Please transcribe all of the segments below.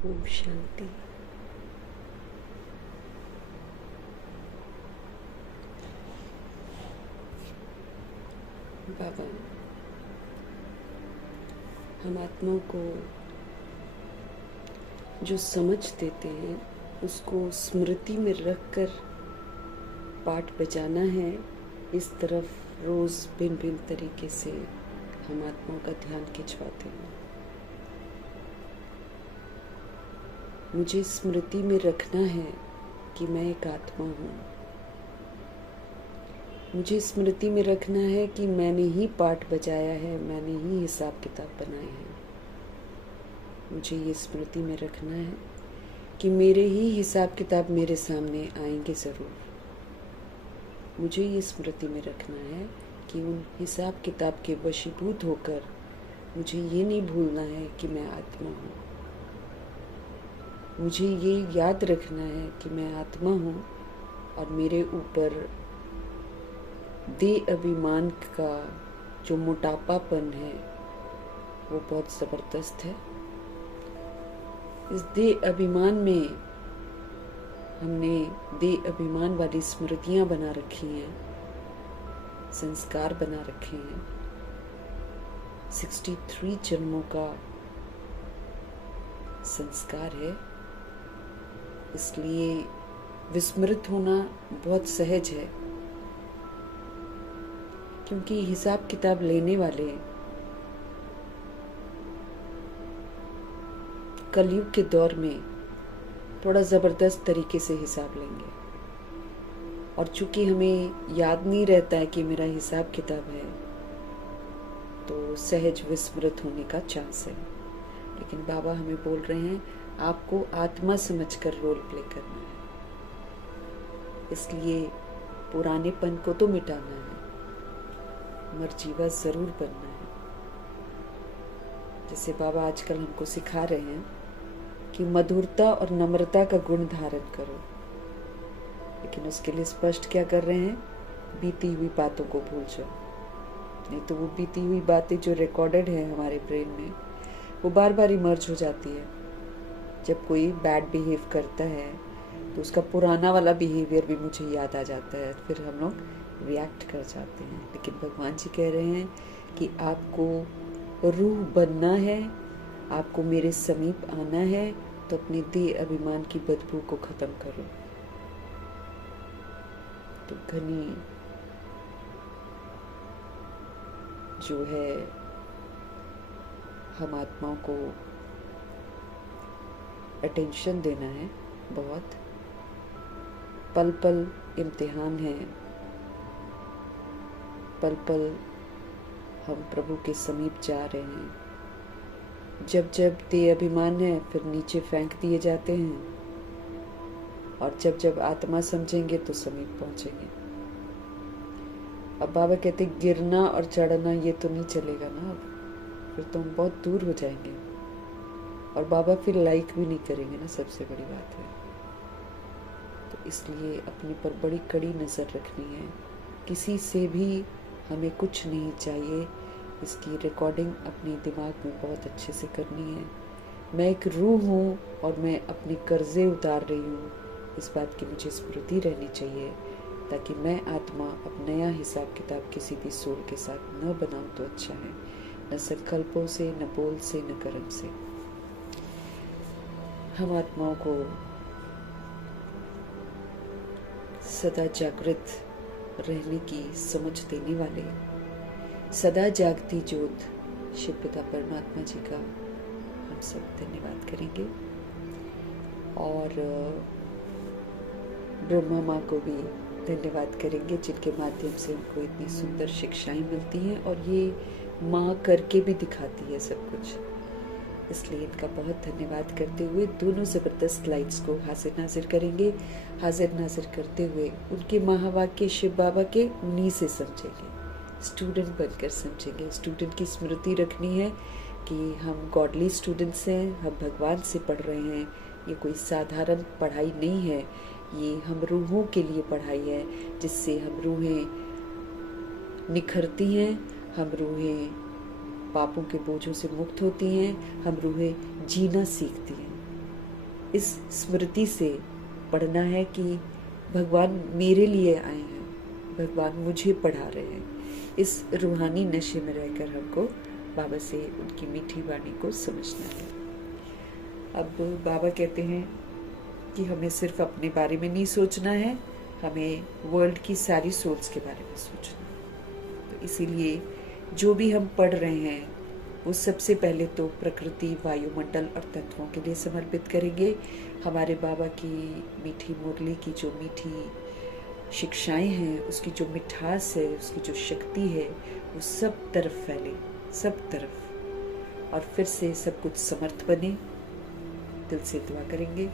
ओम शांति। बाबा हम आत्माओं को जो समझ देते हैं उसको स्मृति में रखकर पाठ बजाना है। इस तरफ रोज़ भिन्न भिन्न तरीके से हम आत्माओं का ध्यान खिंचवाते हैं। मुझे स्मृति में रखना है कि मैं एक आत्मा हूँ। मुझे स्मृति में रखना है कि मैंने ही पाठ बजाया है, मैंने ही हिसाब किताब बनाए हैं। मुझे ये स्मृति में रखना है कि मेरे ही हिसाब किताब मेरे सामने आएंगे ज़रूर। मुझे ये स्मृति में रखना है कि उन हिसाब किताब के वशीभूत होकर मुझे ये नहीं भूलना है कि मैं आत्मा हूँ। मुझे ये याद रखना है कि मैं आत्मा हूँ और मेरे ऊपर देह अभिमान का जो मोटापापन है वो बहुत ज़बरदस्त है। इस देह अभिमान में हमने देह अभिमान वाली स्मृतियाँ बना रखी हैं, संस्कार बना रखे हैं। 63 जन्मों का संस्कार है, इसलिए विस्मृत होना बहुत सहज है। क्योंकि हिसाब किताब लेने वाले कलयुग के दौर में थोड़ा ज़बरदस्त तरीके से हिसाब लेंगे, और चूंकि हमें याद नहीं रहता है कि मेरा हिसाब किताब है तो सहज विस्मृत होने का चांस है। लेकिन बाबा हमें बोल रहे हैं आपको आत्मा समझकर रोल प्ले करना है, इसलिए पुरानेपन को तो मिटाना है, मर्जीवा ज़रूर बनना है। जैसे बाबा आजकल हमको सिखा रहे हैं कि मधुरता और नम्रता का गुण धारण करो, लेकिन उसके लिए स्पष्ट क्या कर रहे हैं, बीती हुई बातों को भूल जाओ। नहीं तो वो बीती हुई बातें जो रिकॉर्डेड है हमारे ब्रेन में वो बार बार इमर्ज हो जाती है। जब कोई बैड बिहेव करता है तो उसका पुराना वाला बिहेवियर भी मुझे याद आ जाता है, फिर हम लोग रिएक्ट कर जाते हैं। लेकिन भगवान जी कह रहे हैं कि आपको रूह बनना है, आपको मेरे समीप आना है, तो अपने देह अभिमान की बदबू को ख़त्म करो। तो घनी जो है हम आत्माओं को अटेंशन देना है। बहुत पल पल इम्तिहान है, पल पल हम प्रभु के समीप जा रहे हैं। जब जब देह अभिमान है फिर नीचे फेंक दिए जाते हैं, और जब जब आत्मा समझेंगे तो समीप पहुंचेंगे। अब बाबा कहते गिरना और चढ़ना ये तो नहीं चलेगा ना, अब फिर तो हम बहुत दूर हो जाएंगे, और बाबा फिर लाइक भी नहीं करेंगे ना, सबसे बड़ी बात है। तो इसलिए अपने पर बड़ी कड़ी नज़र रखनी है। किसी से भी हमें कुछ नहीं चाहिए, इसकी रिकॉर्डिंग अपने दिमाग में बहुत अच्छे से करनी है। मैं एक रूह हूँ और मैं अपने कर्जे उतार रही हूँ, इस बात की मुझे स्मृति रहनी चाहिए, ताकि मैं आत्मा अब नया हिसाब किताब किसी भी सोल के साथ न बनाऊँ तो अच्छा है, न संकल्पों से, न बोल से, न कर्म से। हम आत्माओं को सदा जागृत रहने की समझ देने वाले सदा जागती ज्योत शिव पिता परमात्मा जी का हम सब धन्यवाद करेंगे, और ब्रह्मा माँ को भी धन्यवाद करेंगे, जिनके माध्यम से उनको इतनी सुंदर शिक्षाएं मिलती हैं, और ये माँ करके भी दिखाती है सब कुछ। इसलिए इनका बहुत धन्यवाद करते हुए दोनों ज़बरदस्त स्लाइड्स को हाजिर नाजिर करेंगे। हाजिर नाजिर करते हुए उनके महावाक्य शिव बाबा के उन्हीं से समझेंगे, स्टूडेंट बनकर समझेंगे। स्टूडेंट की स्मृति रखनी है कि हम गॉडली स्टूडेंट्स हैं, हम भगवान से पढ़ रहे हैं। ये कोई साधारण पढ़ाई नहीं है, ये हम रूहों के लिए पढ़ाई है, जिससे हम रूहें निखरती हैं, हम रूहें पापों के बोझों से मुक्त होती हैं, हम रूहें जीना सीखती हैं। इस स्मृति से पढ़ना है कि भगवान मेरे लिए आए हैं, भगवान मुझे पढ़ा रहे हैं। इस रूहानी नशे में रहकर हमको बाबा से उनकी मीठी वाणी को समझना है। अब बाबा कहते हैं कि हमें सिर्फ अपने बारे में नहीं सोचना है, हमें वर्ल्ड की सारी सोल्स के बारे में सोचना है। तो इसीलिए जो भी हम पढ़ रहे हैं वो सबसे पहले तो प्रकृति, वायुमंडल और तत्वों के लिए समर्पित करेंगे। हमारे बाबा की मीठी मुरली की जो मीठी शिक्षाएं हैं, उसकी जो मिठास है, उसकी जो शक्ति है, वो सब तरफ फैले, सब तरफ, और फिर से सब कुछ समर्थ बने। दिल से दुआ करेंगे।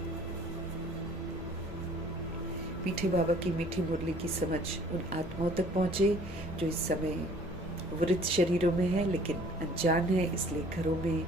मीठे बाबा की मीठी मुरली की समझ उन आत्माओं तक पहुंचे जो इस समय वृद्ध शरीरों में है लेकिन अनजान है, इसलिए घरों में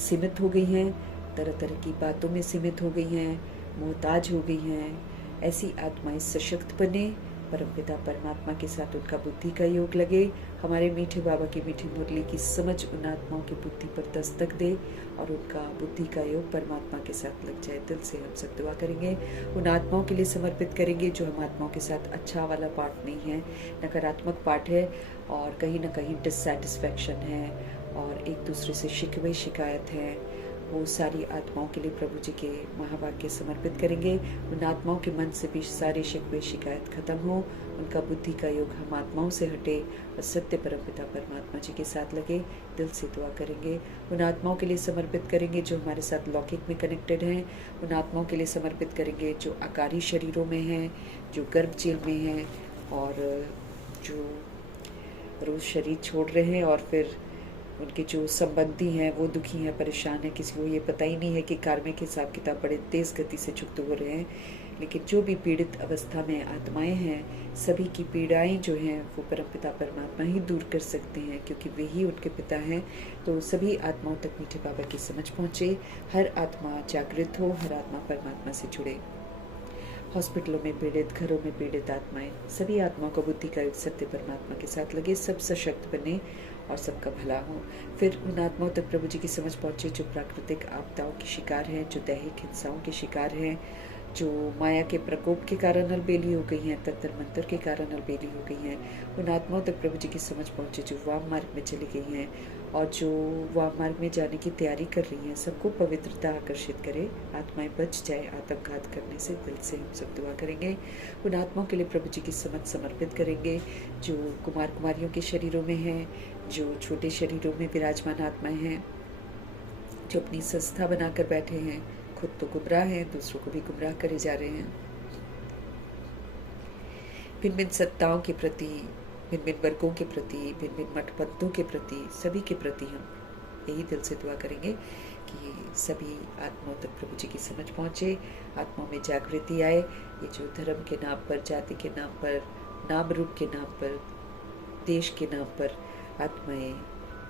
सीमित हो गई हैं, तरह तरह की बातों में सीमित हो गई हैं, मोहताज हो गई हैं। ऐसी आत्माएं सशक्त बने, परमपिता परमात्मा के साथ उनका बुद्धि का योग लगे। हमारे मीठे बाबा की मीठी मुरली की समझ उन आत्माओं की बुद्धि पर दस्तक दे और उनका बुद्धि का योग परमात्मा के साथ लग जाए। दिल से हम सब दुआ करेंगे, उन आत्माओं के लिए समर्पित करेंगे जो हम आत्माओं के साथ अच्छा वाला पार्ट नहीं है, नकारात्मक पार्ट है और कहीं ना कहीं डिससेटिस्फैक्शन है और एक दूसरे से शिकवे शिकायत है। वो सारी आत्माओं के लिए प्रभु जी के महावाक्य समर्पित करेंगे। उन आत्माओं के मन से भी सारे शिकवे शिकायत खत्म हो, उनका बुद्धि का योग हम आत्माओं से हटे और सत्य परमपिता परमात्मा जी के साथ लगे। दिल से दुआ करेंगे, उन आत्माओं के लिए समर्पित करेंगे जो हमारे साथ लौकिक में कनेक्टेड हैं। उन आत्माओं के लिए समर्पित करेंगे जो आकारी शरीरों में हैं, जो गर्भ जेल में हैं और जो रोज शरीर छोड़ रहे हैं और फिर उनके जो संबंधी हैं वो दुखी हैं, परेशान हैं। किसी को ये पता ही नहीं है कि कार्मिक हिसाब किताब बड़े तेज़ गति से चुकते हो रहे हैं। लेकिन जो भी पीड़ित अवस्था में आत्माएं हैं, सभी की पीड़ाएं जो हैं वो परमपिता परमात्मा ही दूर कर सकते हैं क्योंकि वे ही उनके पिता हैं। तो सभी आत्माओं तक मीठे बाबा की समझ पहुँचे, हर आत्मा जागृत हो, हर आत्मा परमात्मा से जुड़े। हॉस्पिटलों में पीड़ित, घरों में पीड़ित आत्माएं, सभी आत्माओं को बुद्धि का सत्य परमात्मा के साथ लगे, सब सशक्त बने और सबका भला हो। फिर उन आत्माओं तक प्रभु जी की समझ पहुंचे जो प्राकृतिक आपदाओं के शिकार हैं, जो दैहिक हिंसाओं के शिकार हैं, जो माया के प्रकोप के कारण अलबेली हो गई हैं, तंत्र मंत्र के कारण अलबेली हो गई हैं। उन आत्माओं तक प्रभु जी की समझ पहुंचे जो वाम मार्ग में चली गई हैं और जो वाम मार्ग में जाने की तैयारी कर रही हैं। सबको पवित्रता आकर्षित करे, आत्माएं बच जाए आत्मघात करने से। दिल से हम सब दुआ करेंगे। उन आत्माओं के लिए प्रभु जी की समझ समर्पित करेंगे जो कुमार कुमारियों के शरीरों में हैं, जो छोटे शरीरों में विराजमान आत्माएं हैं, जो अपनी संस्था बनाकर बैठे हैं, खुद तो गुमराह हैं, दूसरों को भी गुमराह करे जा रहे हैं। भिन्न भिन्न सत्ताओं के प्रति, भिन्न भिन्न वर्गों के प्रति, भिन्न भिन्न मठपंथों के प्रति, सभी के प्रति हम यही दिल से दुआ करेंगे कि सभी आत्माओं तक प्रभु जी की समझ पहुँचे, आत्माओं में जागृति आए। ये जो धर्म के नाम पर, जाति के नाम पर, नाम रूप के नाम पर, देश के नाम पर आत्माएं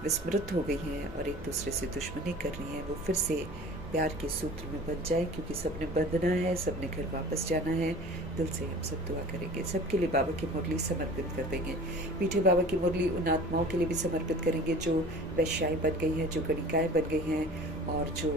विस्मृत हो गई हैं और एक दूसरे से दुश्मनी कर रही हैं, वो फिर से प्यार के सूत्र में बंध जाए क्योंकि सबने बंधना है, सबने घर वापस जाना है। दिल से हम सब दुआ करेंगे। सबके लिए बाबा की मुरली समर्पित कर देंगे। मीठे बाबा की मुरली उन आत्माओं के लिए भी समर्पित करेंगे जो वैश्याएं बन गई हैं, जो गणिकाएं बन गई हैं और जो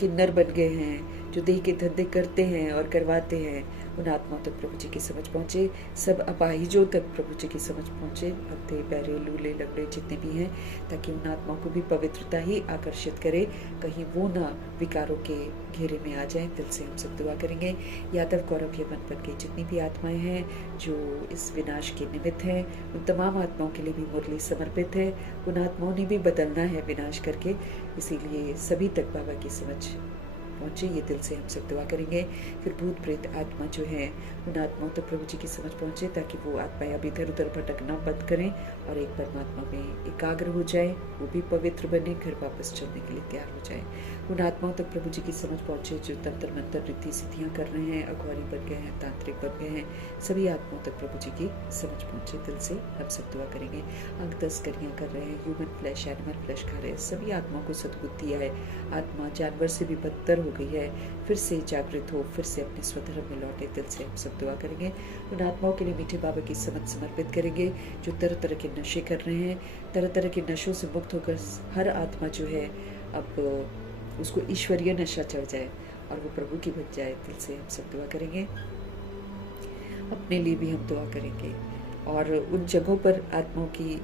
किन्नर बन गए हैं, जो देह के धंधे करते हैं और करवाते हैं। उन आत्माओं तक प्रभु जी की समझ पहुँचे, सब अपाहिजों तक प्रभु जी की समझ पहुँचे, अंधे बहरे लूले लंगड़े जितने भी हैं, ताकि उन आत्माओं को भी पवित्रता ही आकर्षित करे, कहीं वो ना विकारों के घेरे में आ जाए। दिल से हम सब दुआ करेंगे। यादव गौरव यमन बन के जितनी भी आत्माएं हैं जो इस विनाश के निमित्त हैं, उन तमाम आत्माओं के लिए भी मुरली समर्पित है। उन आत्माओं ने भी बदलना है विनाश करके, इसीलिए सभी तक बाबा की समझ पहुँचे, ये दिल से हम सब दुआ करेंगे। फिर भूत प्रेत आत्मा जो है उन आत्माओं तक प्रभु जी की समझ पहुँचे ताकि वो आत्माएं अब इधर उधर भटकना बंद करें और एक परमात्मा में एकाग्र हो जाए, वो भी पवित्र बने, घर वापस चलने के लिए तैयार हो जाए। उन आत्माओं तक प्रभु जी की समझ पहुँचे जो तंत्र मंत्र रिद्धि सिद्धियाँ कर रहे हैं, अघौरी बन गए हैं, तांत्रिक बन गए हैं, सभी आत्माओं तक प्रभु जी की समझ पहुँचे। दिल से हम सब दुआ करेंगे। अंग तस्करियाँ कर रहे हैं, ह्यूमन फ्लैश, एनिमल फ्लैश खा रहे हैं, सभी आत्माओं को सद्बुद्धि आए, आत्मा जानवर से भी बदतर हो गई है, फिर से जागृत हो, फिर से अपने स्वधर्म में लौटे। दिल से हम सब दुआ करेंगे। उन आत्माओं के लिए मीठे बाबा की समझ समर्पित करेंगे जो तरह तरह के नशे कर रहे हैं, तरह तरह के नशों से मुक्त होकर हर आत्मा जो है अब उसको ईश्वरीय नशा चढ़ जाए और वो प्रभु की बन जाए। दिल से हम सब दुआ करेंगे, अपने लिए भी हम दुआ करेंगे। और उन जगहों पर आत्माओं की,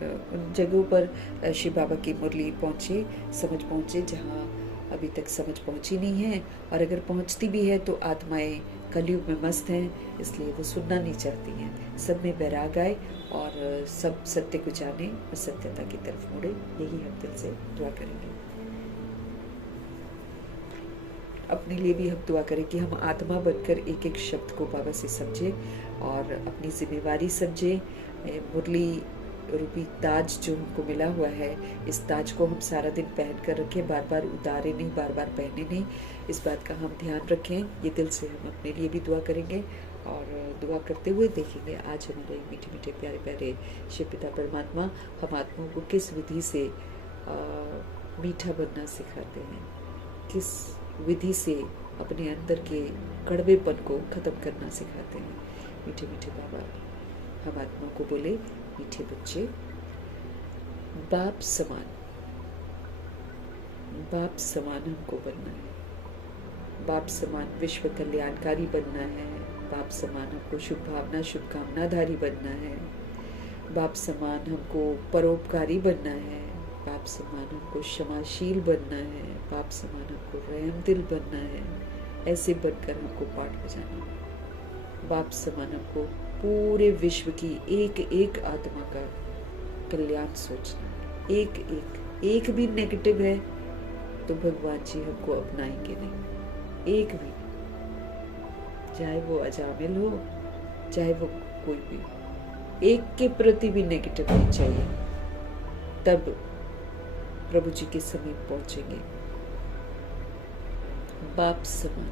उन जगहों पर शिव बाबा की मुरली पहुँचे, समझ पहुँचे जहाँ अभी तक समझ पहुँची नहीं है, और अगर पहुँचती भी है तो आत्माएं कलयुग में मस्त हैं, इसलिए वो सुनना नहीं चाहती हैं। सब में बैराग आए और सब सत्य को जाने और सत्यता की तरफ मुड़े, यही हम दिल से दुआ करेंगे। अपने लिए भी हम दुआ करें कि हम आत्मा बनकर एक एक शब्द को बाबा से समझे और अपनी जिम्मेवारी समझे। मुरली रूपी ताज जो हमको मिला हुआ है, इस ताज को हम सारा दिन पहन कर रखें, बार बार उतारे नहीं, बार बार पहने नहीं, इस बात का हम ध्यान रखें। ये दिल से हम अपने लिए भी दुआ करेंगे और दुआ करते हुए देखेंगे आज हमारे मीठे मीठे प्यारे प्यारे शिव पिता परमात्मा हम आत्माओं को किस विधि से मीठा बनना सिखाते हैं, किस विधि से अपने अंदर के कड़वेपन को खत्म करना सिखाते हैं। मीठे मीठे बाबा हम आत्मा को बोले, मीठे बच्चे, बाप समान, बाप समान हमको बनना है, बाप समान विश्व कल्याणकारी बनना है, बाप समान हमको शुभ भावना शुभकामनाधारी बनना है, बाप समान हमको परोपकारी बनना है, बाप समान हमको क्षमाशील बनना है, बाप समान हमको रहम दिल बनना है। ऐसे बनकर हमको पाठ बजाना है। बाप समान हमको पूरे विश्व की एक एक आत्मा का कल्याण सोचना है। एक भी नेगेटिव है तो भगवान जी हमको अपनाएंगे नहीं, एक भी, चाहे वो अजामिल हो चाहे वो कोई भी, एक के प्रति भी नेगेटिव नहीं चाहिए, तब प्रभु जी के समीप पहुंचेंगे। बाप समान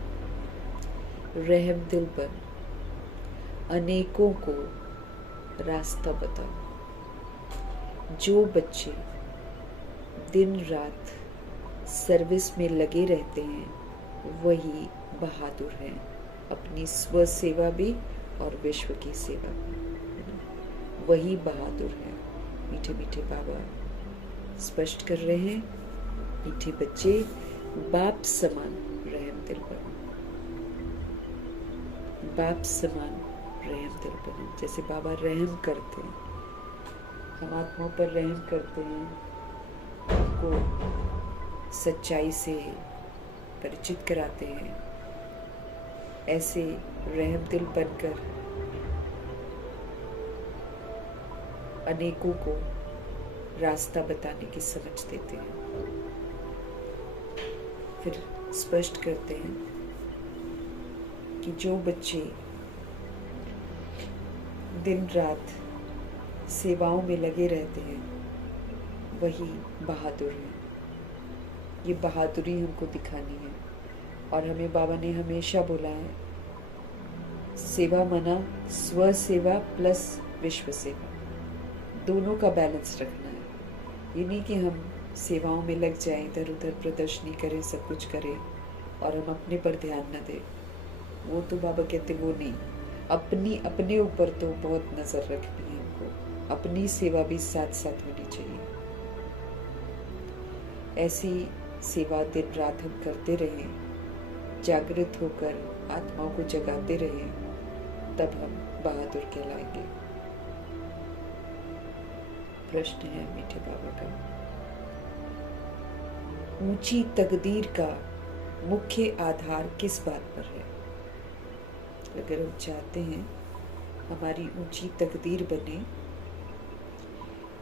रहम दिल बन, अनेकों को रास्ता बताओ। जो बच्चे दिन रात सर्विस में लगे रहते हैं वही बहादुर हैं, अपनी स्व सेवा भी और विश्व की सेवा भी, वही बहादुर है। मीठे मीठे बाबा स्पष्ट कर रहे हैं, मीठे बच्चे बाप समान रहम दिल बनो, बाप समान रहम दिल बनो। जैसे बाबा रहम करते हैं, हम आत्माओं पर रहम करते हैं, उनको सच्चाई से परिचित कराते हैं, ऐसे रहम दिल बनकर अनेकों को रास्ता बताने की समझ देते हैं। फिर स्पष्ट करते हैं कि जो बच्चे दिन रात सेवाओं में लगे रहते हैं वही बहादुर हैं। ये बहादुरी हमको दिखानी है और हमें बाबा ने हमेशा बोला है, सेवा मना स्व सेवा प्लस विश्व सेवा, दोनों का बैलेंस रखना है। ये नहीं कि हम सेवाओं में लग जाएं, इधर उधर प्रदर्शनी करें, सब कुछ करें और हम अपने पर ध्यान न दें। वो तो बाबा कहते वो नहीं, अपने ऊपर तो बहुत नजर रखनी है हमको, अपनी सेवा भी साथ साथ होनी चाहिए। ऐसी सेवा दिन रात हम करते रहें, जागृत होकर आत्माओं को जगाते रहें, तब हम बहादुर कहलाएंगे। प्रश्न है मीठे बाबा का, ऊंची तकदीर का मुख्य आधार किस बात पर है? अगर हम चाहते हैं हमारी ऊंची तकदीर बने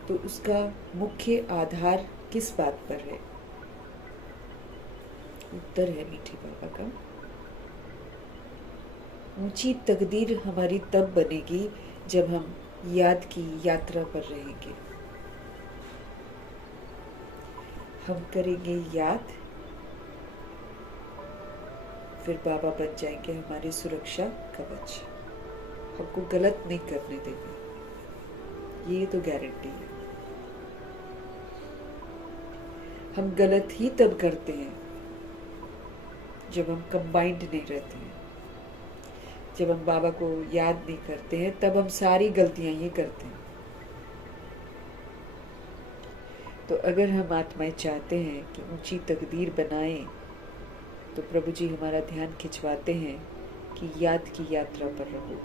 तो उसका मुख्य आधार किस बात पर है? उत्तर है मीठे बाबा का, ऊंची तकदीर हमारी तब बनेगी जब हम याद की यात्रा पर रहेंगे। हम करेंगे याद, फिर बाबा बन जाएंगे हमारे सुरक्षा कवच, हमको गलत नहीं करने देंगे, ये तो गारंटी है। हम गलत ही तब करते हैं जब हम कंबाइंड नहीं रहते हैं, जब हम बाबा को याद नहीं करते हैं, तब हम सारी गलतियां ये करते हैं। तो अगर हम आत्माएं चाहते हैं कि ऊंची तकदीर बनाएं, तो प्रभु जी हमारा ध्यान खिंचवाते हैं कि याद की यात्रा पर रहो।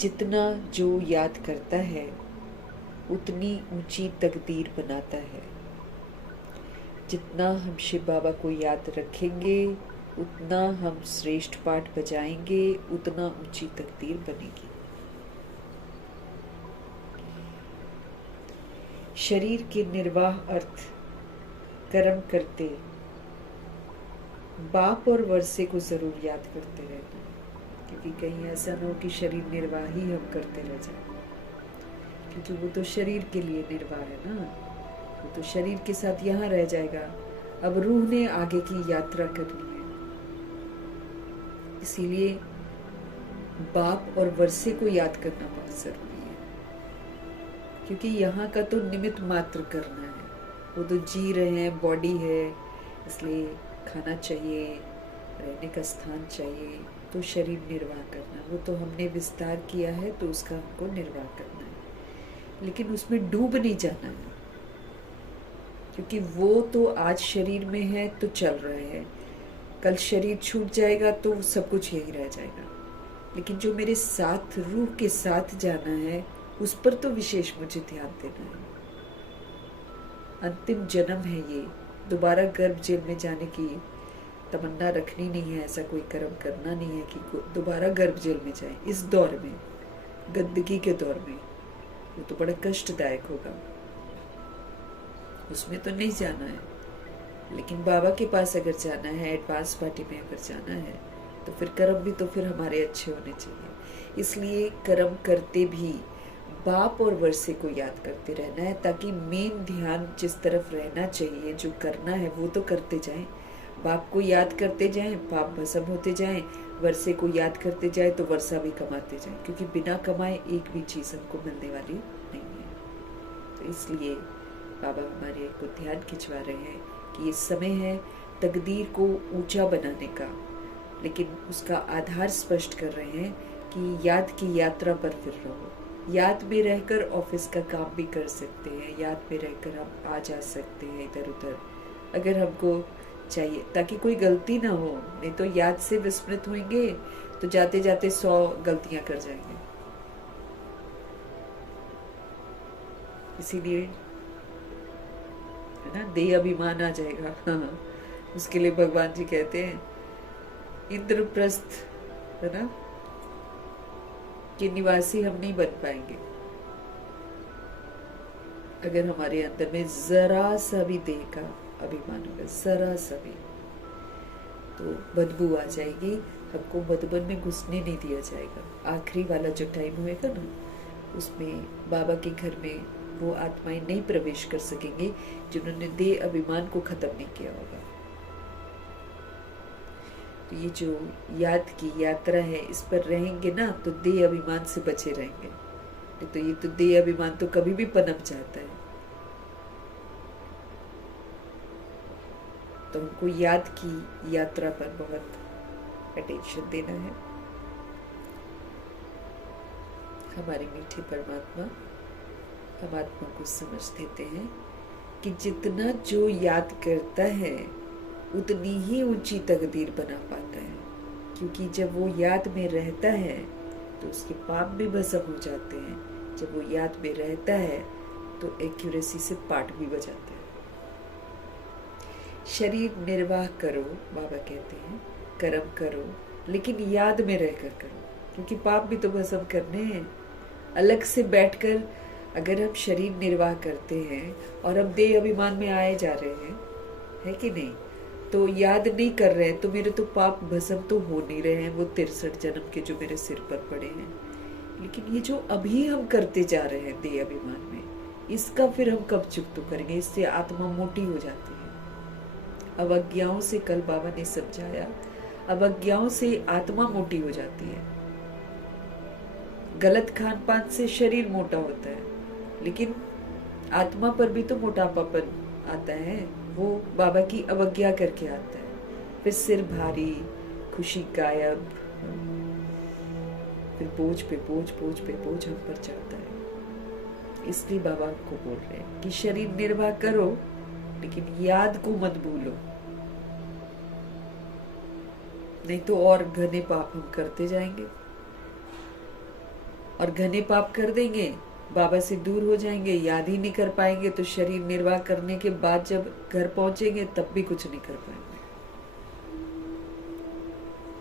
जितना जो याद करता है उतनी ऊंची तकदीर बनाता है। जितना हम शिव बाबा को याद रखेंगे, उतना हम श्रेष्ठ पाठ बजाएंगे, उतना ऊंची तकदीर बनेगी। शरीर के निर्वाह अर्थ कर्म करते बाप और वर्षे को जरूर याद करते रहना, क्योंकि कहीं ऐसा न हो कि शरीर निर्वाह ही हम करते रह जाए, क्योंकि वो तो शरीर के लिए निर्वाह है ना, वो तो शरीर के साथ यहाँ रह जाएगा। अब रूह ने आगे की यात्रा करनी है, इसीलिए बाप और वर्षे को याद करना बहुत जरूरी है, क्योंकि यहाँ का तो निमित्त मात्र करना है। वो तो जी रहे हैं, बॉडी है, इसलिए खाना चाहिए, रहने का स्थान चाहिए, तो शरीर निर्वाह करना, वो तो हमने विस्तार किया है, तो उसका हमको निर्वाह करना है। लेकिन उसमें डूब नहीं जाना है, क्योंकि वो तो आज शरीर में है तो चल रहे हैं, कल शरीर छूट जाएगा तो सब कुछ यही रह जाएगा। लेकिन जो मेरे साथ रूह के साथ जाना है, उस पर तो विशेष मुझे ध्यान देना है। अंतिम जन्म है ये, दोबारा गर्भ जेल में जाने की तमन्ना रखनी नहीं है, ऐसा कोई कर्म करना नहीं है कि दोबारा गर्भ जेल में जाए। इस दौर में, गंदगी के दौर में, वो तो बड़ा कष्टदायक होगा, उसमें तो नहीं जाना है। लेकिन बाबा के पास अगर जाना है, एडवांस पार्टी में अगर जाना है, तो फिर कर्म भी तो फिर हमारे अच्छे होने चाहिए। इसलिए कर्म करते भी बाप और वर्षे को याद करते रहना है, ताकि मेन ध्यान जिस तरफ रहना चाहिए, जो करना है वो तो करते जाएं। बाप को याद करते जाएं, पाप भस्म होते जाएं, वर्षे को याद करते जाएं तो वर्षा भी कमाते जाएं, क्योंकि बिना कमाए एक भी चीज हमको मिलने वाली नहीं है। तो इसलिए बाबा हमारे को ध्यान खिंचवा रहे हैं कि ये समय है तकदीर को ऊंचा बनाने का, लेकिन उसका आधार स्पष्ट कर रहे हैं कि याद की यात्रा पर फिर रहो। याद में रहकर ऑफिस का काम भी कर सकते हैं, याद में रहकर हम आ जा सकते हैं इधर उधर अगर हमको चाहिए, ताकि कोई गलती ना हो। नहीं तो याद से विस्मृत होंगे तो जाते जाते 100 गलतियां कर जाएंगे। इसीलिए है ना, देह अभिमान आ जाएगा। हाँ, उसके लिए भगवान जी कहते हैं इंद्रप्रस्थ है ना कि निवासी हम नहीं बन पाएंगे अगर हमारे अंदर में जरा सा भी देह का अभिमान होगा, जरा सा भी, तो बदबू आ जाएगी, हमको मधुबन में घुसने नहीं दिया जाएगा। आखिरी वाला जो टाइम होएगा ना, उसमें बाबा के घर में वो आत्माएं नहीं प्रवेश कर सकेंगे जिन्होंने देह अभिमान को खत्म नहीं किया होगा। तो ये जो याद की यात्रा है, इस पर रहेंगे ना तो देह अभिमान से बचे रहेंगे। तो ये तो देह अभिमान तो कभी भी पनप जाता है। तो हमको याद की यात्रा पर बहुत अटेंशन देना है। हमारे मीठे परमात्मा हम आत्मा को समझ देते हैं कि जितना जो याद करता है उतनी ही ऊंची तकदीर बना पाता है, क्योंकि जब वो याद में रहता है तो उसके पाप भी भस्म हो जाते हैं। जब वो याद में रहता है तो एक्यूरेसी से पाठ भी बजाता है। शरीर निर्वाह करो, बाबा कहते हैं, कर्म करो, लेकिन याद में रहकर करो, क्योंकि पाप भी तो भस्म करने हैं। अलग से बैठकर अगर हम शरीर निर्वाह करते हैं और हम देह अभिमान में आए जा रहे हैं, है कि नहीं, तो याद नहीं कर रहे हैं, तो मेरे तो पाप भस्म तो हो नहीं रहे हैं, वो 63 जन्म के जो मेरे सिर पर पड़े हैं। लेकिन ये जो अभी हम करते जा रहे हैं देह अभिमान में, इसका फिर हम कब चुकता करेंगे? इससे आत्मा मोटी हो जाती है। अवज्ञाओं से, कल बाबा ने समझाया, अवज्ञाओं से आत्मा मोटी हो जाती है। गलत खान पान से शरीर मोटा होता है, लेकिन आत्मा पर भी तो मोटापापन आता है, वो बाबा की अवज्ञा करके आता है। फिर सिर भारी, खुशी गायब, फिर बोझ पे बोझ, बोझ पे बोझ हम पर चढ़ता है। इसलिए बाबा को बोल रहे हैं कि शरीर निर्वाह करो लेकिन याद को मत भूलो, नहीं तो और घने पाप हम करते जाएंगे और घने पाप कर देंगे, बाबा से दूर हो जाएंगे, याद ही नहीं कर पाएंगे, तो शरीर निर्वाह करने के बाद जब घर पहुंचेंगे तब भी कुछ नहीं कर पाएंगे।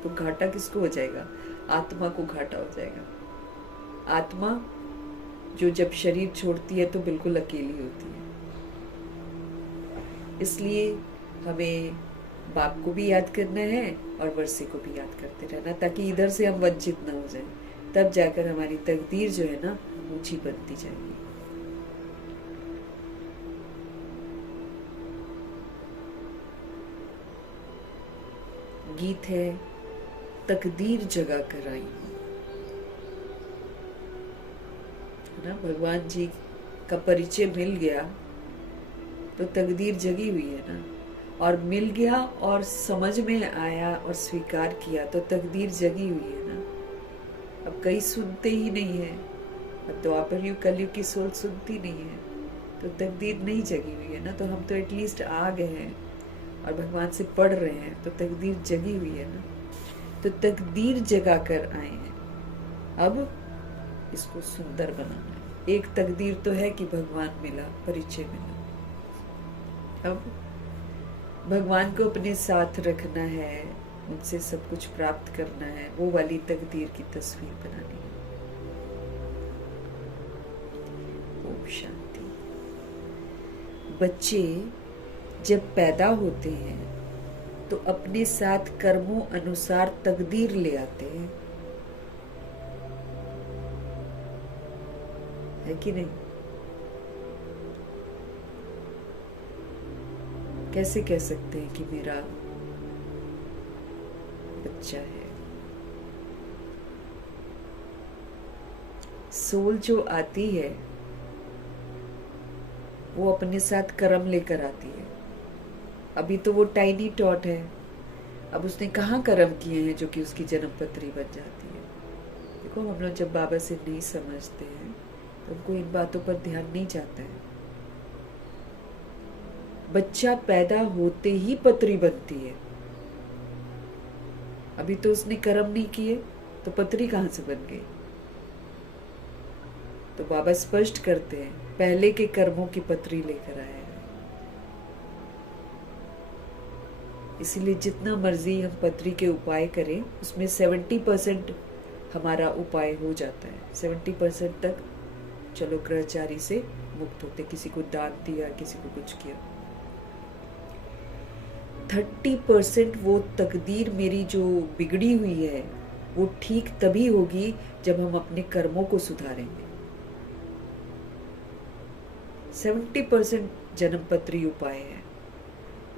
तो घाटा किसको हो जाएगा? आत्मा को घाटा हो जाएगा। आत्मा जो जब शरीर छोड़ती है तो बिल्कुल अकेली होती है। इसलिए हमें बाप को भी याद करना है और वर्षे को भी याद करते रहना, ताकि इधर से हम वंचित न हो जाएं। तब जाकर हमारी तकदीर जो है ना ऊंची बनती जाएगी। गीत है तकदीर जगा कर आई हूं, है ना। भगवान जी का परिचय मिल गया तो तकदीर जगी हुई है ना, और मिल गया और समझ में आया और स्वीकार किया तो तकदीर जगी हुई है ना। अब कई सुनते ही नहीं है, अब द्वापर युग कलयुग की सोच सुनती नहीं है, तो तकदीर नहीं जगी हुई है ना। तो हम तो एटलीस्ट आ गए हैं और भगवान से पढ़ रहे हैं, तो तकदीर जगी हुई है ना। तो तकदीर जगा कर आए हैं, अब इसको सुंदर बनाना है। एक तकदीर तो है कि भगवान मिला, परिचय मिला, अब भगवान को अपने साथ रखना है, उनसे सब कुछ प्राप्त करना है, वो वाली तकदीर की तस्वीर बनानी है। ओम शांति। बच्चे जब पैदा होते हैं तो अपने साथ कर्मों अनुसार तकदीर ले आते हैं, है कि नहीं? कैसे कह सकते हैं कि मेरा बच्चा है? सोल जो आती है वो अपने साथ कर्म लेकर आती है। अभी तो वो टाइनी टॉट है, अब उसने कहाँ कर्म किए हैं जो कि उसकी जन्म पत्री बन जाती है। देखो, हम लोग जब बाबा से नहीं समझते हैं तो उनको इन बातों पर ध्यान नहीं जाता है। बच्चा पैदा होते ही पत्री बनती है, अभी तो उसने कर्म नहीं किए तो पत्री कहां से बन गई? तो बाबा स्पष्ट करते हैं, पहले के कर्मों की पत्री लेकर आया है। इसीलिए जितना मर्जी हम पत्री के उपाय करें, उसमें 70% हमारा उपाय हो जाता है। 70% तक चलो ग्रहचारी से मुक्त होते, किसी को दान दिया, किसी को कुछ किया। 30% वो तकदीर मेरी जो बिगड़ी हुई है वो ठीक तभी होगी जब हम अपने कर्मों को सुधारेंगे। 70% जन्मपत्री उपाय है,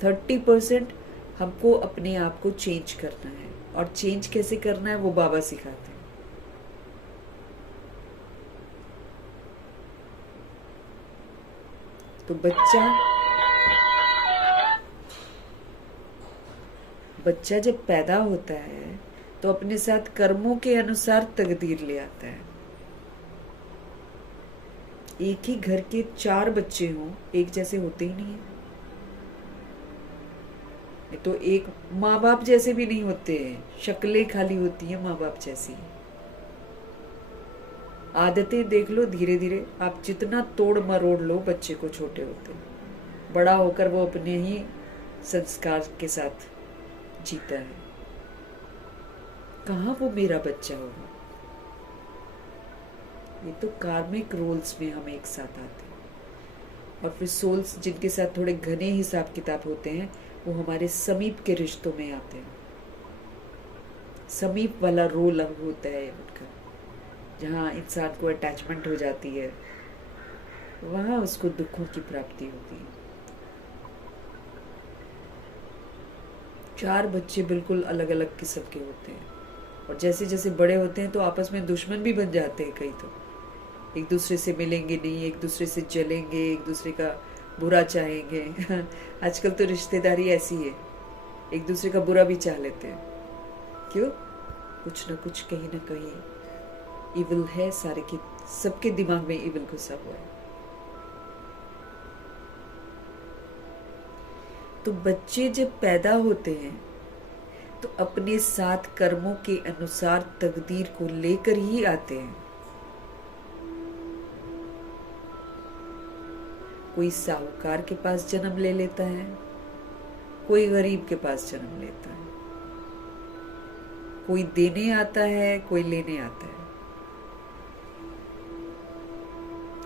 30% हमको अपने आप को चेंज करना है, और चेंज कैसे करना है वो बाबा सिखाते हैं। तो बच्चा जब पैदा होता है तो अपने साथ कर्मों के अनुसार तकदीर ले आता है। एक ही घर के 4 बच्चे हों, एक जैसे होते ही नहीं है। तो एक माँ बाप जैसे भी नहीं होते हैं, शक्लें खाली होती हैं माँ बाप जैसी। आदतें देख लो, धीरे धीरे आप जितना तोड़ मरोड़ लो बच्चे को छोटे होते, बड़ा होकर वो अपने ही संस्कार के साथ जीता है। कहाँ वो मेरा बच्चा होगा? ये तो कार्मिक रोल्स में हम एक साथ आते हैं, और फिर सोल्स जिनके साथ थोड़े घने हिसाब किताब होते हैं वो हमारे समीप के रिश्तों में आते हैं। समीप वाला रोल होता है उनका, जहाँ इंसान को अटैचमेंट हो जाती है, वहाँ उसको दुखों की प्राप्ति होती है। 4 बच्चे बिल्कुल अलग अलग किस्म के होते हैं, और जैसे जैसे बड़े होते हैं तो आपस में दुश्मन भी बन जाते हैं। कई तो एक दूसरे से मिलेंगे नहीं, एक दूसरे से जलेंगे, एक दूसरे का बुरा चाहेंगे। आजकल तो रिश्तेदारी ऐसी है, एक दूसरे का बुरा भी चाह लेते हैं। क्यों? कुछ ना कुछ कहीं ना कहीं इविल है, सारे के सबके दिमाग में इविल घुसा हुआ है। तो बच्चे जब पैदा होते हैं तो अपने साथ कर्मों के अनुसार तकदीर को लेकर ही आते हैं। कोई साहूकार के पास जन्म ले लेता है, कोई गरीब के पास जन्म लेता है, कोई देने आता है, कोई लेने आता है,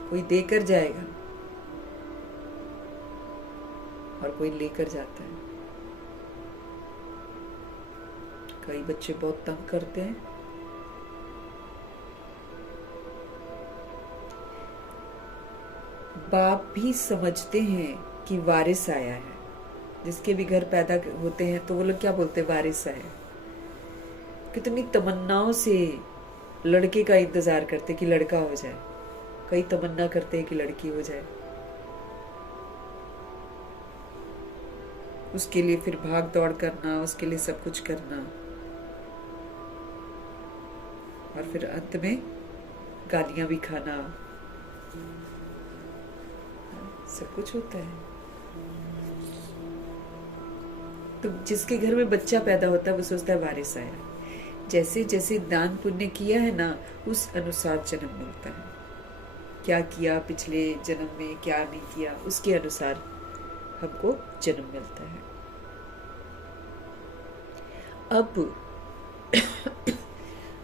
कोई देकर जाएगा और कोई लेकर जाता है। कई बच्चे बहुत तंग करते हैं, बाप भी समझते हैं कि वारिस आया है। जिसके भी घर पैदा होते हैं तो वो लोग क्या बोलते हैं, वारिस आया। कितनी तमन्नाओं से लड़के का इंतजार करते कि लड़का हो जाए, कई तमन्ना करते हैं कि लड़की हो जाए। उसके लिए फिर भाग दौड़ करना, उसके लिए सब कुछ करना, और फिर अंत में गालियां भी खाना, सब कुछ होता है। तो जिसके घर में बच्चा पैदा होता है वो सोचता है वारिस आया। जैसे जैसे दान पुण्य किया है ना, उस अनुसार जन्म मिलता है। क्या किया पिछले जन्म में, क्या नहीं किया, उसके अनुसार हमको जन्म मिलता है।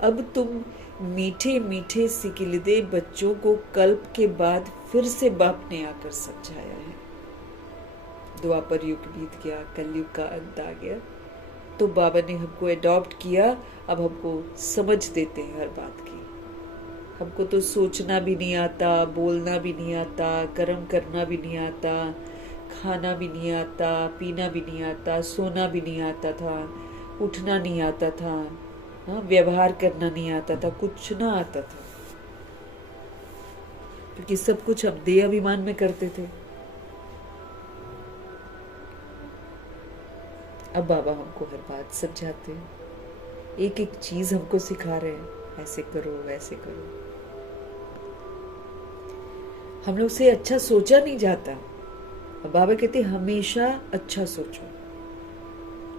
अब तुम मीठे मीठे सिकिलदे बच्चों को कल्प के बाद फिर से बाप ने आकर समझाया है। द्वापर युग बीत गया, कलयुग का अंत आ गया, तो बाबा ने हमको अडॉप्ट किया। अब हमको समझ देते हैं हर बात की। हमको तो सोचना भी नहीं आता, बोलना भी नहीं आता, कर्म करना भी नहीं आता, खाना भी नहीं आता, पीना भी नहीं आता, सोना भी नहीं आता था, उठना नहीं आता था, व्यवहार करना नहीं आता था, कुछ ना आता था, क्योंकि सब कुछ हम देह अभिमान में करते थे। अब बाबा हमको हर बात समझाते हैं, एक एक चीज हमको सिखा रहे हैं, ऐसे करो वैसे करो। हम लोग से अच्छा सोचा नहीं जाता। अब बाबा कहते हमेशा अच्छा सोचो,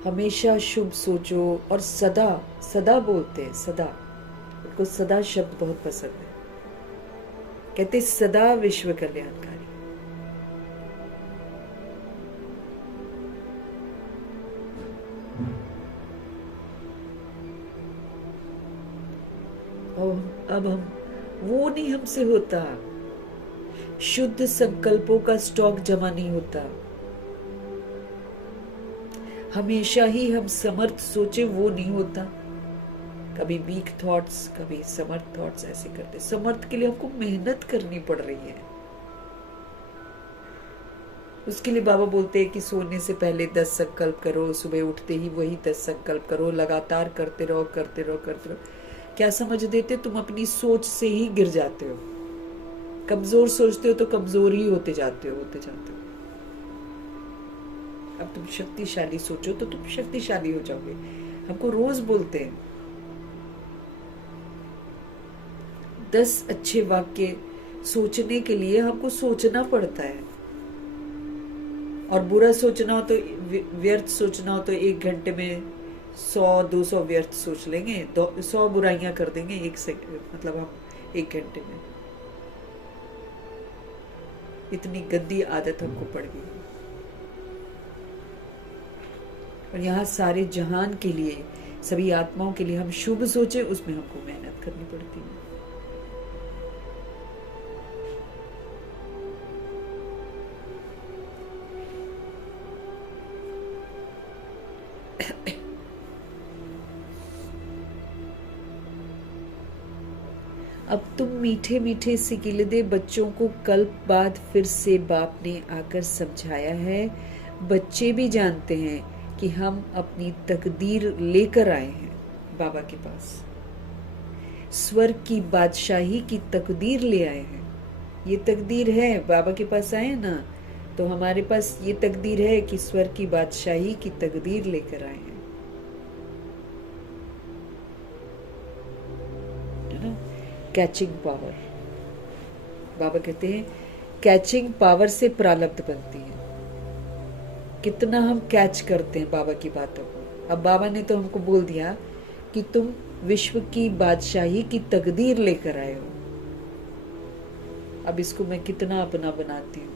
हमेशा शुभ सोचो, और सदा सदा बोलते हैं, सदा। उनको सदा शब्द बहुत पसंद है। कहते सदा विश्व कल्याणकारी। अब हम वो नहीं हमसे होता। शुद्ध संकल्पों का स्टॉक जमा नहीं होता। हमेशा ही हम समर्थ सोचे वो नहीं होता। कभी वीक थॉट्स, कभी समर्थ थॉट्स, ऐसे करते। समर्थ के लिए हमको मेहनत करनी पड़ रही है। उसके लिए बाबा बोलते हैं कि सोने से पहले 10 संकल्प करो, सुबह उठते ही वही 10 संकल्प करो, लगातार करते रहो करते रहो करते रहो। क्या समझ देते, तुम अपनी सोच से ही गिर जाते हो। कमजोर सोचते हो तो कमजोर ही होते जाते हो। अब तुम शक्तिशाली सोचो तो तुम शक्तिशाली हो जाओगे। हमको रोज बोलते हैं 10 अच्छे वाक्य सोचने के लिए हमको सोचना पड़ता है, और बुरा सोचना हो तो, व्यर्थ सोचना हो तो 1 घंटे में 100-200 व्यर्थ सोच लेंगे, 100 बुराइयां कर देंगे मतलब हम 1 घंटे में। इतनी गंदी आदत हमको पड़ गई। और यहाँ सारे जहान के लिए, सभी आत्माओं के लिए हम शुभ सोचे, उसमें हमको मेहनत करनी पड़ती है। अब तुम मीठे मीठे सिकिलदे बच्चों को कल्प बाद फिर से बाप ने आकर समझाया है। बच्चे भी जानते हैं कि हम अपनी तकदीर लेकर आए हैं बाबा के पास। स्वर्ग की बादशाही की तकदीर ले आए हैं। ये तकदीर है, बाबा के पास आए ना, तो हमारे पास ये तकदीर है कि स्वर्ग की बादशाही की तकदीर लेकर आए हैं। कैचिंग पावर, बाबा कहते हैं कैचिंग पावर से प्रारब्ध बनती है। कितना हम कैच करते हैं बाबा की बातों को। अब बाबा ने तो हमको बोल दिया कि तुम विश्व की बादशाही की तकदीर लेकर आए हो। अब इसको मैं कितना अपना बनाती हूँ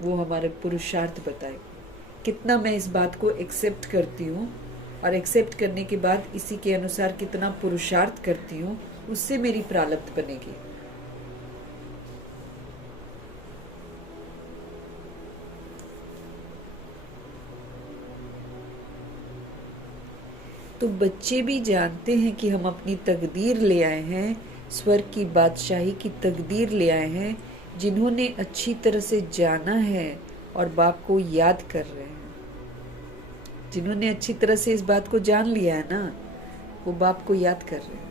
वो हमारे पुरुषार्थ बताए, कितना मैं इस बात को एक्सेप्ट करती हूँ, और एक्सेप्ट करने के बाद इसी के अनुसार कितना पुरुषार्थ करती हूँ, उससे मेरी प्रारब्ध बनेगी। तो बच्चे भी जानते हैं कि हम अपनी तकदीर ले आए हैं, स्वर्ग की बादशाही की तकदीर ले आए हैं, जिन्होंने अच्छी तरह से जाना है और बाप को याद कर रहे हैं। जिन्होंने अच्छी तरह से इस बात को जान लिया है ना, वो बाप को याद कर रहे हैं।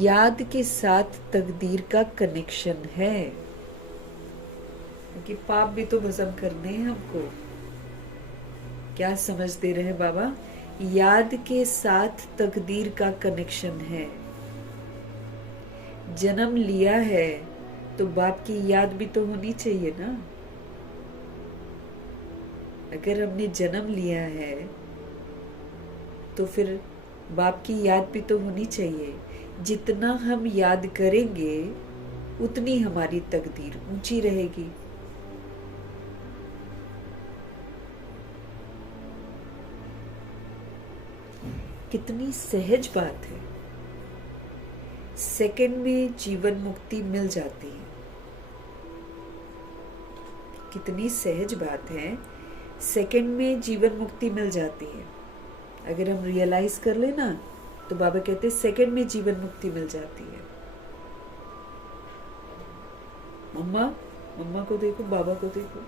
याद के साथ तकदीर का कनेक्शन है, क्योंकि पाप भी तो भस्म करने हैं हमको। क्या समझ दे रहे हैं बाबा? याद के साथ तकदीर का कनेक्शन है। जन्म लिया है तो बाप की याद भी तो होनी चाहिए ना। अगर हमने जन्म लिया है तो फिर बाप की याद भी तो होनी चाहिए। जितना हम याद करेंगे उतनी हमारी तकदीर ऊंची रहेगी। कितनी सहज बात है, सेकंड में जीवन मुक्ति मिल जाती है। कितनी सहज बात है, सेकंड में जीवन मुक्ति मिल जाती है। अगर हम रियलाइज कर ले ना, तो बाबा कहते हैं सेकंड में जीवन मुक्ति मिल जाती है। मम्मा को देखो, बाबा को देखो,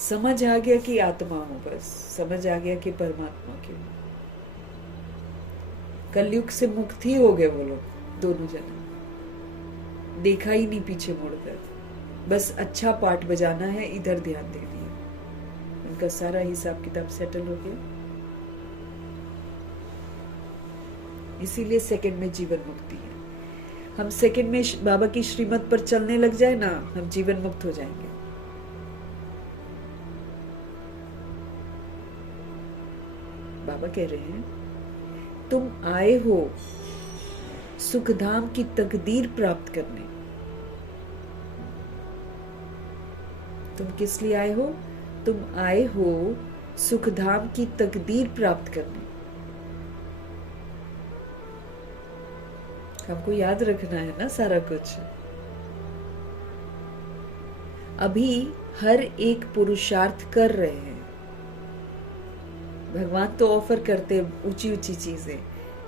समझ आ गया कि आत्मा हूं, बस समझ आ गया कि परमात्मा की हूं। कलयुग से मुक्त ही हो गए वो लोग दोनों जने, देखा ही नहीं पीछे मुड़कर, बस अच्छा पार्ट बजाना है, इधर ध्यान दे दिया, उनका सारा हिसाब किताब सेटल हो गया। इसीलिए सेकंड में जीवन मुक्ति है। हम सेकंड में बाबा की श्रीमत पर चलने लग जाए ना, हम जीवन मुक्त हो जाएंगे। बाबा कह रहे हैं तुम आए हो सुखधाम की तकदीर प्राप्त करने। तुम किस लिए आए हो? तुम आए हो सुखधाम की तकदीर प्राप्त करने। हमको याद रखना है ना सारा कुछ। अभी हर एक पुरुषार्थ कर रहे हैं। भगवान तो ऑफर करते ऊंची ऊंची चीजें,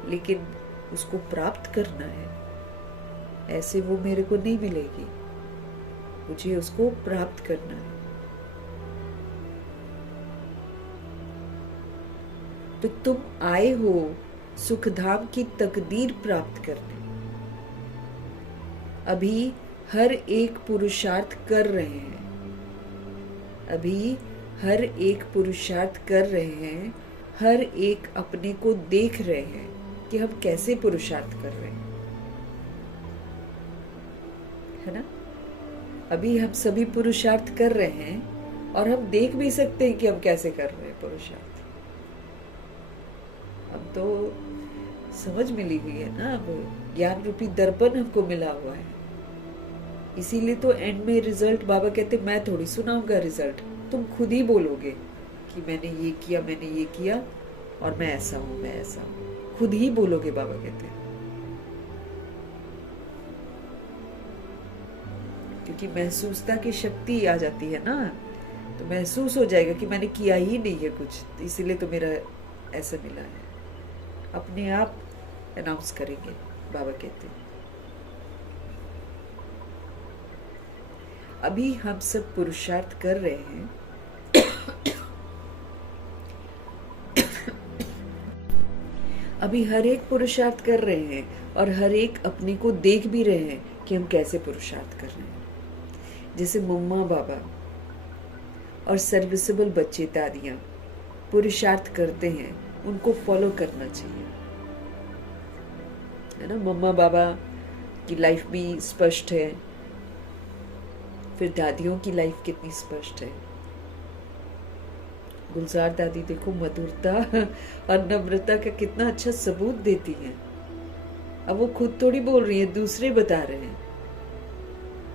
लेकिन उसको प्राप्त करना है। ऐसे वो मेरे को नहीं मिलेगी, मुझे उसको प्राप्त करना है। तो तुम आए हो सुखधाम की तकदीर प्राप्त करने। अभी हर एक पुरुषार्थ कर रहे हैं। अभी हर एक पुरुषार्थ कर रहे हैं। हर एक अपने को देख रहे हैं कि हम कैसे पुरुषार्थ कर रहे हैं, है ना। अभी हम सभी पुरुषार्थ कर रहे हैं और हम देख भी सकते हैं कि हम कैसे कर रहे हैं पुरुषार्थ। अब तो समझ मिली हुई है ना, अब ज्ञान रूपी दर्पण हमको मिला हुआ है। इसीलिए तो एंड में रिजल्ट बाबा कहते मैं थोड़ी सुनाऊंगा रिजल्ट, तुम खुद ही बोलोगे कि मैंने ये किया, मैंने ये किया और मैं ऐसा हूं, मैं ऐसा हूं। खुद ही बोलोगे बाबा कहते हैं, क्योंकि महसूसता की शक्ति आ जाती है ना, तो महसूस हो जाएगा कि मैंने किया ही नहीं है कुछ, तो इसीलिए तो मेरा ऐसा मिला है। अपने आप अनाउंस करेंगे बाबा कहते हैं। अभी हम सब पुरुषार्थ कर रहे हैं। अभी हर एक पुरुषार्थ कर रहे हैं और हर एक अपने को देख भी रहे हैं कि हम कैसे पुरुषार्थ कर रहे हैं। जैसे मम्मा बाबा और सर्विसेबल बच्चे दादियां पुरुषार्थ करते हैं, उनको फॉलो करना चाहिए, है ना। मम्मा बाबा की लाइफ भी स्पष्ट है, फिर दादियों की लाइफ कितनी स्पष्ट है। गुलजार दादी देखो मधुरता और नम्रता का कितना अच्छा सबूत देती हैं। अब वो खुद थोड़ी बोल रही है, दूसरे बता रहे हैं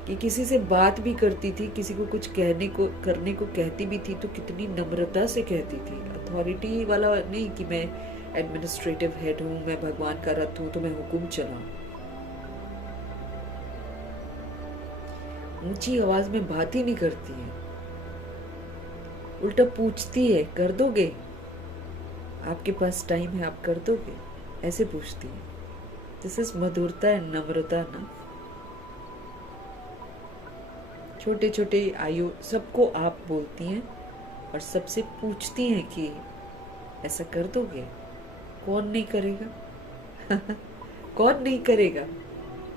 कि किसी से बात भी करती थी, किसी को कुछ कहने को करने को कहती भी थी तो कितनी नम्रता से कहती थी। अथॉरिटी वाला नहीं कि मैं एडमिनिस्ट्रेटिव हेड हूं, मैं भगवान का रथ हूं तो मैं हुक्म चलाऊं। ऊंची आवाज में बात ही नहीं करती है, उल्टा पूछती है कर दोगे, आपके पास टाइम है आप कर दोगे, ऐसे पूछती है। दिस इज मधुरता एंड नम्रता ना। छोटे छोटे आयु सबको आप बोलती हैं और सबसे पूछती हैं कि ऐसा कर दोगे। कौन नहीं करेगा कौन नहीं करेगा।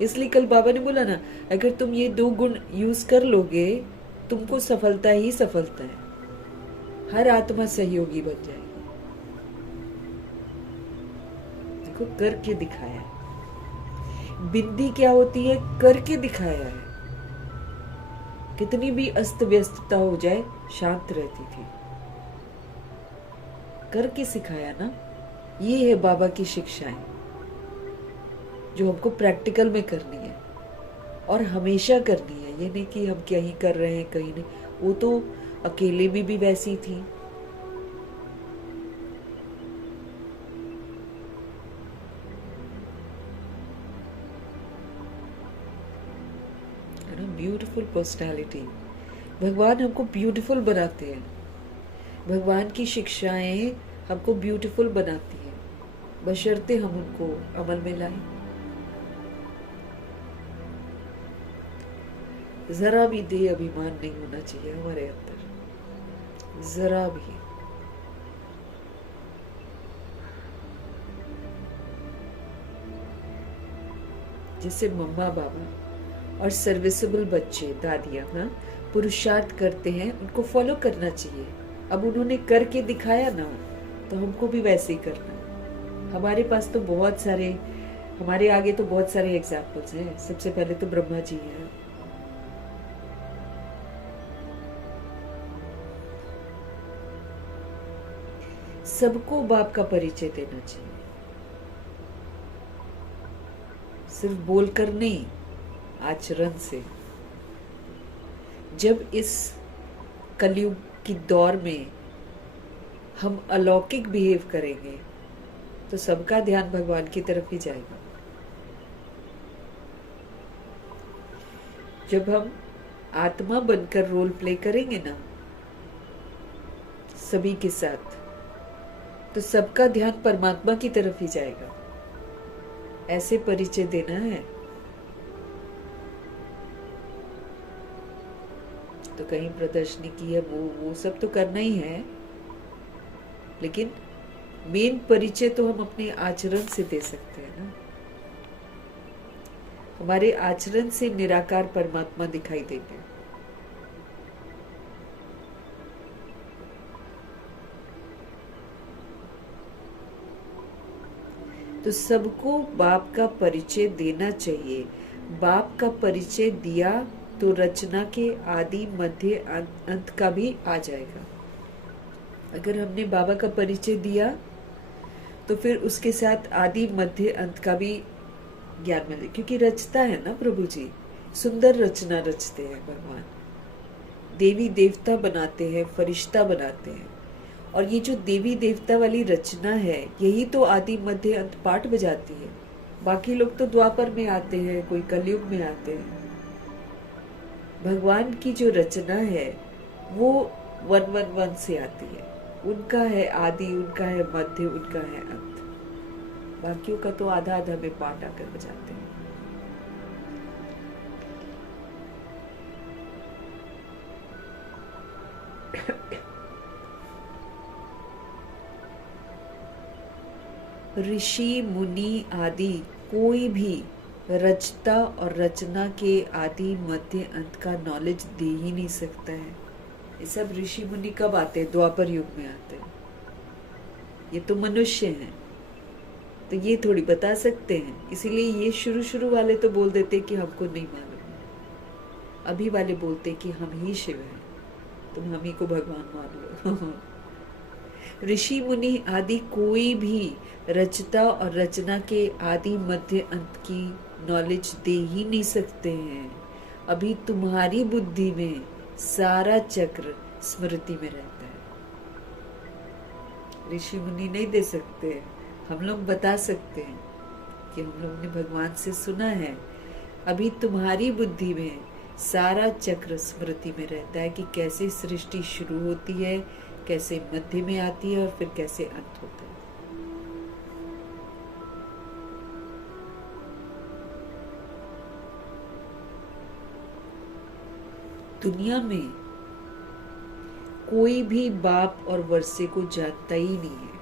इसलिए कल बाबा ने बोला ना, अगर तुम ये 2 गुण यूज कर लोगे तुमको सफलता ही सफलता है। हर आत्मा सहयोगी बन जाएगी। देखो करके दिखाया है। बिंदी क्या होती है, करके दिखाया है। कितनी भी अस्त व्यस्तता हो जाए शांत रहती थी, करके सिखाया ना। ये है बाबा की शिक्षाएं जो हमको प्रैक्टिकल में करनी है और हमेशा करनी है। ये नहीं कि हम कहीं कर रहे हैं कहीं नहीं। वो तो अकेले में भी वैसी थी। Beautiful personality. भगवान हमको ब्यूटीफुल बनाते हैं। भगवान की शिक्षाएं हमको ब्यूटीफुल बनाती हैं, बशर्ते हम उनको अमल में लाएं। जरा भी देह अभिमान नहीं होना चाहिए हमारे अंदर, जरा भी। जिससे मम्मा बाबा और सर्विसेबल बच्चे दादियां पुरुषार्थ करते हैं, उनको फॉलो करना चाहिए। अब उन्होंने करके दिखाया ना, तो हमको भी वैसे ही करना है। हमारे पास तो बहुत सारे, हमारे आगे तो बहुत सारे एग्जाम्पल्स हैं। सबसे पहले तो ब्रह्मा जी हैं। सबको बाप का परिचय देना चाहिए, सिर्फ बोलकर नहीं, आचरण से। जब इस कलयुग की दौर में हम अलौकिक बिहेव करेंगे तो सबका ध्यान भगवान की तरफ ही जाएगा। जब हम आत्मा बनकर रोल प्ले करेंगे ना सभी के साथ, तो सबका ध्यान परमात्मा की तरफ ही जाएगा। ऐसे परिचय देना है। तो कहीं प्रदर्शनी की है, वो सब तो करना ही है, लेकिन मेन परिचय तो हम अपने आचरण से दे सकते हैं ना। हमारे आचरण से निराकार परमात्मा दिखाई देंगे। तो सबको बाप का परिचय देना चाहिए। बाप का परिचय दिया तो रचना के आदि मध्य अंत का भी आ जाएगा। अगर हमने बाबा का परिचय दिया तो फिर उसके साथ आदि मध्य अंत का भी ज्ञान मिले, क्योंकि रचता है ना प्रभु जी, सुंदर रचना रचते हैं भगवान। देवी देवता बनाते हैं, फरिश्ता बनाते हैं, और ये जो देवी देवता वाली रचना है यही तो आदि मध्य अंत पाठ बजाती है। बाकी लोग तो द्वापर में आते हैं, कोई कलयुग में आते हैं। भगवान की जो रचना है वो 111 से आती है। उनका है आदि, उनका है मध्य, उनका है अंत। बाकियों का तो आधा आधा में पाठ आकर बजाते हैं। ऋषि मुनि आदि कोई भी रचता और रचना के आदि मध्य अंत का नॉलेज दे ही नहीं सकता है। ये सब ऋषि मुनि कब आते हैं? द्वापर युग में आते हैं। ये तो मनुष्य हैं, तो ये थोड़ी बता सकते हैं। इसीलिए ये शुरू वाले तो बोल देते कि हमको नहीं मालूम है। अभी वाले बोलते कि हम ही शिव हैं, तुम हम ही को भगवान मान लो। ऋषि मुनि आदि कोई भी रचता और रचना के आदि मध्य अंत की नॉलेज दे ही नहीं सकते हैं। अभी तुम्हारी बुद्धि में सारा चक्र स्मृति में रहता है। ऋषि मुनि नहीं दे सकते, हम लोग बता सकते हैं कि हम लोगों ने भगवान से सुना है। अभी तुम्हारी बुद्धि में सारा चक्र स्मृति में रहता है कि कैसे सृष्टि शुरू होती है, कैसे मध्य में आती है और फिर कैसे अंत होता है। दुनिया में कोई भी बाप और वर्षे को जानता ही नहीं है,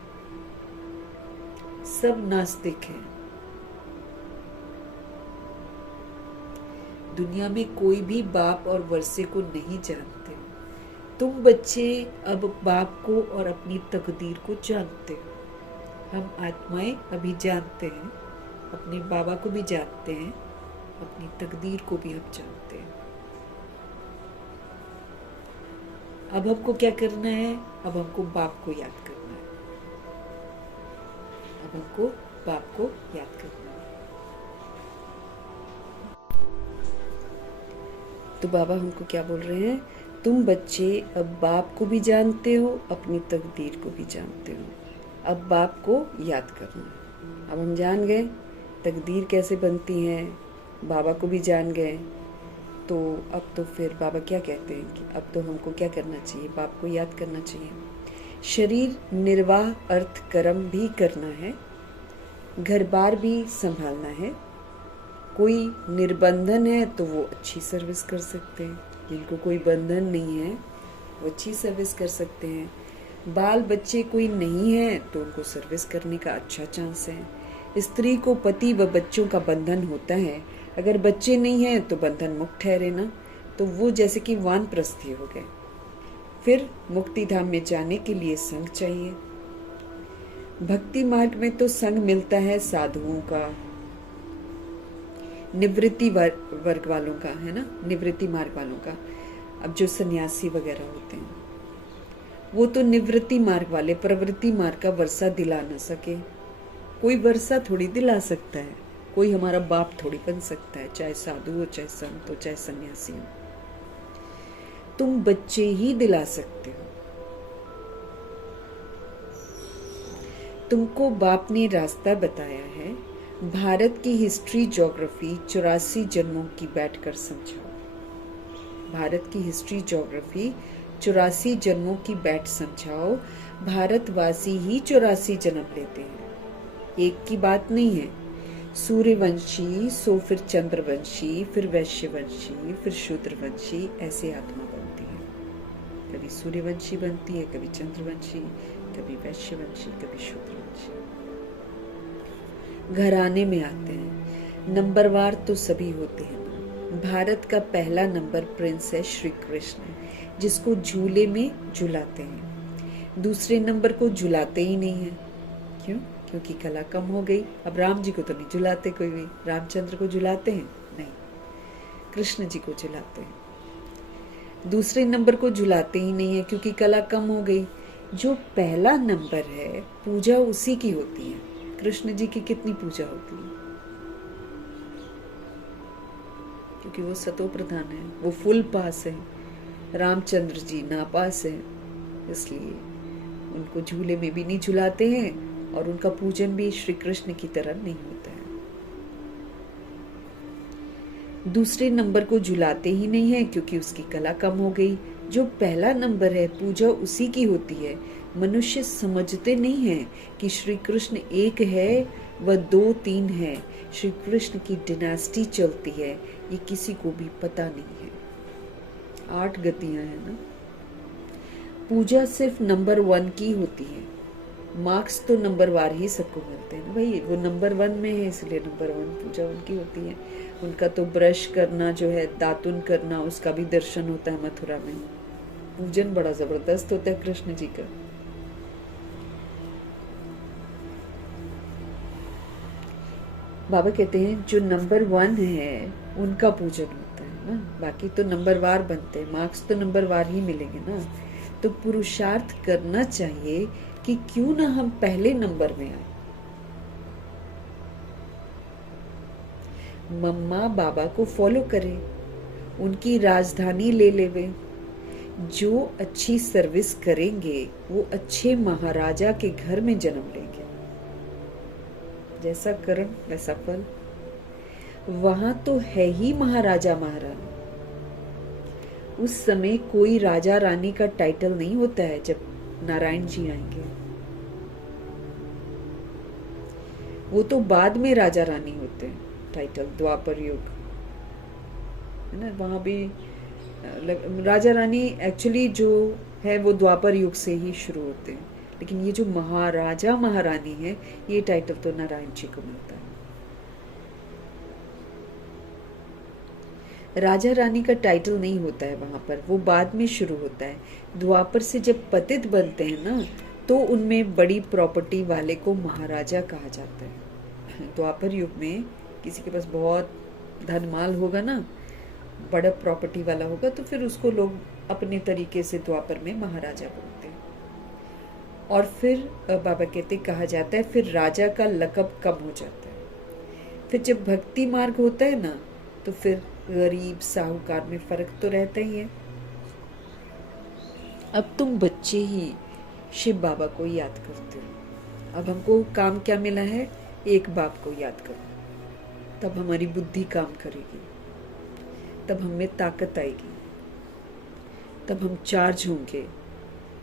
सब नास्तिक हैं। दुनिया में कोई भी बाप और वर्षे को नहीं जानते। तुम बच्चे अब बाप को और अपनी तकदीर को जानते हो। हम आत्माएं अभी जानते हैं, अपने बाबा को भी जानते हैं, अपनी तकदीर को भी हम जानते हैं। अब हमको क्या करना है? अब हमको बाप को याद करना है। अब हमको बाप को याद करना है। तो बाबा हमको क्या बोल रहे हैं? तुम बच्चे अब बाप को भी जानते हो, अपनी तकदीर को भी जानते हो। अब बाप को याद करना है। अब हम जान गए तकदीर कैसे बनती है, बाबा को भी जान गए। तो अब तो फिर बाबा क्या कहते हैं कि अब तो हमको क्या करना चाहिए? बाप को याद करना चाहिए। शरीर निर्वाह अर्थ कर्म भी करना है, घर बार भी संभालना है। कोई निर्बंधन है तो वो अच्छी सर्विस कर सकते हैं, जिनको कोई बंधन नहीं है वो अच्छी सर्विस कर सकते हैं। बाल बच्चे कोई नहीं है तो उनको सर्विस करने का अच्छा चांस है। स्त्री को पति व बच्चों का बंधन होता है, अगर बच्चे नहीं हैं तो बंधन मुक्त ठहरे ना, तो वो जैसे कि वानप्रस्थी हो गए। फिर मुक्ति धाम में जाने के लिए संग चाहिए। भक्ति मार्ग में तो संग मिलता है साधुओं का, निवृत्ति वर्ग वालों का, है ना, निवृत्ति मार्ग वालों का। अब जो सन्यासी वगैरह होते हैं वो तो निवृत्ति मार्ग वाले, प्रवृत्ति मार्ग का वर्षा दिला ना सके। कोई वर्षा थोड़ी दिला सकता है, कोई हमारा बाप थोड़ी बन सकता है, चाहे साधु हो, चाहे संत हो, चाहे सन्यासी हो। तुम बच्चे ही दिला सकते हो। तुमको बाप ने रास्ता बताया है। भारत की हिस्ट्री ज्योग्राफी 84 जन्मों की बैठकर समझाओ। भारत की हिस्ट्री ज्योग्राफी 84 जन्मों की बैठ समझाओ। भारतवासी ही 84 जन्म लेते हैं, एक की बात नहीं है। सूर्यवंशी, सो फिर चंद्रवंशी, फिर वैश्यवंशी, फिर शूद्रवंशी, ऐसे आत्मा बनती है। कभी सूर्यवंशी बनती है, कभी चंद्रवंशी, कभी वैश्यवंशी, कभी शूद्रवंशी। घराने में आते हैं, नंबरवार तो सभी होते हैं ना। भारत का पहला नंबर प्रिंस है श्री कृष्ण, जिसको झूले में झुलाते हैं। दूसरे नंबर को झुलाते ही नहीं है। क्यों? क्योंकि कला कम हो गई। अब राम जी को तो नहीं झुलाते कोई भी। रामचंद्र को झुलाते हैं? नहीं, कृष्ण जी को झुलाते हैं। दूसरे नंबर को झुलाते ही नहीं है क्योंकि कला कम हो गई। जो पहला नंबर है पूजा उसी की होती है। कृष्ण जी की कितनी पूजा होती है? क्योंकि वो सतो प्रधान है, वो फुल पास है। रामचंद्र जी नापास है, इसलिए उनको झूले में भी नहीं झुलाते हैं और उनका पूजन भी श्री कृष्ण की तरह नहीं होता है। दूसरे नंबर को झुलाते ही नहीं है क्योंकि उसकी कला कम हो गई। जो पहला नंबर है पूजा उसी की होती है। मनुष्य समझते नहीं है कि श्री कृष्ण एक है व 2-3 है। श्री कृष्ण की डिनास्टी चलती है, ये किसी को भी पता नहीं है। 8 गतियां हैं ना। पूजा सिर्फ नंबर 1 की होती है। मार्क्स तो नंबर वार ही सबको मिलते हैं ना भाई, वो नंबर 1 में है इसलिए नंबर 1 पूजा उनकी होती है। उनका तो ब्रश करना जो है, दातुन करना, उसका भी दर्शन होता है मथुरा में। पूजन बड़ा जबरदस्त होता है कृष्ण जी का। बाबा कहते हैं जो नंबर 1 है उनका पूजन होता है। ना, बाकी तो नंबरवार बनते हैं, मार्क्स तो नंबरवार ही मिलेंगे ना। तो पुरुषार्थ करना चाहिए कि क्यों ना हम पहले नंबर में आए। मम्मा बाबा को फॉलो करें, उनकी राजधानी ले लेवे। जो अच्छी सर्विस करेंगे वो अच्छे महाराजा के घर में जन्म लेंगे। जैसा कर्म वैसा फल। वहां तो है ही महाराजा महारानी। उस समय कोई राजा रानी का टाइटल नहीं होता है जब नारायण जी आएंगे। वो तो बाद में राजा रानी होते हैं टाइटल, द्वापर युग है ना। वहां भी राजा रानी एक्चुअली जो है वो द्वापर युग से ही शुरू होते हैं, लेकिन ये जो महाराजा महारानी है ये टाइटल तो नारायण जी को मिलता है। राजा रानी का टाइटल नहीं होता है वहां पर, वो बाद में शुरू होता है। द्वापर से जब पतित बनते हैं ना तो उनमें बड़ी प्रॉपर्टी वाले को महाराजा कहा जाता है। द्वापर युग में किसी के पास बहुत धनमाल होगा ना, बड़ा प्रॉपर्टी वाला होगा, तो फिर उसको लोग अपने तरीके से द्वापर में महाराजा बोलते हैं। और फिर बाबा कहते कहा जाता है फिर राजा का लक़ब कम हो जाता है। फिर जब भक्ति मार्ग होता है ना तो फिर गरीब साहूकार में फर्क तो रहता ही है। अब तुम बच्चे ही शिव बाबा को याद करते हो। अब हमको काम क्या मिला है, एक बाप को याद करो, तब हमारी बुद्धि काम करेगी, तब हमें ताकत आएगी, तब हम चार्ज होंगे,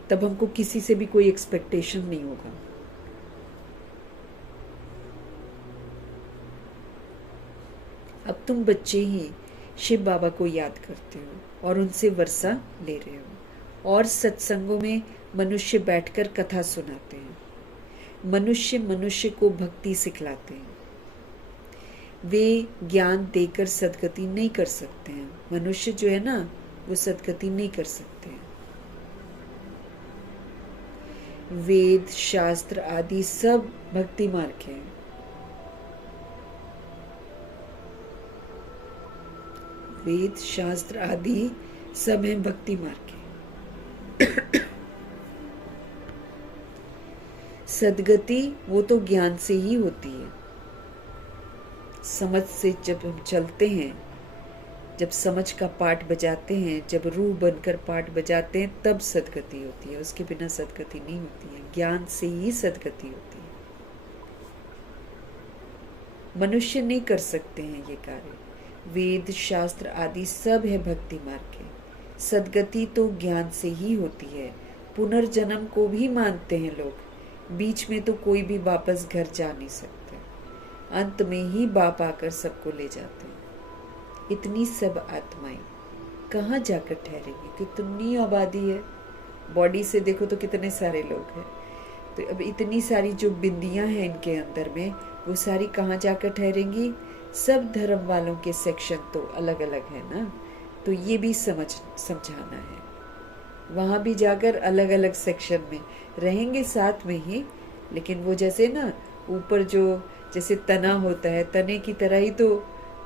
तब हमको किसी से भी कोई एक्सपेक्टेशन नहीं होगा। अब तुम बच्चे ही शिव बाबा को याद करते हो और उनसे वर्षा ले रहे हो, और सत्संगों में मनुष्य बैठकर कथा सुनाते हैं। मनुष्य मनुष्य को भक्ति सिखलाते हैं। वे ज्ञान देकर सदगति नहीं कर सकते हैं। मनुष्य जो है ना वो सदगति नहीं कर सकते हैं। वेद शास्त्र आदि सब भक्ति मार्ग हैं। वेद शास्त्र आदि सब हैं भक्ति मार्ग के। सदगति वो तो ज्ञान से ही होती है। समझ से जब हम चलते हैं, जब समझ का पाठ बजाते हैं, जब रूह बनकर पाठ बजाते हैं, तब सदगति होती है। उसके बिना सदगति नहीं होती है। ज्ञान से ही सदगति होती है। मनुष्य नहीं कर सकते हैं ये कार्य। वेद शास्त्र आदि सब है भक्ति मार्ग के। सदगति तो ज्ञान से ही होती है। पुनर्जन्म को भी मानते हैं लोग। बीच में तो कोई भी वापस घर जा नहीं सकते। अंत में ही बाप आकर सबको ले जाते हैं। इतनी सब आत्माएं कहाँ जाकर ठहरेगी? कितनी आबादी है। बॉडी से देखो तो कितने सारे लोग हैं। तो अब इतनी सारी जो बिंदियां हैं इनके अंदर में, वो सारी कहाँ जाकर ठहरेंगी? सब धर्म वालों के सेक्शन तो अलग अलग है ना, तो ये भी समझाना है। वहाँ भी जाकर अलग अलग सेक्शन में रहेंगे साथ में ही, लेकिन वो जैसे ना ऊपर जो जैसे तना होता है, तने की तरह ही तो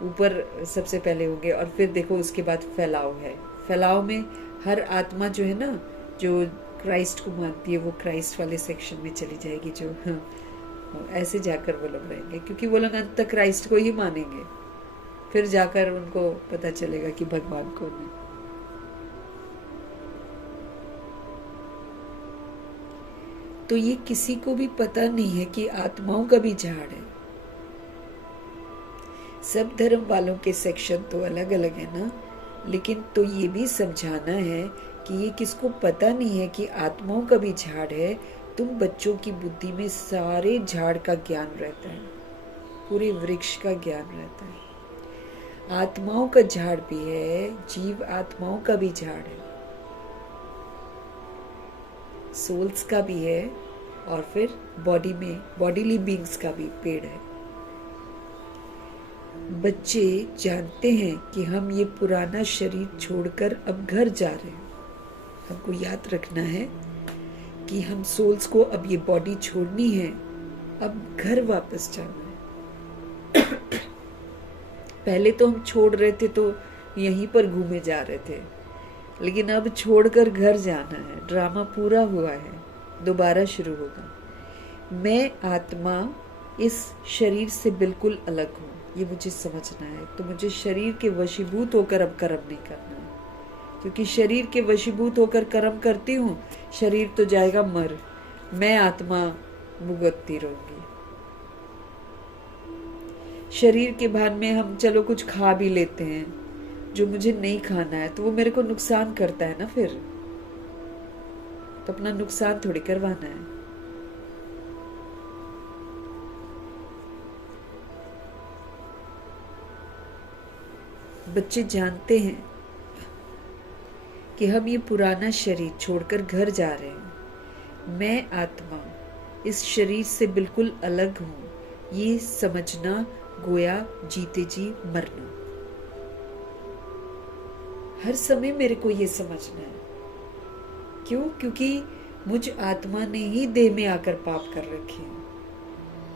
ऊपर सबसे पहले होंगे, और फिर देखो उसके बाद फैलाव है। फैलाव में हर आत्मा जो है ना, जो क्राइस्ट को मानती है, वो क्राइस्ट वाले सेक्शन में चली जाएगी। जो ऐसे जाकर वो लोग रहेंगे, क्योंकि वो लोग अंत तक क्राइस्ट को ही मानेंगे। फिर जाकर उनको पता चलेगा कि भगवान कौन है। तो ये किसी को भी पता नहीं है कि आत्माओं का भी झाड़ है। सब धर्म वालों के सेक्शन तो अलग अलग है ना, लेकिन तो ये भी समझाना है कि ये किसको पता नहीं है कि आत्माओं का भी झाड़ है। तुम बच्चों की बुद्धि में सारे झाड़ का ज्ञान रहता है, पूरे वृक्ष का ज्ञान रहता है। आत्माओं का झाड़ भी है, जीव आत्माओं का भी झाड़ है, सोल्स का भी है, और फिर बॉडी में बॉडीली बीइंग्स का भी पेड़ है। बच्चे जानते हैं कि हम ये पुराना शरीर छोड़कर अब घर जा रहे हैं। हमको याद रखना है कि हम सोल्स को अब ये बॉडी छोड़नी है, अब घर वापस जाना है। पहले तो हम छोड़ रहे थे तो यहीं पर घूमे जा रहे थे, लेकिन अब छोड़कर घर जाना है। ड्रामा पूरा हुआ है, दोबारा शुरू होगा। मैं आत्मा इस शरीर से बिल्कुल अलग हूँ, ये मुझे समझना है। तो मुझे शरीर के वशीभूत होकर अब कर्म नहीं करना है, क्योंकि शरीर के वशीभूत होकर कर्म करती हूँ, शरीर तो जाएगा मर, मैं आत्मा भुगतती रहूंगी। शरीर के भान में हम चलो कुछ खा भी लेते हैं जो मुझे नहीं खाना है, तो वो मेरे को नुकसान करता है ना, फिर तो अपना नुकसान थोड़ी करवाना है। बच्चे जानते हैं कि हम ये पुराना शरीर छोड़कर घर जा रहे हैं। मैं आत्मा इस शरीर से बिल्कुल अलग हूं, ये समझना गोया जीते जी मरना। हर समय मेरे को ये समझना है। क्यों? क्योंकि मुझ आत्मा ने ही देह में आकर पाप कर रखे हैं।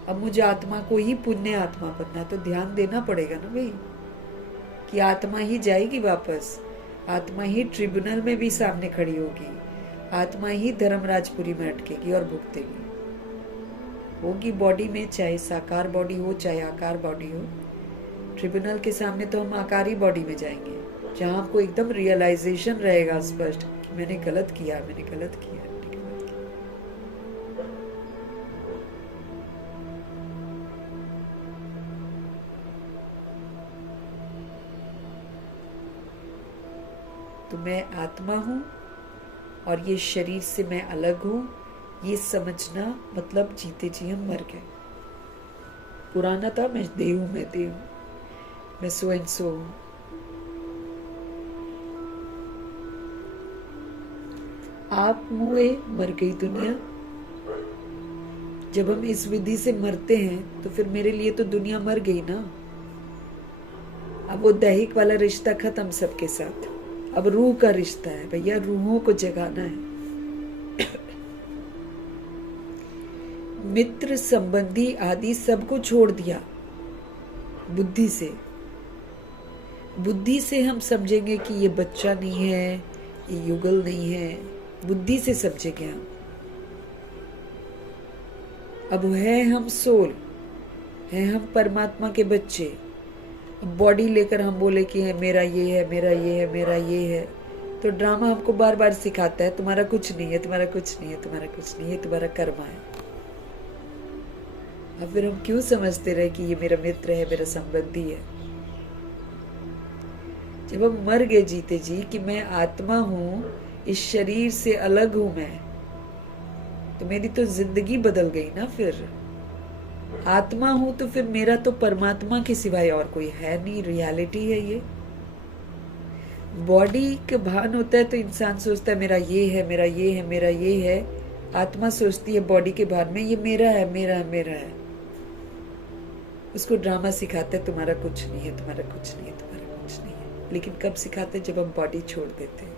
अब मुझ आत्मा को ही पुण्य आत्मा बनना, तो ध्यान देना पड़ेगा ना भाई, कि आत्मा ही जाएगी वापस, आत्मा ही ट्रिब्यूनल में भी सामने खड़ी होगी, आत्मा ही धर्मराजपुरी में अटकेगी और भुगतेगी। होगी बॉडी में, चाहे साकार बॉडी हो चाहे आकार बॉडी हो। ट्रिब्यूनल के सामने तो हम आकारी बॉडी में जाएंगे, जहां आपको एकदम रियलाइजेशन रहेगा स्पष्ट कि मैंने गलत किया, मैंने गलत किया, मैंने गलत किया। तो मैं आत्मा हूं और ये शरीर से मैं अलग हूं, ये समझना मतलब जीते जी हम मर गए। पुराना था मैं देह हूं, मैं देह हूं, मैं सो एंड सो हूं। आप मुए मर गई दुनिया। जब हम इस विधि से मरते हैं तो फिर मेरे लिए तो दुनिया मर गई ना। अब वो दैहिक वाला रिश्ता खत्म सबके साथ, अब रूह का रिश्ता है भैया, रूहों को जगाना है। मित्र संबंधी आदि सबको छोड़ दिया बुद्धि से। बुद्धि से हम समझेंगे कि ये बच्चा नहीं है, ये युगल नहीं है, बुद्धि से समझेंगे हम। अब है हम सोल, है हम परमात्मा के बच्चे। अब बॉडी लेकर हम बोले कि है मेरा ये है, मेरा ये है, मेरा ये है, तो ड्रामा हमको बार बार सिखाता है तुम्हारा कुछ नहीं है, तुम्हारा कुछ नहीं है, तुम्हारा कुछ नहीं है, तुम्हारा कर्मा है। अब फिर हम क्यों समझते रहे कि ये मेरा मित्र है, मेरा संबंधी है। जब हम मर गए जीते जी कि मैं आत्मा हूं, इस शरीर से अलग हूं मैं, तो मेरी तो जिंदगी बदल गई ना। फिर आत्मा हूं तो फिर मेरा तो परमात्मा के सिवाय और कोई है नहीं, रियलिटी है ये। बॉडी के भान होता है तो इंसान सोचता है मेरा ये है, मेरा ये है, मेरा ये है। आत्मा सोचती है बॉडी के भान में ये मेरा है, मेरा है, मेरा है। उसको ड्रामा सिखाता है तुम्हारा कुछ नहीं है, तुम्हारा कुछ नहीं है, तुम्हारा कुछ नहीं है। लेकिन कब सिखाते हैं? जब हम बॉडी छोड़ देते हैं।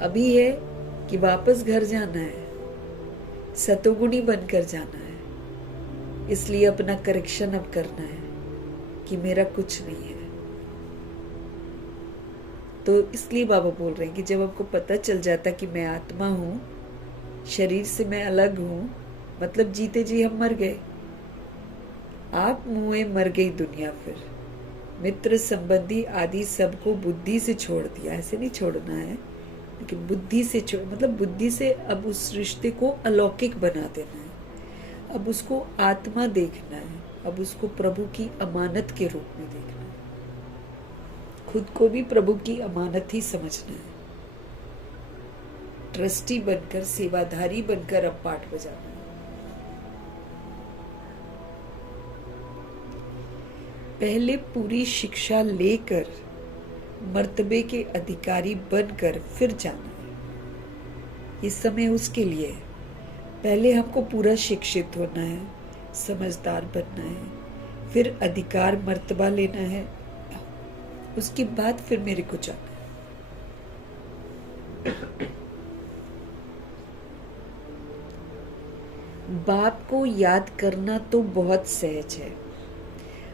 अभी है कि वापस घर जाना है, सतोगुणी बनकर जाना है। इसलिए अपना करेक्शन अब करना है कि मेरा कुछ नहीं है। तो इसलिए बाबा बोल रहे हैं कि जब आपको पता चल जाता कि मैं आत्मा हूं, शरीर से मैं अलग हूं, मतलब जीते जी हम मर गए। आप मुए मर गई दुनिया। फिर मित्र संबंधी आदि सबको बुद्धि से छोड़ दिया। ऐसे नहीं छोड़ना है, लेकिन बुद्धि से छोड़, मतलब बुद्धि से अब उस रिश्ते को अलौकिक बना देना है। अब उसको आत्मा देखना है, अब उसको प्रभु की अमानत के रूप में देखना है। खुद को भी प्रभु की अमानत ही समझना है। ट्रस्टी बनकर, सेवाधारी बनकर अब पाठ बजाना है। पहले पूरी शिक्षा लेकर मर्तबे के अधिकारी बनकर फिर जाना है। ये समय उसके लिए है। पहले हमको पूरा शिक्षित होना है, समझदार बनना है, फिर अधिकार मर्तबा लेना है, उसके बाद फिर मेरे को जाना है। बाप को याद करना तो बहुत सहज है,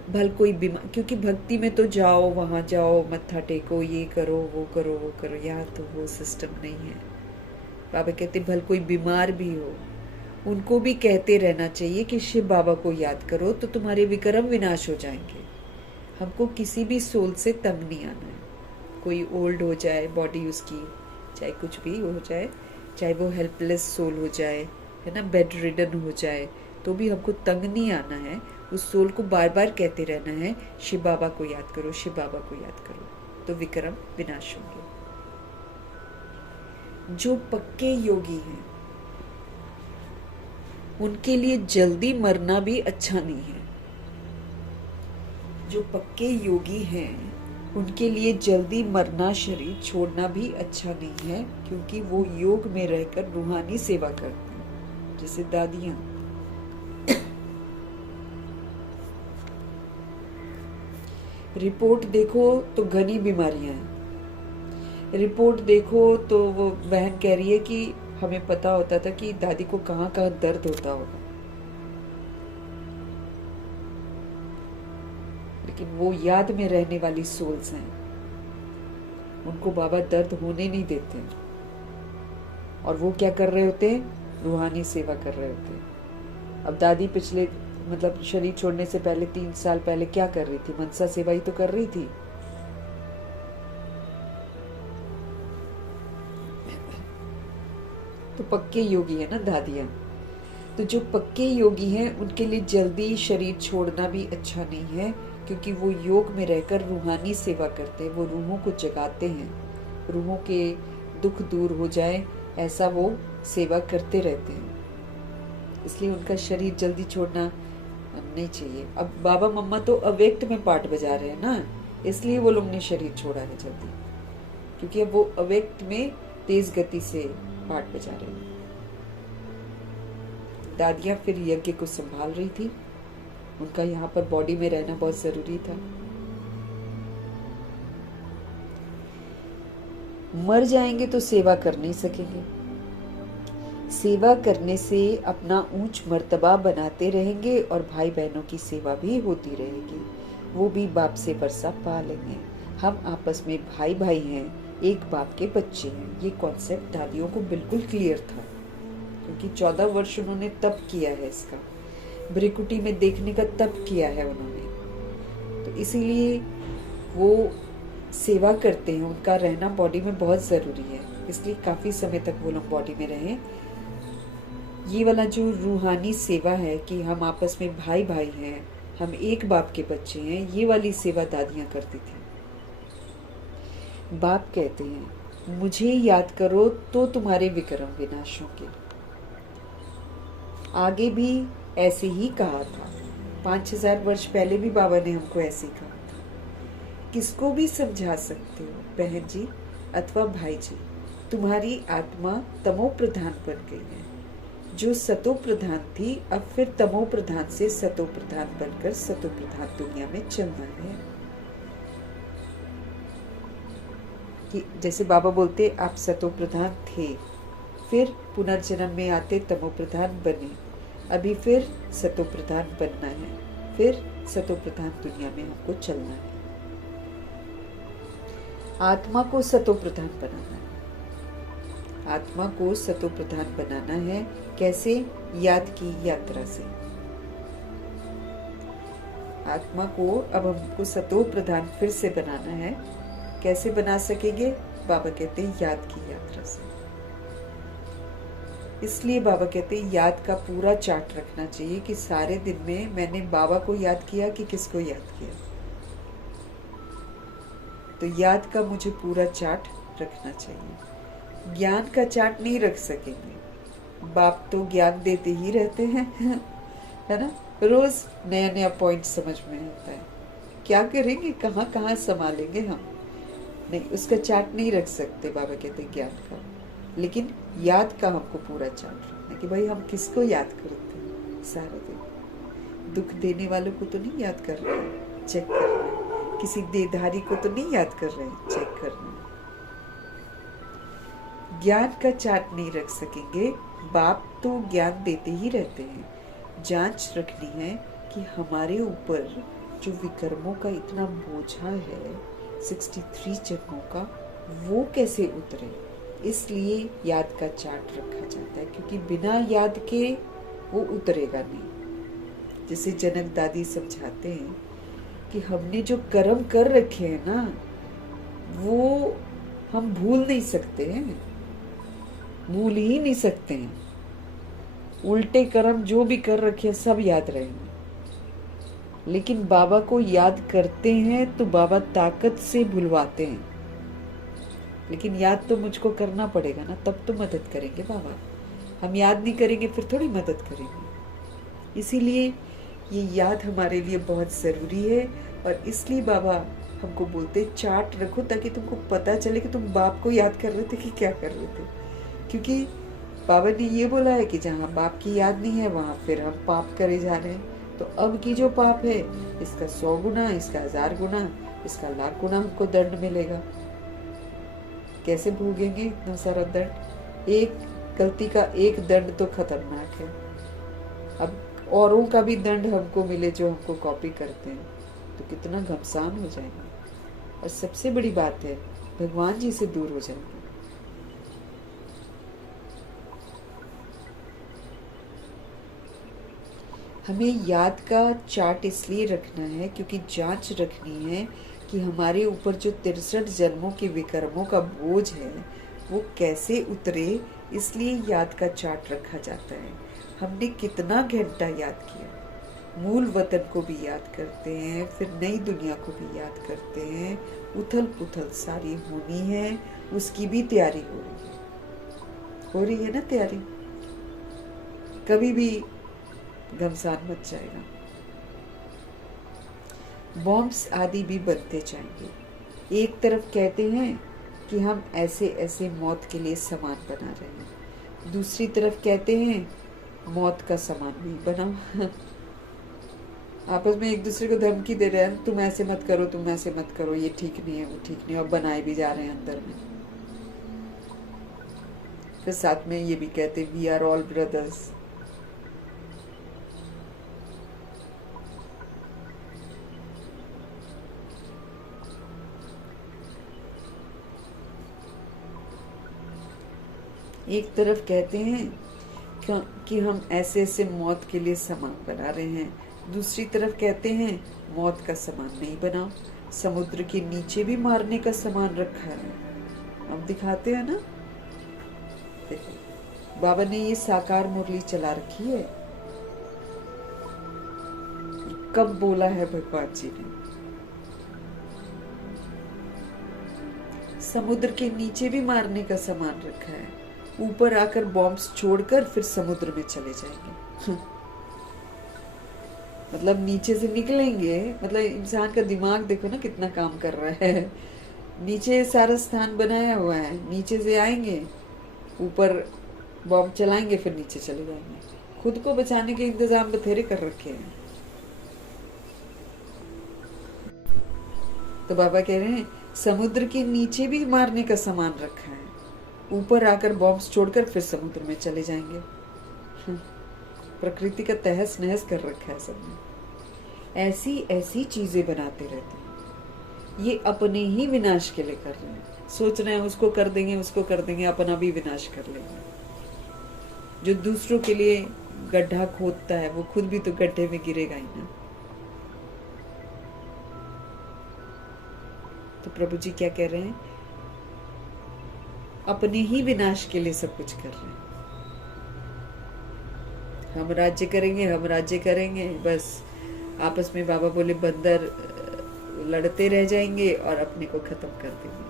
भल कोई बीमार, क्योंकि भक्ति में तो जाओ, वहाँ जाओ, मत्था टेको, ये करो वो करो वो करो, यहाँ तो वो सिस्टम नहीं है। बाबा कहते भल कोई बीमार भी हो, उनको भी कहते रहना चाहिए कि शिव बाबा को याद करो तो तुम्हारे विक्रम विनाश हो जाएंगे। हमको किसी भी सोल से तंग नहीं आना है। कोई ओल्ड हो जाए बॉडी उसकी, चाहे कुछ भी हो जाए, चाहे वो हेल्पलेस सोल हो जाए, है ना, बेड रिडन हो जाए, तो भी हमको तंग नहीं आना है। उस सोल को बार बार कहते रहना है शिव बाबा को याद करो, शिव बाबा को याद करो, तो विक्रम विनाश होंगे। जो पक्के योगी हैं उनके लिए जल्दी मरना भी अच्छा नहीं है। जो पक्के योगी हैं उनके लिए जल्दी मरना, शरीर छोड़ना भी अच्छा नहीं है, क्योंकि वो योग में रहकर रूहानी सेवा करते हैं। जैसे दादियां, रिपोर्ट देखो तो घनी बीमारियां हैं। रिपोर्ट देखो तो वो बहन कह रही है कि हमें पता होता था कि दादी को कहाँ कहाँ दर्द होता होगा, लेकिन वो याद में रहने वाली सोल्स हैं, उनको बाबा दर्द होने नहीं देते। और वो क्या कर रहे होते हैं? रूहानी सेवा कर रहे होते हैं। अब दादी पिछले मतलब शरीर छोड़ने से पहले 3 साल पहले क्या कर रही थी? मनसा सेवा ही तो कर रही थी। तो पक्के योगी है ना दादियां। तो जो पक्के योगी हैं उनके लिए जल्दी शरीर छोड़ना भी अच्छा नहीं है, क्योंकि वो योग में रहकर रूहानी सेवा करते हैं। वो रूहों को जगाते हैं, रूहों के दुख दूर हो जाए ऐसा वो सेवा करते रहते हैं। इसलिए उनका शरीर जल्दी छोड़ना नहीं चाहिए। अब बाबा मम्मा तो अव्यक्त में पाठ बजा रहे हैं ना, इसलिए वो लोग ने शरीर छोड़ा है जल्दी, क्योंकि अब वो अव्यक्त में तेज गति से पाठ बजा रहे हैं। दादियां फिर यज्ञ को संभाल रही थी, उनका यहाँ पर बॉडी में रहना बहुत जरूरी था। मर जाएंगे तो सेवा कर नहीं सकेंगे। सेवा करने से अपना ऊंच मर्तबा बनाते रहेंगे और भाई बहनों की सेवा भी होती रहेगी, वो भी बाप से वर्षा पा लेंगे। हम आपस में भाई भाई हैं, एक बाप के बच्चे हैं। ये कॉन्सेप्ट दादियों को बिल्कुल क्लियर था, क्योंकि 14 वर्ष उन्होंने तप किया है इसका, ब्रिकुटी में देखने का तप किया है उन्होंने। तो इसीलिए वो सेवा करते हैं, उनका रहना बॉडी में बहुत जरूरी है, इसलिए काफी समय तक वो लोग बॉडी में रहें। ये वाला जो रूहानी सेवा है कि हम आपस में भाई भाई हैं, हम एक बाप के बच्चे हैं, ये वाली सेवा दादियां करती थी। बाप कहते हैं मुझे याद करो तो तुम्हारे विक्रम विनाश होंगे। आगे भी ऐसे ही कहा था, 5000 वर्ष पहले भी बाबा ने हमको ऐसे ही कहा था। किसको भी समझा सकते हो बहन जी अथवा भाई जी, तुम्हारी आत्मा तमो प्रधान बन गई है। जो सतो प्रधान थी अब फिर तमो प्रधान से सतो प्रधान बनकर सतो प्रधान दुनिया में चलना है। कि जैसे बाबा बोलते आप सतो प्रधान थे, फिर पुनर्जन्म में आते तमो प्रधान बने, अभी फिर सतो प्रधान बनना है, फिर सतो प्रधान दुनिया में हमको चलना है। आत्मा को सतो प्रधान बनाना है, आत्मा को सतो प्रधान बनाना है। कैसे? याद की यात्रा से। आत्मा को अब हमको सतो प्रधान फिर से बनाना है। कैसे बना सकेंगे? बाबा कहते हैं याद की यात्रा से। इसलिए बाबा कहते हैं याद का पूरा चार्ट रखना चाहिए कि सारे दिन में मैंने बाबा को याद किया कि किसको याद किया। तो याद का मुझे पूरा चार्ट रखना चाहिए। ज्ञान का चार्ट नहीं रख सकेंगे, बाप तो ज्ञान देते ही रहते हैं है ना, रोज नया नया पॉइंट समझ में आता है, क्या करेंगे, कहाँ कहाँ संभालेंगे हम, नहीं उसका चार्ट नहीं रख सकते। बाबा कहते हैं ज्ञान का, लेकिन याद का हमको पूरा चार्ट रखना कि भाई हम किसको याद करते हैं सारा दिन। दुख देने वालों को तो नहीं याद कर रहे, चेक करना है। किसी देहधारी को तो नहीं याद कर रहे, चेक करना है। ज्ञान का चार्ट नहीं रख सकेंगे, बाप तो ज्ञान देते ही रहते हैं। जांच रखनी है कि हमारे ऊपर जो विकर्मों का इतना बोझा है 63 जन्मों का, वो कैसे उतरे, इसलिए याद का चार्ट रखा जाता है, क्योंकि बिना याद के वो उतरेगा नहीं। जैसे जनक दादी समझाते हैं कि हमने जो कर्म कर रखे हैं ना, वो हम भूल नहीं सकते हैं, भूल ही नहीं सकते हैं। उल्टे कर्म जो भी कर रखे हैं सब याद रहेंगे, लेकिन बाबा को याद करते हैं तो बाबा ताकत से भुलवाते हैं। लेकिन याद तो मुझको करना पड़ेगा ना, तब तो मदद करेंगे बाबा। हम याद नहीं करेंगे फिर थोड़ी मदद करेंगे। इसीलिए ये याद हमारे लिए बहुत ज़रूरी है, और इसलिए बाबा हमको बोलते चार्ट रखो, ताकि तुमको पता चले कि तुम बाप को याद कर रहे थे कि क्या कर रहे थे। क्योंकि बाबा ने ये बोला है कि जहाँ बाप की याद नहीं है वहाँ फिर हम पाप करे जा रहे हैं। तो अब की जो पाप है, इसका 100 गुना, इसका 1000 गुना, इसका 1,00,000 गुना हमको दंड मिलेगा। कैसे भोगेंगे इतना सारा दंड? एक गलती का एक दंड तो खतरनाक है, अब औरों का भी दंड हमको मिले जो हमको कॉपी करते हैं तो कितना घमसान हो जाएगा। और सबसे बड़ी बात है, भगवान जी से दूर हो जाएंगे। हमें याद का चार्ट इसलिए रखना है क्योंकि जांच रखनी है कि हमारे ऊपर जो 63 जन्मों के विकर्मों का बोझ है वो कैसे उतरे, इसलिए याद का चार्ट रखा जाता है। हमने कितना घंटा याद किया, मूल वतन को भी याद करते हैं, फिर नई दुनिया को भी याद करते हैं। उथल पुथल सारी होनी है, उसकी भी तैयारी हो रही है ना तैयारी। कभी भी घमसान मच जाएगा। बॉम्ब्स आदि भी बनते जाएंगे। एक तरफ कहते हैं कि हम ऐसे ऐसे मौत के लिए सामान बना रहे हैं, दूसरी तरफ कहते हैं मौत का सामान नहीं बनाओ। आपस में एक दूसरे को धमकी दे रहे हैं, तुम ऐसे मत करो, तुम ऐसे मत करो, ये ठीक नहीं है, वो ठीक नहीं है, और बनाए भी जा रहे हैं अंदर में। फिर साथ में ये भी कहते वी आर ऑल ब्रदर्स। एक तरफ कहते हैं कि हम ऐसे ऐसे मौत के लिए सामान बना रहे हैं, दूसरी तरफ कहते हैं मौत का सामान नहीं बनाओ, समुद्र के नीचे भी मारने का सामान रखा है। हम दिखाते हैं ना, देखो बाबा ने ये साकार मुरली चला रखी है। कब बोला है भगवान जी ने? समुद्र के नीचे भी मारने का सामान रखा है, ऊपर आकर बॉम्ब्स छोड़कर फिर समुद्र में चले जाएंगे। मतलब नीचे से निकलेंगे, मतलब इंसान का दिमाग देखो ना कितना काम कर रहा है। नीचे सारा स्थान बनाया हुआ है, नीचे से आएंगे, ऊपर बॉम्ब चलाएंगे, फिर नीचे चले जाएंगे। खुद को बचाने के इंतजाम बथेरे कर रखे हैं। तो बाबा कह रहे हैं समुद्र के नीचे भी मारने का सामान रखा है, ऊपर आकर बॉम्ब्स छोड़कर फिर समुद्र में चले जाएंगे। प्रकृति का तहस नहस कर रखा है सबने। ऐसी ऐसी चीजें बनाते रहते हैं, ये अपने ही विनाश के लिए कर रहे हैं। सोच रहे हैं उसको कर देंगे, उसको कर देंगे, अपना भी विनाश कर लेंगे। जो दूसरों के लिए गड्ढा खोदता है वो खुद भी तो गड्ढे में गिरेगा ही ना। तो प्रभु जी क्या कह रहे हैं? अपने ही विनाश के लिए सब कुछ कर रहे हैं। हम राज्य करेंगे, हम राज्य करेंगे, बस आपस में बाबा बोले बंदर लड़ते रह जाएंगे और अपने को खत्म कर देंगे।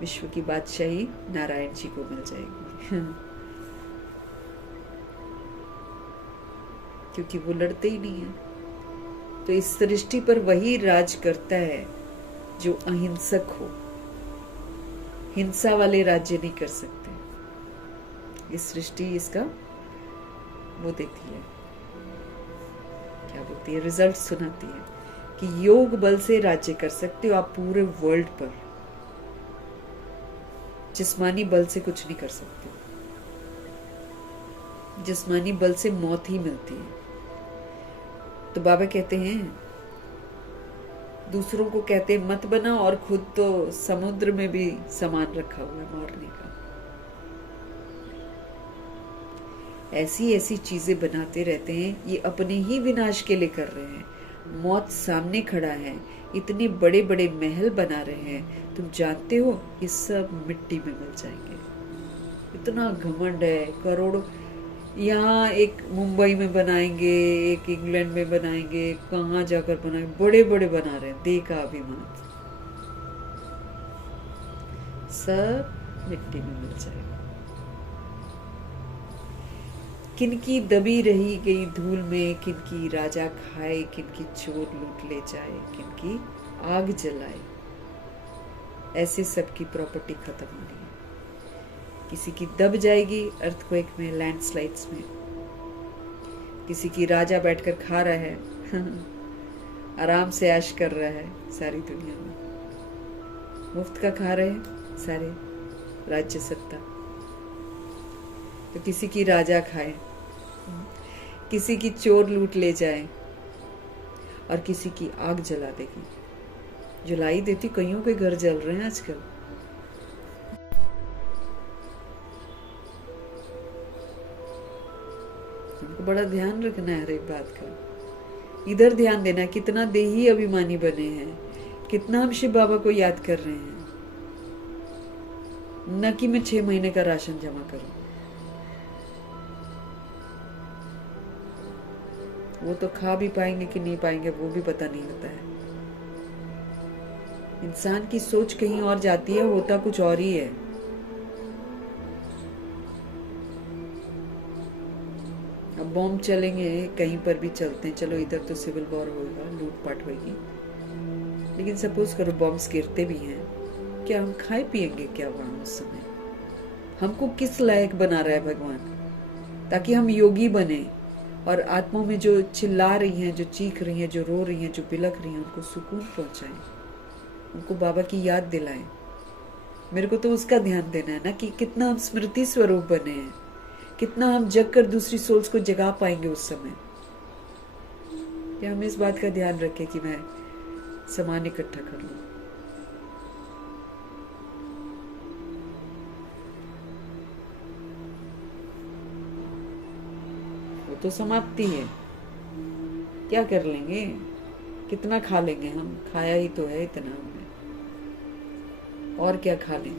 विश्व की बादशाही नारायण जी को मिल जाएगी। क्योंकि वो लड़ते ही नहीं है। तो इस सृष्टि पर वही राज करता है जो अहिंसक हो। हिंसा वाले राज्य नहीं कर सकते। ये सृष्टि इसका वो देती है, क्या बोलती है, रिजल्ट सुनाती है कि योग बल से राज्य कर सकते हो आप पूरे वर्ल्ड पर। जिस्मानी बल से कुछ नहीं कर सकते। जिस्मानी बल से मौत ही मिलती है। तो बाबा कहते हैं दूसरों को कहते मत बना और खुद तो समुद्र में भी सामान रखा हुआ है मारने का। ऐसी ऐसी चीजें बनाते रहते हैं, ये अपने ही विनाश के लिए कर रहे हैं। मौत सामने खड़ा है, इतने बड़े बड़े महल बना रहे हैं, तुम जानते हो ये सब मिट्टी में मिल जाएंगे। इतना घमंड है, करोड़ों यहाँ एक मुंबई में बनाएंगे, एक इंग्लैंड में बनाएंगे, कहाँ जाकर बनाएंगे, बड़े बड़े बना रहे हैं, देखा अभिमान, सब मिट्टी में मिल जाएगा। किनकी दबी रही गई धूल में, किनकी राजा खाए, किनकी चोर लूट ले जाए, किनकी आग जलाए, ऐसे सबकी प्रॉपर्टी खत्म होनी है। किसी की दब जाएगी अर्थक्वेक में, लैंडस्लाइड्स में, किसी की राजा बैठकर खा रहा है आराम से ऐश कर रहा है सारी दुनिया में, मुफ्त का खा रहे हैं सारे राज्य सत्ता, तो किसी की राजा खाए, किसी की चोर लूट ले जाए और किसी की आग जला देगी। जलाई देती, कईयों के घर जल रहे हैं आजकल। हमको बड़ा ध्यान रखना है हर एक बात का। इधर ध्यान देना, कितना देही अभिमानी बने हैं, कितना हम शिव बाबा को याद कर रहे हैं, न कि मैं 6 महीने का राशन जमा करूं। वो तो खा भी पाएंगे कि नहीं पाएंगे वो भी पता नहीं होता है। इंसान की सोच कहीं और जाती है, होता कुछ और ही है। अब बॉम्ब चलेंगे, कहीं पर भी चलते हैं, चलो इधर तो सिविल वॉर होगा, लूटपाट होगी, लेकिन सपोज करो बॉम्ब्स गिरते भी हैं, क्या हम खाए पिएंगे क्या वहां उस समय? हमको किस लायक बना रहा है भगवान, ताकि हम योगी बने और आत्माओं में जो चिल्ला रही हैं, जो चीख रही हैं, जो रो रही हैं, जो बिलख रही हैं, उनको सुकून पहुंचाएं, उनको बाबा की याद दिलाएं। मेरे को तो उसका ध्यान देना है ना, कि कितना हम स्मृति स्वरूप बने हैं, कितना हम जग कर दूसरी सोल्स को जगा पाएंगे उस समय। या हम इस बात का ध्यान रखें कि मैं सामान इकट्ठा कर लूं। वो तो समाप्ति है, क्या कर लेंगे, कितना खा लेंगे हम, खाया ही तो है इतना हमने, और क्या खा लें।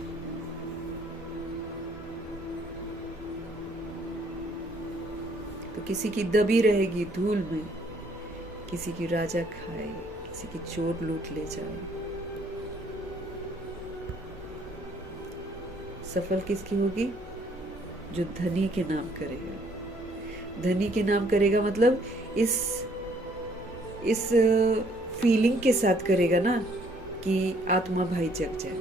तो किसी की दबी रहेगी धूल में, किसी की राजा खाए, किसी की चोर लूट ले जाए। सफल किसकी होगी? जो धनी के नाम करेगा। धनी के नाम करेगा मतलब इस फीलिंग के साथ करेगा ना, कि आत्मा भाई जग जाए,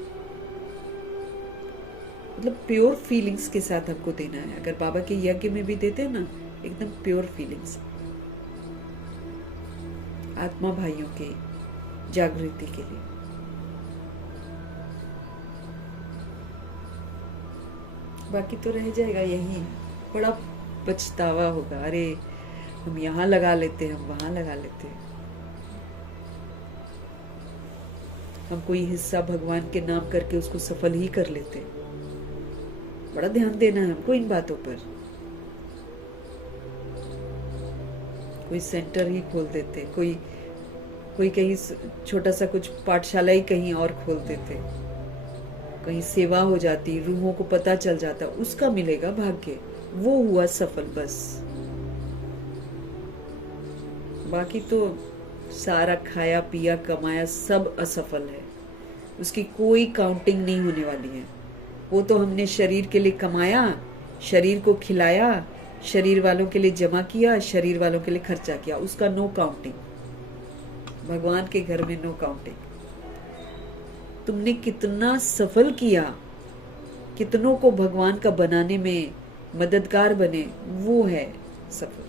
मतलब प्योर फीलिंग्स के साथ हमको देना है। अगर बाबा के यज्ञ में भी देते हैं ना, एकदम प्योर फीलिंग्स, आत्मा भाइयों के जागृति के लिए। बाकी तो रह जाएगा यही, बड़ा पछतावा होगा, अरे हम यहाँ लगा लेते, हम वहां लगा लेते, हम कोई हिस्सा भगवान के नाम करके उसको सफल ही कर लेते। बड़ा ध्यान देना है हमको इन बातों पर। कोई सेंटर ही खोल देते, कोई कहीं छोटा सा कुछ पाठशाला ही कहीं और खोल देते, कहीं सेवा हो जाती, रूहों को पता चल जाता, उसका मिलेगा भाग्य, वो हुआ सफल बस। बाकी तो सारा खाया पिया कमाया सब असफल है, उसकी कोई काउंटिंग नहीं होने वाली है। वो तो हमने शरीर के लिए कमाया, शरीर को खिलाया, शरीर वालों के लिए जमा किया, शरीर वालों के लिए खर्चा किया, उसका नो काउंटिंग। भगवान के घर में नो काउंटिंग। तुमने कितना सफल किया, कितनों को भगवान का बनाने में मददगार बने, वो है सफल।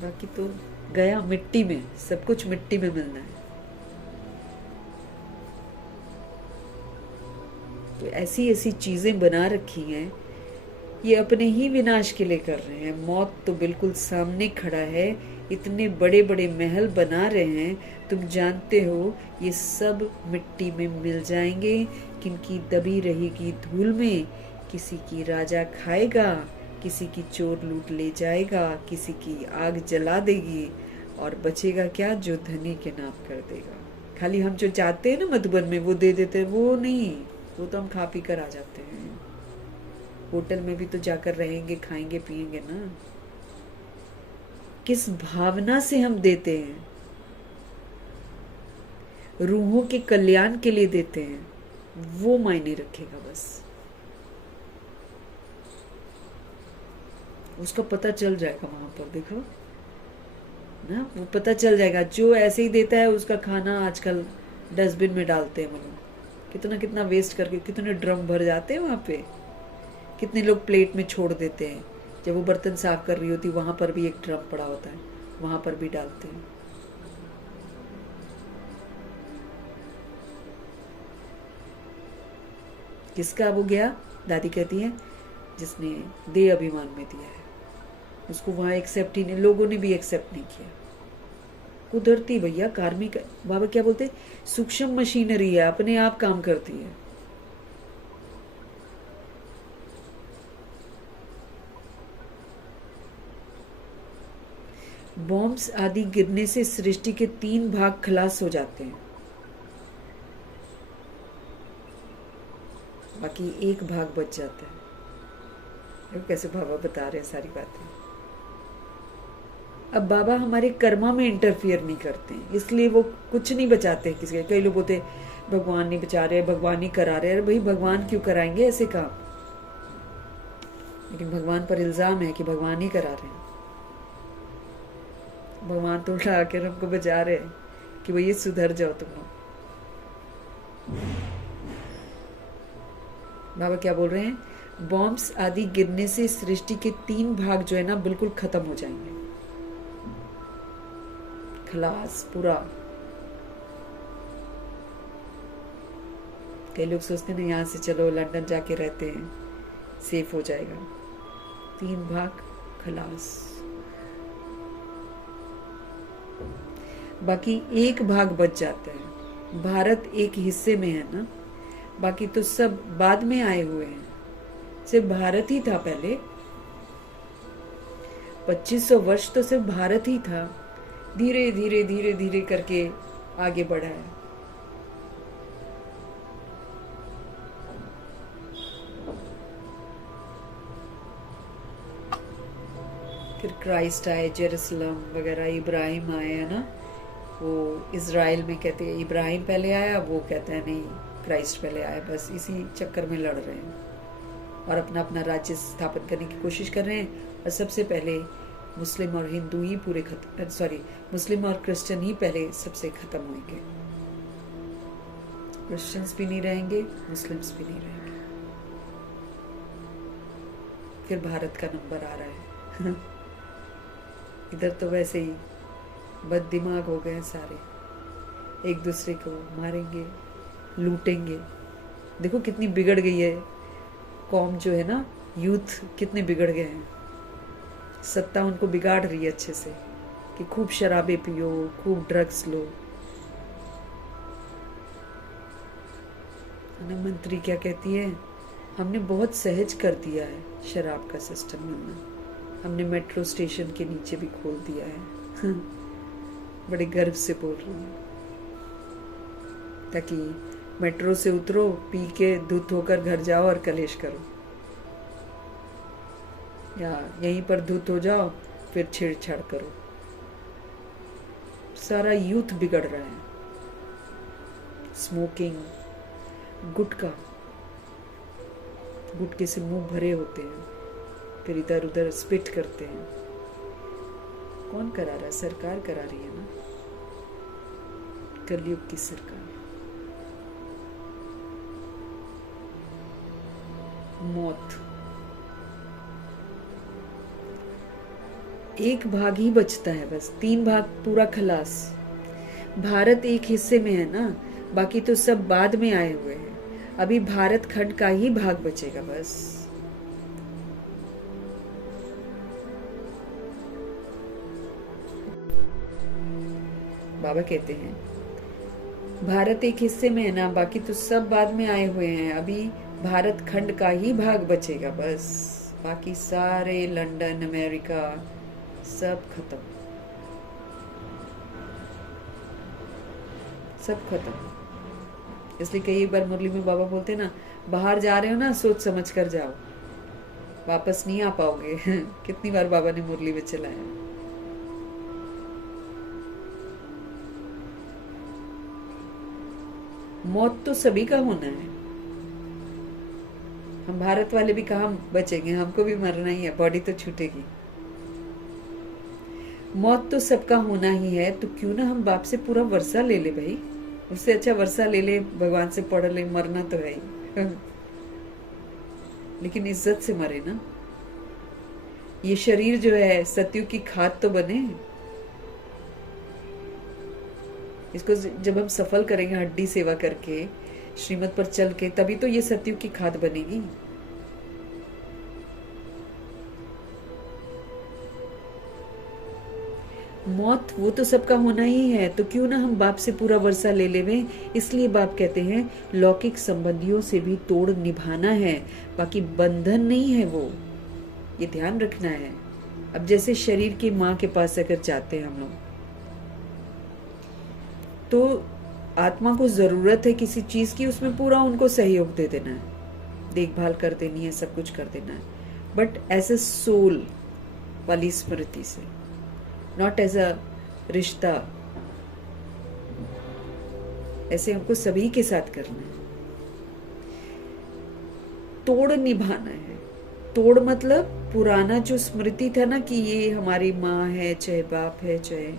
बाकी तो गया मिट्टी में, सब कुछ मिट्टी में मिलना है। तो ऐसी ऐसी चीजें बना रखी हैं, ये अपने ही विनाश के लिए कर रहे हैं। मौत तो बिल्कुल सामने खड़ा है, इतने बड़े बड़े महल बना रहे हैं, तुम जानते हो ये सब मिट्टी में मिल जाएंगे, किनकी दबी रहेगी धूल में, किसी की राजा खाएगा, किसी की चोर लूट ले जाएगा, किसी की आग जला देगी, और बचेगा क्या? जो धनी के नाम कर देगा। खाली हम जो चाहते हैं ना मधुबन में वो दे देते हैं, वो नहीं, वो तो हम खा पी कर आ जाते हैं। होटल में भी तो जाकर रहेंगे, खाएंगे पिएंगे ना। किस भावना से हम देते हैं? रूहों के कल्याण के लिए देते हैं, वो मायने रखेगा बस। उसका पता चल जाएगा वहां पर, देखो ना, वो पता चल जाएगा। जो ऐसे ही देता है उसका खाना आजकल डस्टबिन में डालते हैं वो लोग, कितना कितना वेस्ट करके, कितने ड्रम भर जाते हैं वहां पे, कितने लोग प्लेट में छोड़ देते हैं। जब वो बर्तन साफ कर रही होती वहां पर भी एक ड्रम पड़ा होता है, वहां पर भी डालते हैं। किसका वो गया? दादी कहती है जिसने दे अभिमान में दिया है, उसको वहां एक्सेप्ट ही नहीं, लोगों ने भी एक्सेप्ट नहीं किया। कुदरती भैया, कार्मिक, बाबा क्या बोलते, सूक्ष्म मशीनरी है, अपने आप काम करती है। बॉम्ब्स आदि गिरने से सृष्टि के 3 भाग खलास हो जाते हैं, बाकी 1 भाग बच जाता है। देखो कैसे बाबा बता रहे हैं सारी बातें। अब बाबा हमारे कर्मा में इंटरफियर नहीं करते हैं, इसलिए वो कुछ नहीं बचाते किसी के। कई लोग होते भगवान नहीं बचा रहे, भगवान नहीं करा रहे। अरे भाई, भगवान क्यों कराएंगे ऐसे काम? लेकिन भगवान पर इल्जाम है कि भगवान ही करा रहे हैं। भगवान तो उल्टा आकर हमको बचा रहे हैं कि भैया सुधर जाओ तुम लोग। बाबा क्या बोल रहे हैं? बॉम्ब्स आदि गिरने से सृष्टि के 3 भाग जो है ना बिल्कुल खत्म हो जाएंगे, खलास पूरा। कई लोग सोचते हैं ना यहाँ से चलो लंदन जाके रहते हैं, सेफ हो जाएगा। 3 भाग खलास, बाकी 1 भाग बच जाता है। भारत एक हिस्से में है ना, बाकी तो सब बाद में आए हुए हैं। सिर्फ भारत ही था पहले, 2500 वर्ष तो सिर्फ भारत ही था, धीरे धीरे धीरे धीरे करके आगे बढ़ा है। फिर क्राइस्ट आए, जेरूसलम वगैरह, इब्राहिम आए, है ना। वो इज़राइल में कहते हैं इब्राहिम पहले आया, वो कहते हैं नहीं क्राइस्ट पहले आया। बस इसी चक्कर में लड़ रहे हैं और अपना अपना राज्य स्थापित करने की कोशिश कर रहे हैं। और सबसे पहले मुस्लिम और हिंदू ही पूरे मुस्लिम और क्रिश्चियन ही पहले सबसे खत्म होंगे। क्रिश्चियंस भी नहीं रहेंगे, मुस्लिम्स भी नहीं रहेंगे। फिर भारत का नंबर आ रहा है। इधर तो वैसे ही बद दिमाग हो गए सारे, एक दूसरे को मारेंगे, लूटेंगे। देखो कितनी बिगड़ गई है कौम जो है ना, यूथ कितने बिगड़ गए हैं। सत्ता उनको बिगाड़ रही है अच्छे से कि खूब शराबे पियो, खूब ड्रग्स लो। मंत्री क्या कहती है, हमने बहुत सहज कर दिया है शराब का सिस्टम मिलना, हमने मेट्रो स्टेशन के नीचे भी खोल दिया है। बड़े गर्व से बोल रही हूँ, ताकि मेट्रो से उतरो, पी के धुत होकर घर जाओ और कलेश करो, या यहीं पर धुत हो जाओ फिर छेड़छाड़ करो। सारा यूथ बिगड़ रहा है। स्मोकिंग, गुटके से मुंह भरे होते हैं, फिर इधर उधर स्पिट करते हैं। कौन करा रहा है? सरकार करा रही है ना, कलयुग की सरकार। मौत, 1 भाग ही बचता है बस, 3 भाग पूरा खलास। भारत एक हिस्से में है ना, बाकी तो सब बाद में आए हुए हैं। अभी भारत खंड का ही भाग बचेगा बस। बाबा कहते हैं भारत एक हिस्से में है ना, बाकी तो सब बाद में आए हुए हैं। अभी भारत खंड का ही भाग बचेगा बस, बाकी सारे लंदन अमेरिका सब खत्म, सब खत्म। इसलिए कई बार मुरली में बाबा बोलते हैं ना, बाहर जा रहे हो ना सोच समझ कर जाओ, वापस नहीं आ पाओगे। कितनी बार बाबा ने मुरली में चलाया। मौत तो सभी का होना है। हम भारत वाले भी कहाँ बचेंगे, हमको भी मरना ही है, बॉडी तो छूटेगी। मौत तो सबका होना ही है, तो क्यों ना हम बाप से पूरा वर्षा ले ले भाई। उससे अच्छा वर्षा ले ले, भगवान से पढ़ ले, मरना तो है ही। लेकिन इज्जत से मरे ना। ये शरीर जो है सतयुग की खाद तो बने। इसको जब हम सफल करेंगे हड्डी सेवा करके, श्रीमत पर चल के, तभी तो ये सतयुग की खाद बनेगी। मौत वो तो सबका होना ही है, तो क्यों ना हम बाप से पूरा वर्षा ले लेवें। इसलिए बाप कहते हैं लौकिक संबंधियों से भी तोड़ निभाना है, बाकी बंधन नहीं है वो, ये ध्यान रखना है। अब जैसे शरीर की माँ के पास अगर जाते हैं हम लोग, तो आत्मा को जरूरत है किसी चीज की, उसमें पूरा उनको सहयोग दे देना है, देखभाल कर देनी है, सब कुछ कर देना है, बट एज अ सोल वाली स्मृति से, नॉट एज अ रिश्ता। ऐसे हमको सभी के साथ करना है। तोड़ निभाना है। तोड़ मतलब पुराना जो स्मृति था ना, कि ये हमारी माँ है, चाहे बाप है, चाहे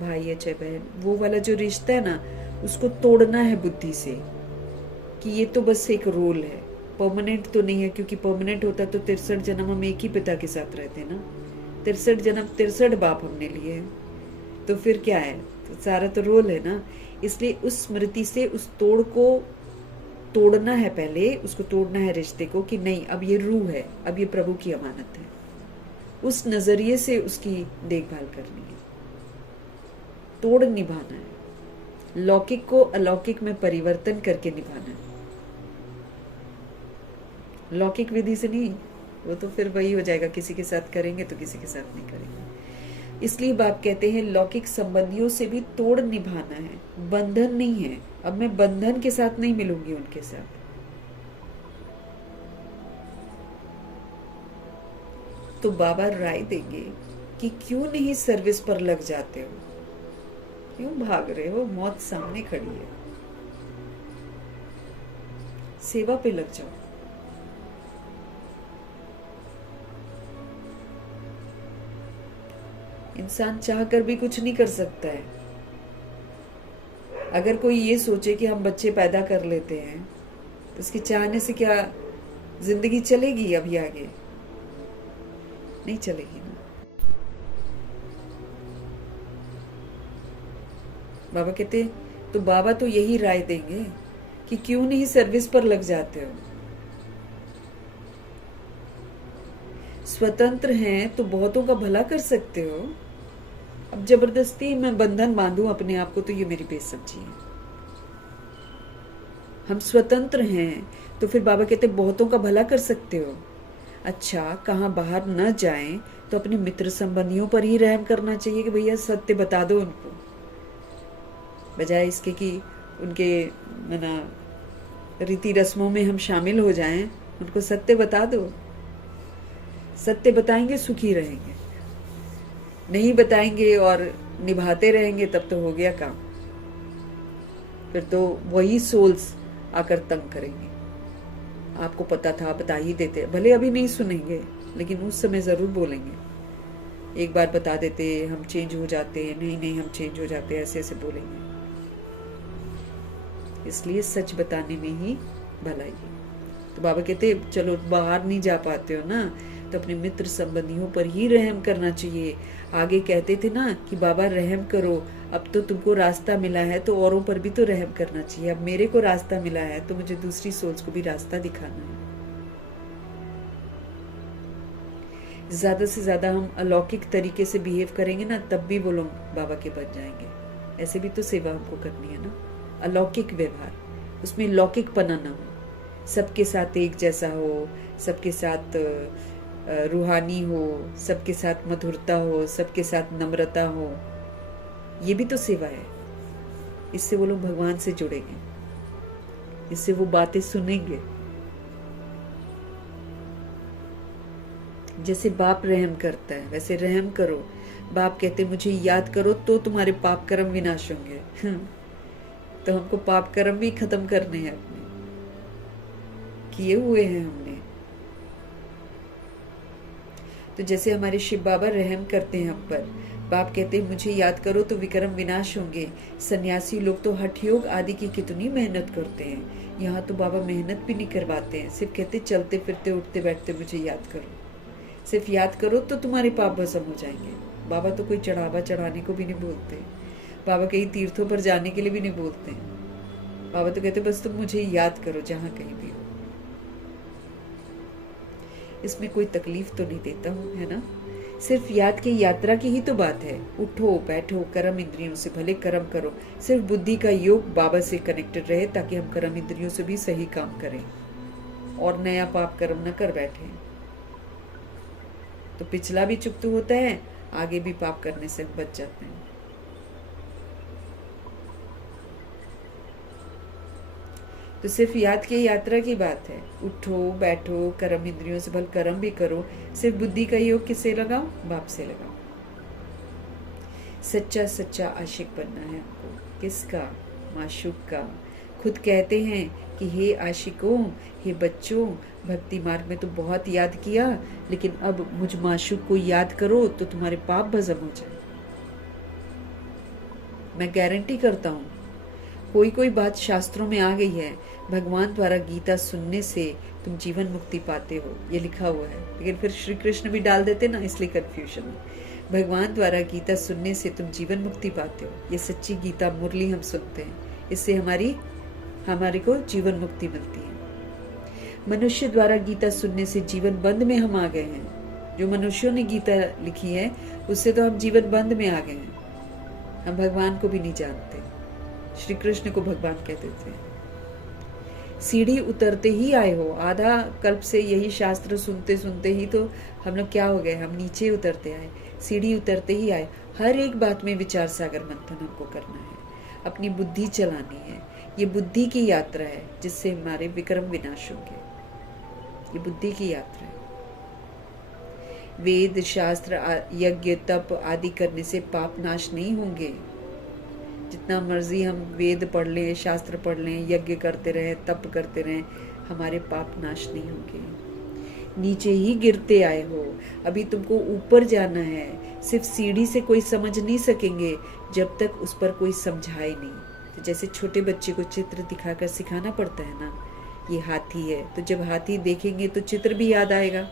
भाई है, चाहे बहन, वो वाला जो रिश्ता है ना, उसको तोड़ना है बुद्धि से, कि ये तो बस एक रोल है, परमानेंट तो नहीं है। क्योंकि परमानेंट होता तो 63 जन्म हम एक ही पिता के साथ रहते ना। 63 जन्म 63 बाप हमने लिए हैं, तो फिर क्या है, तो सारा तो रोल है ना। इसलिए उस स्मृति से उस तोड़ को तोड़ना है, पहले उसको तोड़ना है रिश्ते को, कि नहीं अब ये रूह है, अब ये प्रभु की अमानत है। उस नजरिए से उसकी देखभाल करनी है, तोड़ निभाना है, लौकिक को अलौकिक में परिवर्तन करके निभाना है। लौकिक विधि से नहीं, वो तो फिर वही हो जाएगा, किसी के साथ करेंगे तो किसी के साथ नहीं करेंगे। इसलिए बाप कहते हैं लौकिक संबंधियों से भी तोड़ निभाना है, बंधन नहीं है। अब मैं बंधन के साथ नहीं मिलूंगी उनके साथ। तो बाबा राय देंगे कि क्यों नहीं सर्विस पर लग जाते हो, क्यों भाग रहे हो, मौत सामने खड़ी है, सेवा पे लग जाओ। इंसान चाहकर भी कुछ नहीं कर सकता है। अगर कोई ये सोचे कि हम बच्चे पैदा कर लेते हैं, तो उसके चाहने से क्या जिंदगी चलेगी? अभी आगे नहीं चलेगी ना। बाबा कहते, तो बाबा तो यही राय देंगे कि क्यों नहीं सर्विस पर लग जाते हो। स्वतंत्र हैं तो बहुतों का भला कर सकते हो। अब जबरदस्ती मैं बंधन बांधूं अपने आप को, तो ये मेरी बेसमझी है। हम स्वतंत्र हैं तो फिर बाबा कहते बहुतों का भला कर सकते हो। अच्छा, कहाँ बाहर न जाएं तो अपने मित्र संबंधियों पर ही रहम करना चाहिए कि भैया सत्य बता दो उनको, बजाय इसके कि उनके मना रीति रस्मों में हम शामिल हो जाएं। उनको सत्य बता दो। सत्य बताएंगे सुखी रहेंगे, नहीं बताएंगे और निभाते रहेंगे तब तो हो गया काम। फिर तो वही सोल्स आकर तंग करेंगे। आपको पता था, बता ही देते, भले अभी नहीं सुनेंगे लेकिन उस समय जरूर बोलेंगे। एक बार बता देते हम चेंज हो जाते, नहीं नहीं हम चेंज हो जाते, ऐसे ऐसे बोलेंगे। इसलिए सच बताने में ही भलाई है। तो बाबा कहते चलो बाहर नहीं जा पाते हो ना, तो अपने मित्र संबंधियों पर ही रहम करना चाहिए। आगे कहते थे ना कि बाबा रहम करो, अब तो तुमको रास्ता मिला है तो औरों पर भी तो रहम करना चाहिए। अब मेरे को रास्ता मिला है तो मुझे दूसरी सोच को भी रास्ता दिखाना है। ज्यादा से ज्यादा हम अलौकिक तरीके से बिहेव करेंगे ना, तब भी वो लोग बाबा के बन जाएंगे। ऐसे भी तो सेवा हमको करनी है ना। अलौकिक व्यवहार, उसमें लौकिकपना ना हो, सबके साथ एक जैसा हो, सबके साथ रूहानी हो, सबके साथ मधुरता हो, सबके साथ नम्रता हो। ये भी तो सेवा है। इससे वो लोग भगवान से जुड़ेंगे, इससे वो बातें सुनेंगे। जैसे बाप रहम करता है वैसे रहम करो। बाप कहते मुझे याद करो तो तुम्हारे पाप कर्म विनाश होंगे। तो हमको पाप कर्म भी खत्म करने हैं, अपने किए हुए हैं हमने। तो जैसे हमारे शिव बाबा रहम करते हैं हम पर, बाप कहते हैं मुझे याद करो तो विक्रम विनाश होंगे। सन्यासी लोग तो हठ योग आदि की कितनी मेहनत करते हैं, यहाँ तो बाबा मेहनत भी नहीं करवाते हैं, सिर्फ कहते चलते फिरते उठते बैठते मुझे याद करो। सिर्फ याद करो तो तुम्हारे पाप भस्म हो जाएंगे। बाबा तो कोई चढ़ावा चढ़ाने को भी नहीं बोलते, बाबा कहीं तीर्थों पर जाने के लिए भी नहीं बोलते हैं। बाबा तो कहते बस तुम मुझे याद करो जहाँ कहीं भी हो। इसमें कोई तकलीफ तो नहीं देता हूँ, है ना। सिर्फ याद की यात्रा की ही तो बात है। उठो बैठो, कर्म इंद्रियों से भले कर्म करो, सिर्फ बुद्धि का योग बाबा से कनेक्टेड रहे ताकि हम कर्म इंद्रियों से भी सही काम करें और नया पाप कर्म न कर बैठे। तो पिछला भी चुप तो होता है, आगे भी पाप करने से बच जाते हैं। तो सिर्फ याद की यात्रा की बात है। उठो बैठो, कर्म इंद्रियों से भल कर्म भी करो, सिर्फ बुद्धि का योग किससे लगाओ? बाप से लगाओ। सच्चा सच्चा आशिक बनना है हमको। किसका? माशूक का। खुद कहते हैं कि हे आशिकों, हे बच्चों, भक्ति मार्ग में तो बहुत याद किया, लेकिन अब मुझ माशूक को याद करो तो तुम्हारे पाप भस्म हो जाए। मैं गारंटी करता हूँ कोई कोई बात शास्त्रों में आ गई है, भगवान द्वारा गीता सुनने से तुम जीवन मुक्ति पाते हो, ये लिखा हुआ है, लेकिन फिर श्री कृष्ण भी डाल देते ना, इसलिए कंफ्यूजन है। भगवान द्वारा गीता सुनने से तुम जीवन मुक्ति पाते हो, ये सच्ची गीता मुरली हम सुनते हैं, इससे हमारे को जीवन मुक्ति मिलती है। मनुष्य द्वारा गीता सुनने से जीवन बंद में हम आ गए हैं। जो मनुष्यों ने गीता लिखी है उससे तो हम जीवन बंद में आ गए हैं। हम भगवान को भी नहीं जानते, श्री कृष्ण को भगवान कहते थे। सीढ़ी उतरते ही आए हो, आधा कल्प से यही शास्त्र सुनते सुनते ही तो हम लोग क्या हो गए, हम नीचे उतरते आए, सीढ़ी उतरते ही आए। हर एक बात में विचार सागर मंथन हमको करना है, अपनी बुद्धि चलानी है। ये बुद्धि की यात्रा है जिससे हमारे विक्रम विनाश होंगे। ये बुद्धि की यात्रा है। वेद शास्त्र यज्ञ तप आदि करने से पाप नाश नहीं होंगे। जितना मर्जी हम वेद पढ़ लें, शास्त्र पढ़ लें, यज्ञ करते रहें, तप करते रहें, हमारे पाप नाश नहीं होंगे। नीचे ही गिरते आए हो, अभी तुमको ऊपर जाना है। सिर्फ सीढ़ी से कोई समझ नहीं सकेंगे जब तक उस पर कोई समझाए नहीं। तो जैसे छोटे बच्चे को चित्र दिखाकर सिखाना पड़ता है ना, ये हाथी है, तो जब हाथी देखेंगे तो चित्र भी याद आएगा।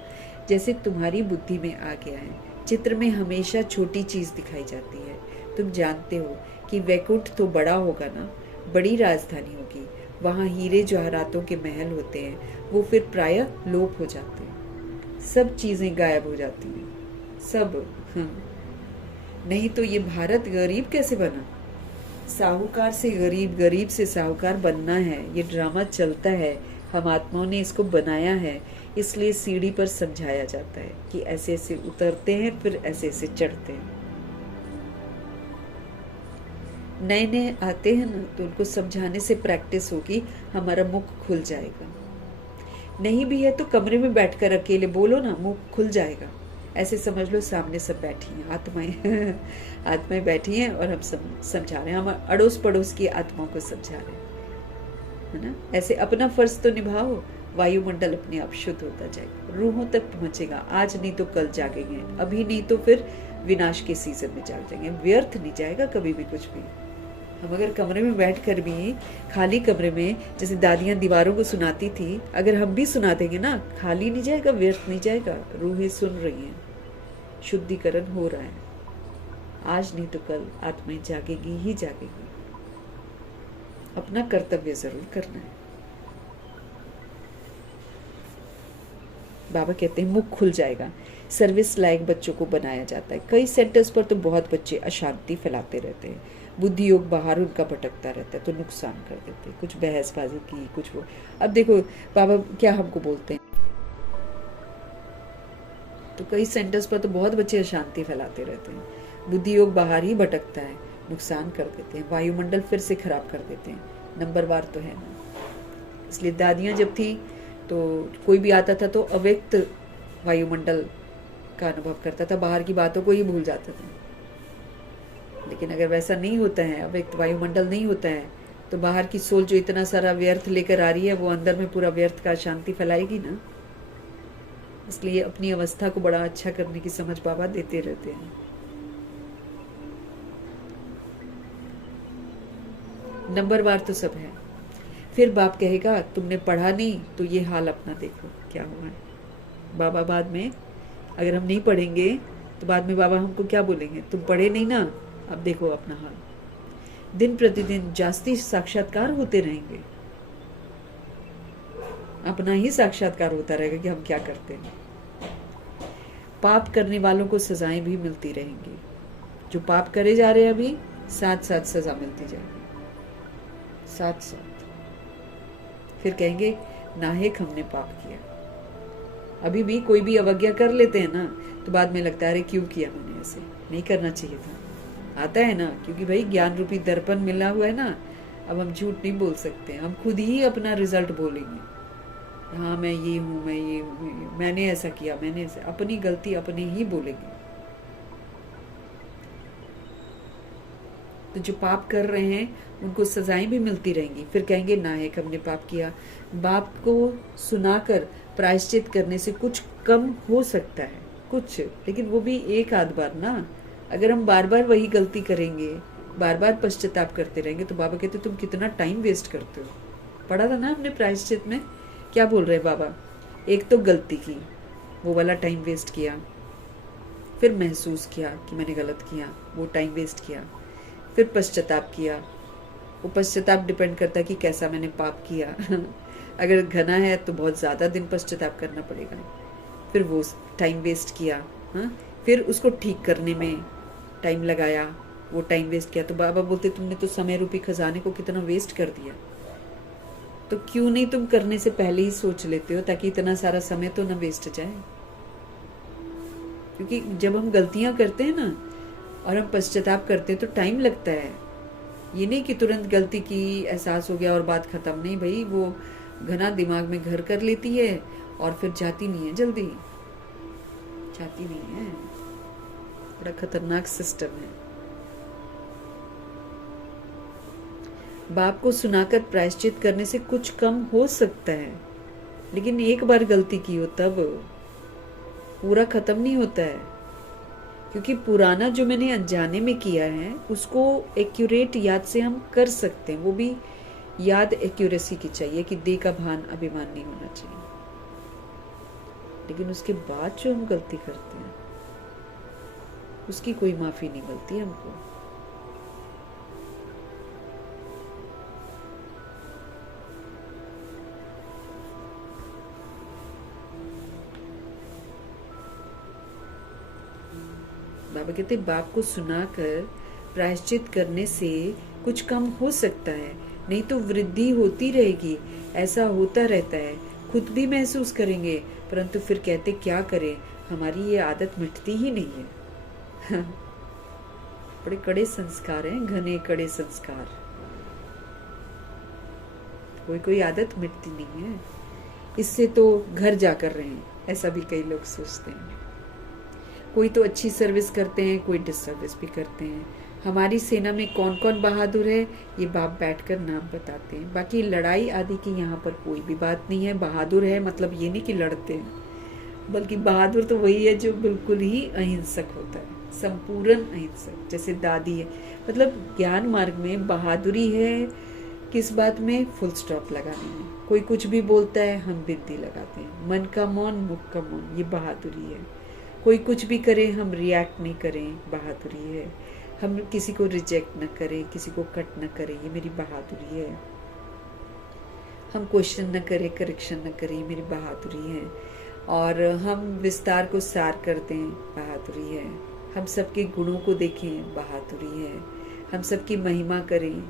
जैसे तुम्हारी बुद्धि में आ गया है, चित्र में हमेशा छोटी चीज दिखाई जाती है। तुम जानते हो कि वैकुंठ तो बड़ा होगा ना, बड़ी राजधानी होगी, वहाँ हीरे जवाहरातों के महल होते हैं, वो फिर प्रायः लोप हो जाते हैं, सब चीजें गायब हो जाती हैं, सब। नहीं तो ये भारत गरीब कैसे बना? साहूकार से गरीब, गरीब से साहूकार बनना है, ये ड्रामा चलता है। हम आत्माओं ने इसको बनाया है, इसलिए सीढ़ी पर समझाया जाता है कि ऐसे ऐसे उतरते हैं, फिर ऐसे ऐसे चढ़ते हैं। नए नए आते हैं ना, तो उनको समझाने से प्रैक्टिस होगी, हमारा मुख खुल जाएगा। नहीं भी है तो कमरे में बैठकर अकेले बोलो ना, मुख खुल जाएगा। ऐसे समझ लो सामने सब बैठी हैं, आत्माएं आत्माएं बैठी हैं और हम समझा रहे हैं, हम अड़ोस पड़ोस की आत्माओं को समझा रहे हैं, है ना। ऐसे अपना फर्ज तो निभाओ, वायुमंडल अपने आप शुद्ध होता जाएगा, रूहों तक पहुंचेगा। आज नहीं तो कल जागेंगे, अभी नहीं तो फिर विनाश के सीजन में जाग जाएंगे। व्यर्थ नहीं जाएगा कभी भी कुछ भी। हम अगर कमरे में बैठ कर भी, खाली कमरे में, जैसे दादियां दीवारों को सुनाती थी, अगर हम भी सुना देंगे ना, खाली नहीं जाएगा, व्यर्थ नहीं जाएगा। रूहें सुन रही हैं, शुद्धिकरण हो रहा है। आज नहीं तो कल आत्माएं जागेगी ही जागेगी। अपना कर्तव्य जरूर करना है। बाबा कहते हैं मुख खुल जाएगा, सर्विस लायक बच्चों को बनाया जाता है। कई सेंटर्स पर तो बहुत बच्चे अशांति फैलाते रहते हैं, बुद्धि योग बाहर उनका भटकता रहता है तो नुकसान कर देते हैं, कुछ बहसबाजी की, कुछ वो। अब देखो बाबा क्या हमको बोलते हैं, तो कई सेंटर्स पर तो बहुत बच्चे अशांति फैलाते रहते हैं, बुद्धि योग बाहर ही भटकता है, नुकसान कर देते हैं, वायुमंडल फिर से खराब कर देते हैं। नंबरवार तो है ना, इसलिए दादियां जब थी तो कोई भी आता था तो अव्यक्त वायुमंडल का अनुभव करता था, बाहर की बातों को ही भूल जाता था। लेकिन अगर वैसा नहीं होता है, अव्यक्त वायुमंडल नहीं होता है, तो बाहर की सोल जो इतना सारा व्यर्थ लेकर आ रही है वो अंदर में पूरा व्यर्थ का शांति फैलाएगी ना। इसलिए अपनी अवस्था को बड़ा अच्छा करने की समझ बाबा देते रहते हैं। नंबरवार तो सब है। फिर बाप कहेगा तुमने पढ़ा नहीं तो ये हाल अपना देखो क्या हुआ है। बाबा बाद में अगर हम नहीं पढ़ेंगे तो बाद में बाबा हमको क्या बोलेंगे, तुम पढ़े नहीं ना, अब देखो अपना हाल। दिन प्रतिदिन जास्ती साक्षात्कार होते रहेंगे, अपना ही साक्षात्कार होता रहेगा कि हम क्या करते हैं। पाप करने वालों को सजाएं भी मिलती रहेंगी, जो पाप करे जा रहे हैं अभी साथ साथ सजा मिलती जाएगी, साथ साथ। फिर कहेंगे नाहेक हमने पाप किया। अभी भी कोई भी अवज्ञा कर लेते हैं ना तो बाद में लगता है अरे क्यों किया मैंने, ऐसे नहीं करना चाहिए था। आता है ना, क्योंकि भाई ज्ञान रूपी दर्पण मिला हुआ है ना, अब हम झूठ नहीं बोल सकते, हम खुद ही अपना रिजल्ट बोलेंगे। हाँ मैं ये हूँ, मैं ये हूँ, मैंने ऐसा किया, मैंने ऐसा, अपनी गलती अपने ही बोलेंगे। तो जो पाप कर रहे हैं उनको सजाएं भी मिलती रहेंगी। फिर कहेंगे नायक हमने पाप किया। बाप को सुनाकर प्रायश्चित करने से कुछ कम हो सकता है, कुछ, लेकिन वो भी एक आध बार ना। अगर हम बार बार वही गलती करेंगे, बार बार पश्चाताप करते रहेंगे, तो बाबा कहते तुम कितना टाइम वेस्ट करते हो। पढ़ा था ना हमने प्रायश्चित में, क्या बोल रहे बाबा, एक तो गलती की, वो वाला टाइम वेस्ट किया, फिर महसूस किया कि मैंने गलत किया, वो टाइम वेस्ट किया, फिर पश्चाताप किया। वो पश्चाताप डिपेंड करता है कि कैसा मैंने पाप किया। अगर घना है तो बहुत ज़्यादा दिन पश्चाताप करना पड़ेगा, फिर वो टाइम वेस्ट किया। हाँ, फिर उसको ठीक करने में टाइम लगाया, वो टाइम वेस्ट किया। तो बाबा बोलते तुमने तो समय रूपी खजाने को कितना वेस्ट कर दिया। तो क्यों नहीं तुम करने से पहले ही सोच लेते हो, ताकि इतना सारा समय तो ना वेस्ट जाए। क्योंकि जब हम गलतियां करते हैं ना और हम पश्चाताप करते हैं तो टाइम लगता है। ये नहीं कि तुरंत गलती की, एहसास हो गया और बात खत्म। नहीं भाई, वो घना दिमाग में घर कर लेती है और फिर जाती नहीं है, जल्दी जाती नहीं है। बड़ा खतरनाक सिस्टम है। बाप को सुनाकर प्रायश्चित करने से कुछ कम हो सकता है, लेकिन एक बार गलती की हो तब पूरा खत्म नहीं होता है। क्योंकि पुराना जो मैंने अनजाने में किया है उसको एक्यूरेट याद से हम कर सकते हैं। वो भी याद एक्यूरेसी की चाहिए कि देह का भान अभिमान नहीं होना चाहिए। लेकिन उसके बाद जो हम गलती करते हैं उसकी कोई माफी नहीं मिलती हमको। बाबा कहते बाप को सुनाकर प्रायश्चित करने से कुछ कम हो सकता है, नहीं तो वृद्धि होती रहेगी। ऐसा होता रहता है, खुद भी महसूस करेंगे, परंतु फिर कहते क्या करें, हमारी ये आदत मिटती ही नहीं है। बड़े कड़े संस्कार हैं, घने कड़े संस्कार। कोई कोई आदत मिटती नहीं है। इससे तो घर जाकर रहें, ऐसा भी कई लोग सोचते हैं। कोई तो अच्छी सर्विस करते हैं, कोई डिसर्विस भी करते हैं। हमारी सेना में कौन कौन बहादुर है ये बाप बैठकर नाम बताते हैं। बाकी लड़ाई आदि की यहाँ पर कोई भी बात नहीं है। बहादुर है मतलब ये नहीं कि लड़ते हैं, बल्कि बहादुर तो वही है जो बिल्कुल ही अहिंसक होता है, संपूर्ण अहिंसक। जैसे दादी है, मतलब ज्ञान मार्ग में बहादुरी है किस बात में, फुल स्टॉप लगाने में। कोई कुछ भी बोलता है हम बिंदी लगाते हैं, मन का मौन मुख का मौन, ये बहादुरी है। कोई कुछ भी करे हम रिएक्ट नहीं करें, बहादुरी है। हम किसी को रिजेक्ट न करें, किसी को कट न करें, ये मेरी बहादुरी है। हम क्वेश्चन न करें, करेक्शन न करें, मेरी बहादुरी है। और हम विस्तार को सार कर दें, बहादुरी है। हम सबके गुणों को देखें, बहादुरी है। हम सबकी महिमा करें,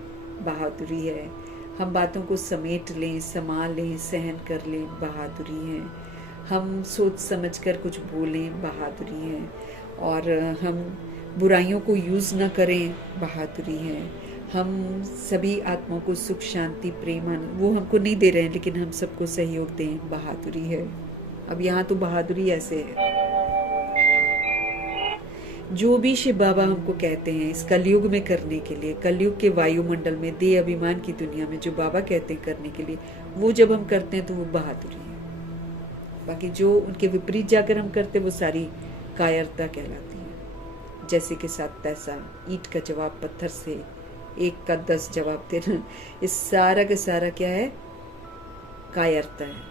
बहादुरी है। हम बातों को समेट लें, संभाल लें, सहन कर लें, बहादुरी है। हम सोच समझ कर कुछ बोलें, बहादुरी है। और हम बुराइयों को यूज़ न करें, बहादुरी है। हम सभी आत्माओं को सुख, शांति, प्रेम, वो हमको नहीं दे रहे हैं, लेकिन हम सबको सहयोग दें, बहादुरी है। अब यहाँ तो बहादुरी ऐसे है, जो भी शिव बाबा हमको कहते हैं इस कलयुग में करने के लिए, कलयुग के वायुमंडल में, देह अभिमान की दुनिया में जो बाबा कहते हैं करने के लिए, वो जब हम करते हैं तो वो बहादुरी है। बाकी जो उनके विपरीत जाकर हम करते वो सारी कायरता कहलाती है। जैसे के साथ तैसा, ईंट का जवाब पत्थर से, 1 का 10 जवाब देना, इस सारा का सारा क्या है? कायरता है।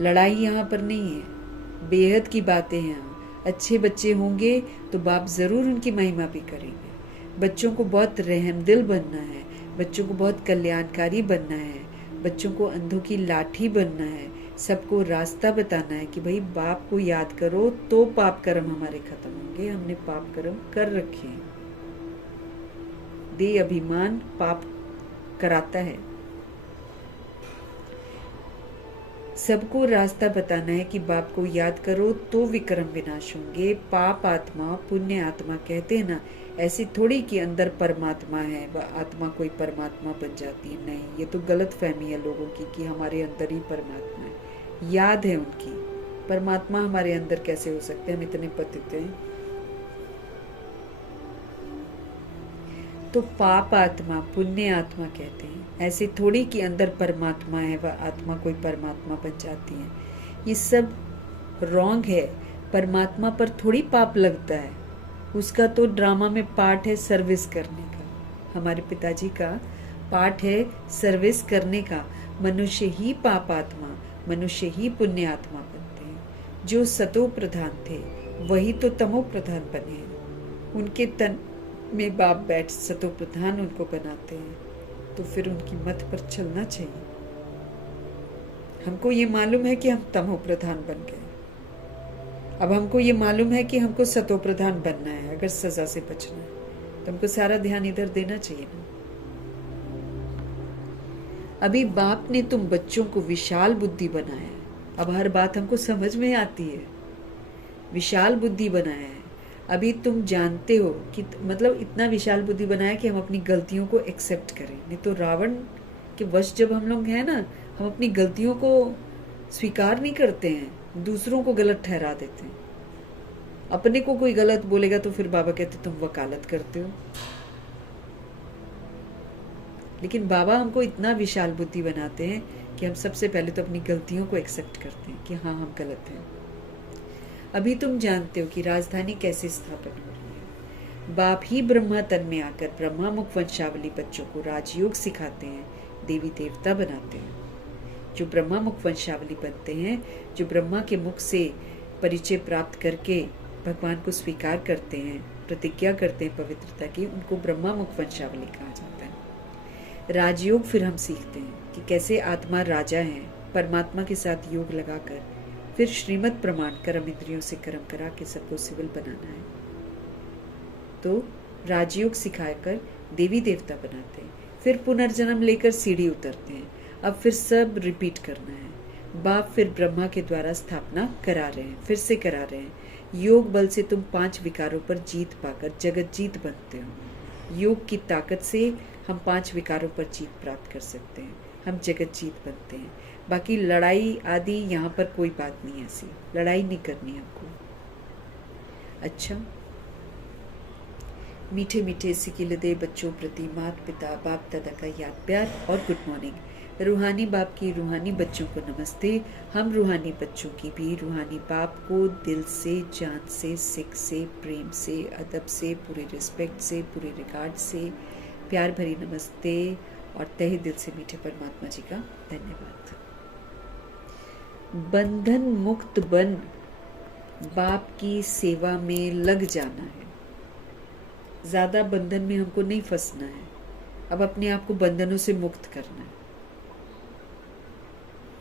लड़ाई यहाँ पर नहीं है, बेहद की बातें हैं यहाँ। अच्छे बच्चे होंगे तो बाप जरूर उनकी महिमा भी करेंगे। बच्चों को बहुत रहमदिल बनना है, बच्चों को बहुत कल्याणकारी बनना है, बच्चों को अंधों की लाठी बनना है, सबको रास्ता बताना है कि भाई बाप को याद करो तो पाप कर्म हमारे खत्म होंगे। हमने पाप कर्म कर रखे हैं। देह अभिमान पाप कराता है। सबको रास्ता बताना है कि बाप को याद करो तो विक्रम विनाश होंगे। पाप आत्मा पुण्य आत्मा कहते हैं ना, ऐसी थोड़ी कि अंदर परमात्मा है, वह आत्मा कोई परमात्मा बन जाती है। नहीं, ये तो गलत फहमी है लोगों की कि हमारे अंदर ही परमात्मा है। याद है उनकी, परमात्मा हमारे अंदर कैसे हो सकते हैं? हम इतने पतित हैं। तो पाप आत्मा पुण्य आत्मा कहते हैं, ऐसे थोड़ी कि अंदर परमात्मा है, वह आत्मा कोई परमात्मा बन जाती है। ये सब रॉन्ग है। परमात्मा पर थोड़ी पाप लगता है, उसका तो ड्रामा में पार्ट है सर्विस करने का। हमारे पिताजी का पार्ट है सर्विस करने का। मनुष्य ही पाप आत्मा, मनुष्य ही पुण्य आत्मा बनते हैं। जो सतो प्रधान थे वही तो तमो प्रधान बने हैं। उनके तन में बाप बैठ सतो प्रधान उनको बनाते हैं, तो फिर उनकी मत पर चलना चाहिए। हमको ये मालूम है कि हम तमो प्रधान बन गए। अब हमको ये मालूम है कि हमको सतो प्रधान बनना है। अगर सजा से बचना है तो हमको सारा ध्यान इधर देना चाहिए ना। अभी बाप ने तुम बच्चों को विशाल बुद्धि बनाया है। अब हर बात हमको समझ में आती है। विशाल बुद्धि बनाया है। अभी तुम जानते हो कि मतलब इतना विशाल बुद्धि बनाया कि हम अपनी गलतियों को एक्सेप्ट करें। नहीं तो रावण के वश जब हम लोग हैं ना, हम अपनी गलतियों को स्वीकार नहीं करते हैं, दूसरों को गलत ठहरा देते हैं। अपने को कोई गलत बोलेगा तो फिर बाबा कहते तुम वकालत करते हो। लेकिन बाबा हमको इतना विशाल बुद्धि बनाते हैं कि हम सबसे पहले तो अपनी गलतियों को एक्सेप्ट करते हैं कि हाँ हम गलत हैं। अभी तुम जानते हो कि राजधानी कैसे स्थापन हो रही है। बाप ही ब्रह्मा तन में आकर ब्रह्मा मुख वंशावली बच्चों को राजयोग सिखाते हैं, देवी देवता बनाते हैं। जो ब्रह्मा मुख वंशावली बनते हैं, जो ब्रह्मा के मुख से परिचय प्राप्त करके भगवान को स्वीकार करते हैं, प्रतिज्ञा करते हैं पवित्रता की, उनको ब्रह्मा मुख वंशावली कहा जाता है। राजयोग फिर हम सीखते हैं कि कैसे आत्मा राजा है, परमात्मा के साथ योग लगाकर फिर श्रीमत प्रमाण कर्म इंद्रियों से कर्म करा के सबको सिविल बनाना है। तो राजयोग सिखाकर देवी देवता बनाते हैं, फिर पुनर्जन्म लेकर सीढ़ी उतरते हैं। अब फिर सब रिपीट करना है। बाप फिर ब्रह्मा के द्वारा स्थापना करा रहे हैं, फिर से करा रहे हैं। योग बल से तुम 5 विकारों पर जीत पाकर जगत जीत बनते हो। योग की ताकत से हम 5 विकारों पर जीत प्राप्त कर सकते हैं, हम जगत जीत बनते हैं। बाकी लड़ाई आदि यहाँ पर कोई बात नहीं, ऐसी लड़ाई नहीं करनी हमको। अच्छा, मीठे मीठे सिकिलदे बच्चों प्रति माता पिता बाप दादा का याद प्यार और गुड मॉर्निंग। रूहानी बाप की रूहानी बच्चों को नमस्ते। हम रूहानी बच्चों की भी रूहानी बाप को दिल से, जान से, सिख से, प्रेम से, अदब से, पूरे रिस्पेक्ट से, पूरे रिगार्ड से प्यार भरी नमस्ते और तहे दिल से मीठे परमात्मा जी का धन्यवाद। बंधन मुक्त बन बाप की सेवा में लग जाना है। ज़्यादा बंधन में हमको नहीं फंसना है। अब अपने आप को बंधनों से मुक्त करना है,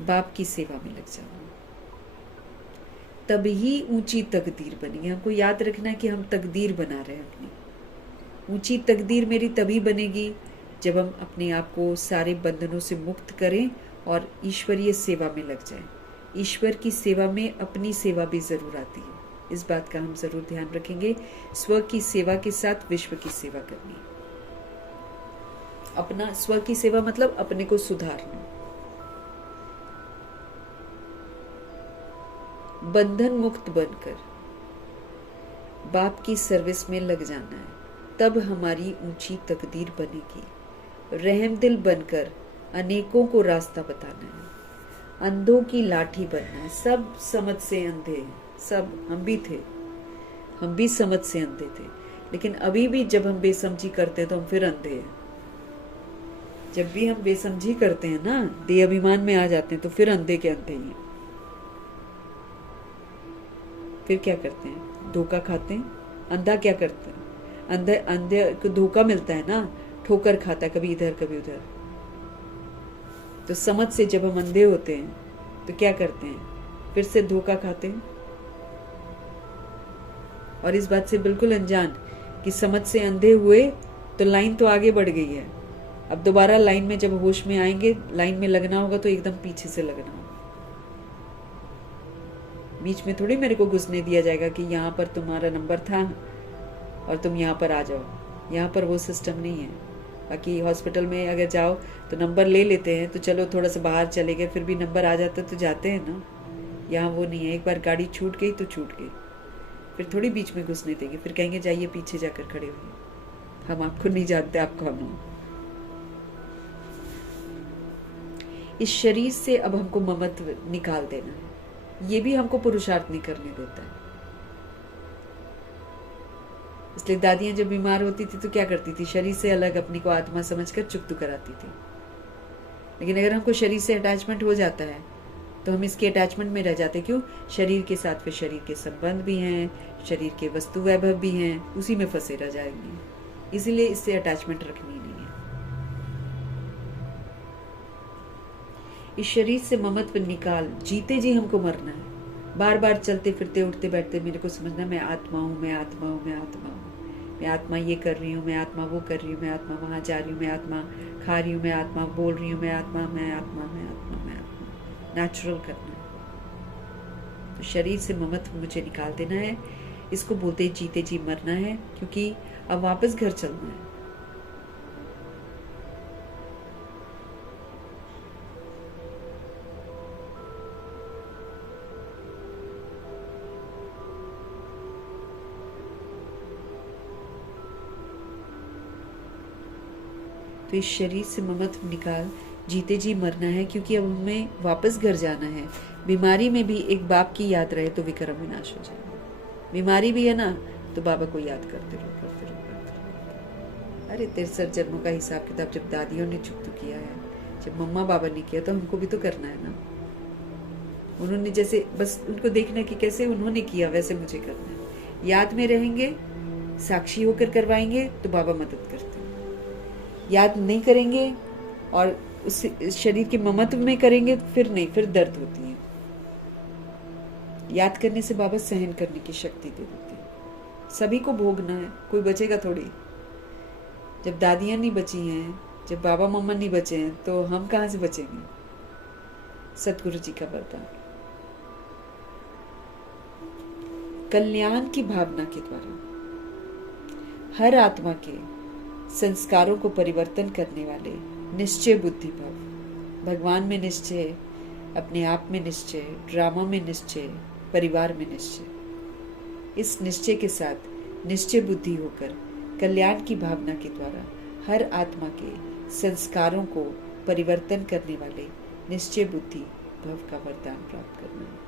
बाप की सेवा में लग जाना, तभी ऊंची तकदीर बनेगी। हमको याद रखना है कि हम तकदीर बना रहे हैं अपनी। ऊंची तकदीर मेरी तभी बनेगी जब हम अपने आप को सारे बंधनों से मुक्त करें और ईश्वरीय सेवा में लग जाएं। ईश्वर की सेवा में अपनी सेवा भी जरूर आती है, इस बात का हम जरूर ध्यान रखेंगे। स्व की सेवा के साथ विश्व की सेवा करनी है। अपना स्व की सेवा मतलब अपने को सुधारना, बंधन मुक्त बनकर बाप की सर्विस में लग जाना है, तब हमारी ऊंची तकदीर बनेगी। रहम दिल बनकर अनेकों को रास्ता बताना है, अंधों की लाठी बनना है। सब समझ से अंधे हैं, सब हम भी थे, हम भी समझ से अंधे थे, लेकिन अभी भी जब हम बेसमझी करते हैं तो हम फिर अंधे हैं। जब भी हम बेसमझी करते हैं ना, देह अभिमान में आ जाते हैं, तो फिर अंधे के अंधे ही हैं। फिर क्या करते हैं? धोखा खाते हैं। अंधा क्या करता है? अंधे को धोखा मिलता है ना, ठोकर खाता है, कभी इधर कभी उधर। तो समझ से जब हम अंधे होते हैं तो क्या करते हैं? फिर से धोखा खाते हैं, और इस बात से बिल्कुल अनजान कि समझ से अंधे हुए तो लाइन तो आगे बढ़ गई है। अब दोबारा लाइन में जब होश में आएंगे, लाइन में लगना होगा तो एकदम पीछे से लगना होगा। बीच में थोड़ी मेरे को घुसने दिया जाएगा कि यहाँ पर तुम्हारा नंबर था और तुम यहाँ पर आ जाओ। यहाँ पर वो सिस्टम नहीं है। बाकी हॉस्पिटल में अगर जाओ तो नंबर ले लेते हैं, तो चलो थोड़ा सा बाहर चले गए, फिर भी नंबर आ जाता तो जाते हैं ना। यहाँ वो नहीं है, एक बार गाड़ी छूट गई तो छूट गई, फिर थोड़ी बीच में घुसने देंगे, फिर कहेंगे जाइए पीछे जाकर खड़े हुए, हम आपको नहीं जानते, आप कौन हो। इस शरीर से अब हमको ममत्व निकाल देना है, ये भी हमको पुरुषार्थ नहीं करने देता है। इसलिए दादियां जब बीमार होती थी तो क्या करती थी? शरीर से अलग अपनी को आत्मा समझकर चुकतू कराती थी। लेकिन अगर हमको शरीर से अटैचमेंट हो जाता है तो हम इसके अटैचमेंट में रह जाते। क्यों? शरीर के साथ फिर शरीर के संबंध भी हैं, शरीर के वस्तु वैभव भी हैं, उसी में फंसे रह जाएंगे। इसीलिए इससे अटैचमेंट रखनी नहीं है। इस शरीर से ममत्व निकाल, जीते जी हमको मरना है। बार बार चलते फिरते उठते बैठते मेरे को समझना मैं आत्मा हूँ, मैं आत्मा हूँ, मैं आत्मा हूँ, मैं आत्मा ये कर रही हूँ, मैं आत्मा वो कर रही हूँ, मैं आत्मा वहां जा रही हूँ, मैं आत्मा खा रही हूँ, मैं आत्मा बोल रही हूँ, मैं आत्मा, मैं आत्मा, मैं आत्मा, मैं आत्मा। नेचुरल करना है। तो शरीर से ममत्व मुझे निकाल देना है। इसको बोलते जीते जी मरना है, क्योंकि अब वापस घर चलना है। तो इस शरीर से ममत्व निकाल, जीते जी मरना है, क्योंकि अब हमें वापस घर जाना है। बीमारी में भी एक बाप की याद रहे तो विक्रम विनाश हो जाएगा। बीमारी भी है ना, तो बाबा को याद करते रहो, करते रहो, करते रहो। अरे 63 जन्मों का हिसाब किताब जब दादियों ने चुप तो किया है, जब मम्मा बाबा ने किया, तो हमको भी तो करना है ना। उन्होंने जैसे, बस उनको देखना कि कैसे उन्होंने किया वैसे मुझे करना है। याद में रहेंगे, साक्षी होकर करवाएंगे तो बाबा मदद करते हैं। याद नहीं करेंगे और उस शरीर के ममत्व में करेंगे, फिर नहीं, फिर दर्द होती है। याद करने से बाबा सहन करने की शक्ति दे देते हैं। सभी को भोगना है, कोई बचेगा थोड़ी। जब दादियां नहीं बची हैं, जब बाबा मम्मा नहीं बचे हैं, तो हम कहां से बचेंगे? सतगुरु जी का वरदान। कल्याण की भावना के द्वारा हर आत्मा के संस्कारों को परिवर्तन करने वाले निश्चय बुद्धि भाव, भगवान में निश्चय, अपने आप में निश्चय, ड्रामा में निश्चय, परिवार में निश्चय। इस निश्चय के साथ निश्चय बुद्धि होकर कल्याण की भावना के द्वारा हर आत्मा के संस्कारों को परिवर्तन करने वाले निश्चय बुद्धि भव का वरदान प्राप्त करना है।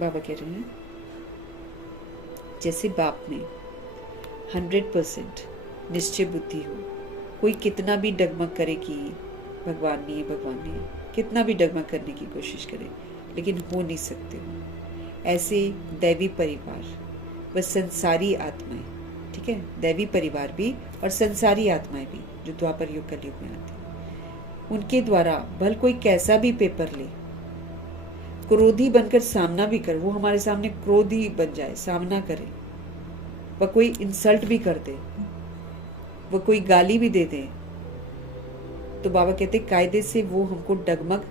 बाबा कह रहे हैं, जैसे बाप में 100% निश्चय बुद्धि हो, कोई कितना भी डगमग करे कि भगवान नहीं है, भगवान नहीं है, कितना भी डगमग करने की कोशिश करें, लेकिन हो नहीं सकते। ऐसे दैवी परिवार व संसारी आत्माएं, ठीक है, दैवी परिवार भी और संसारी आत्माएं भी जो द्वापर युग कलयुग में आती हैं, उनके द्वारा भल कोई कैसा भी पेपर ले, क्रोधी बनकर सामना भी कर, वो हमारे सामने क्रोधी बन जाए, सामना करे, वह कोई इंसल्ट भी कर दे, वह कोई गाली भी दे दे, तो बाबा कहते कायदे से वो हमको डगमग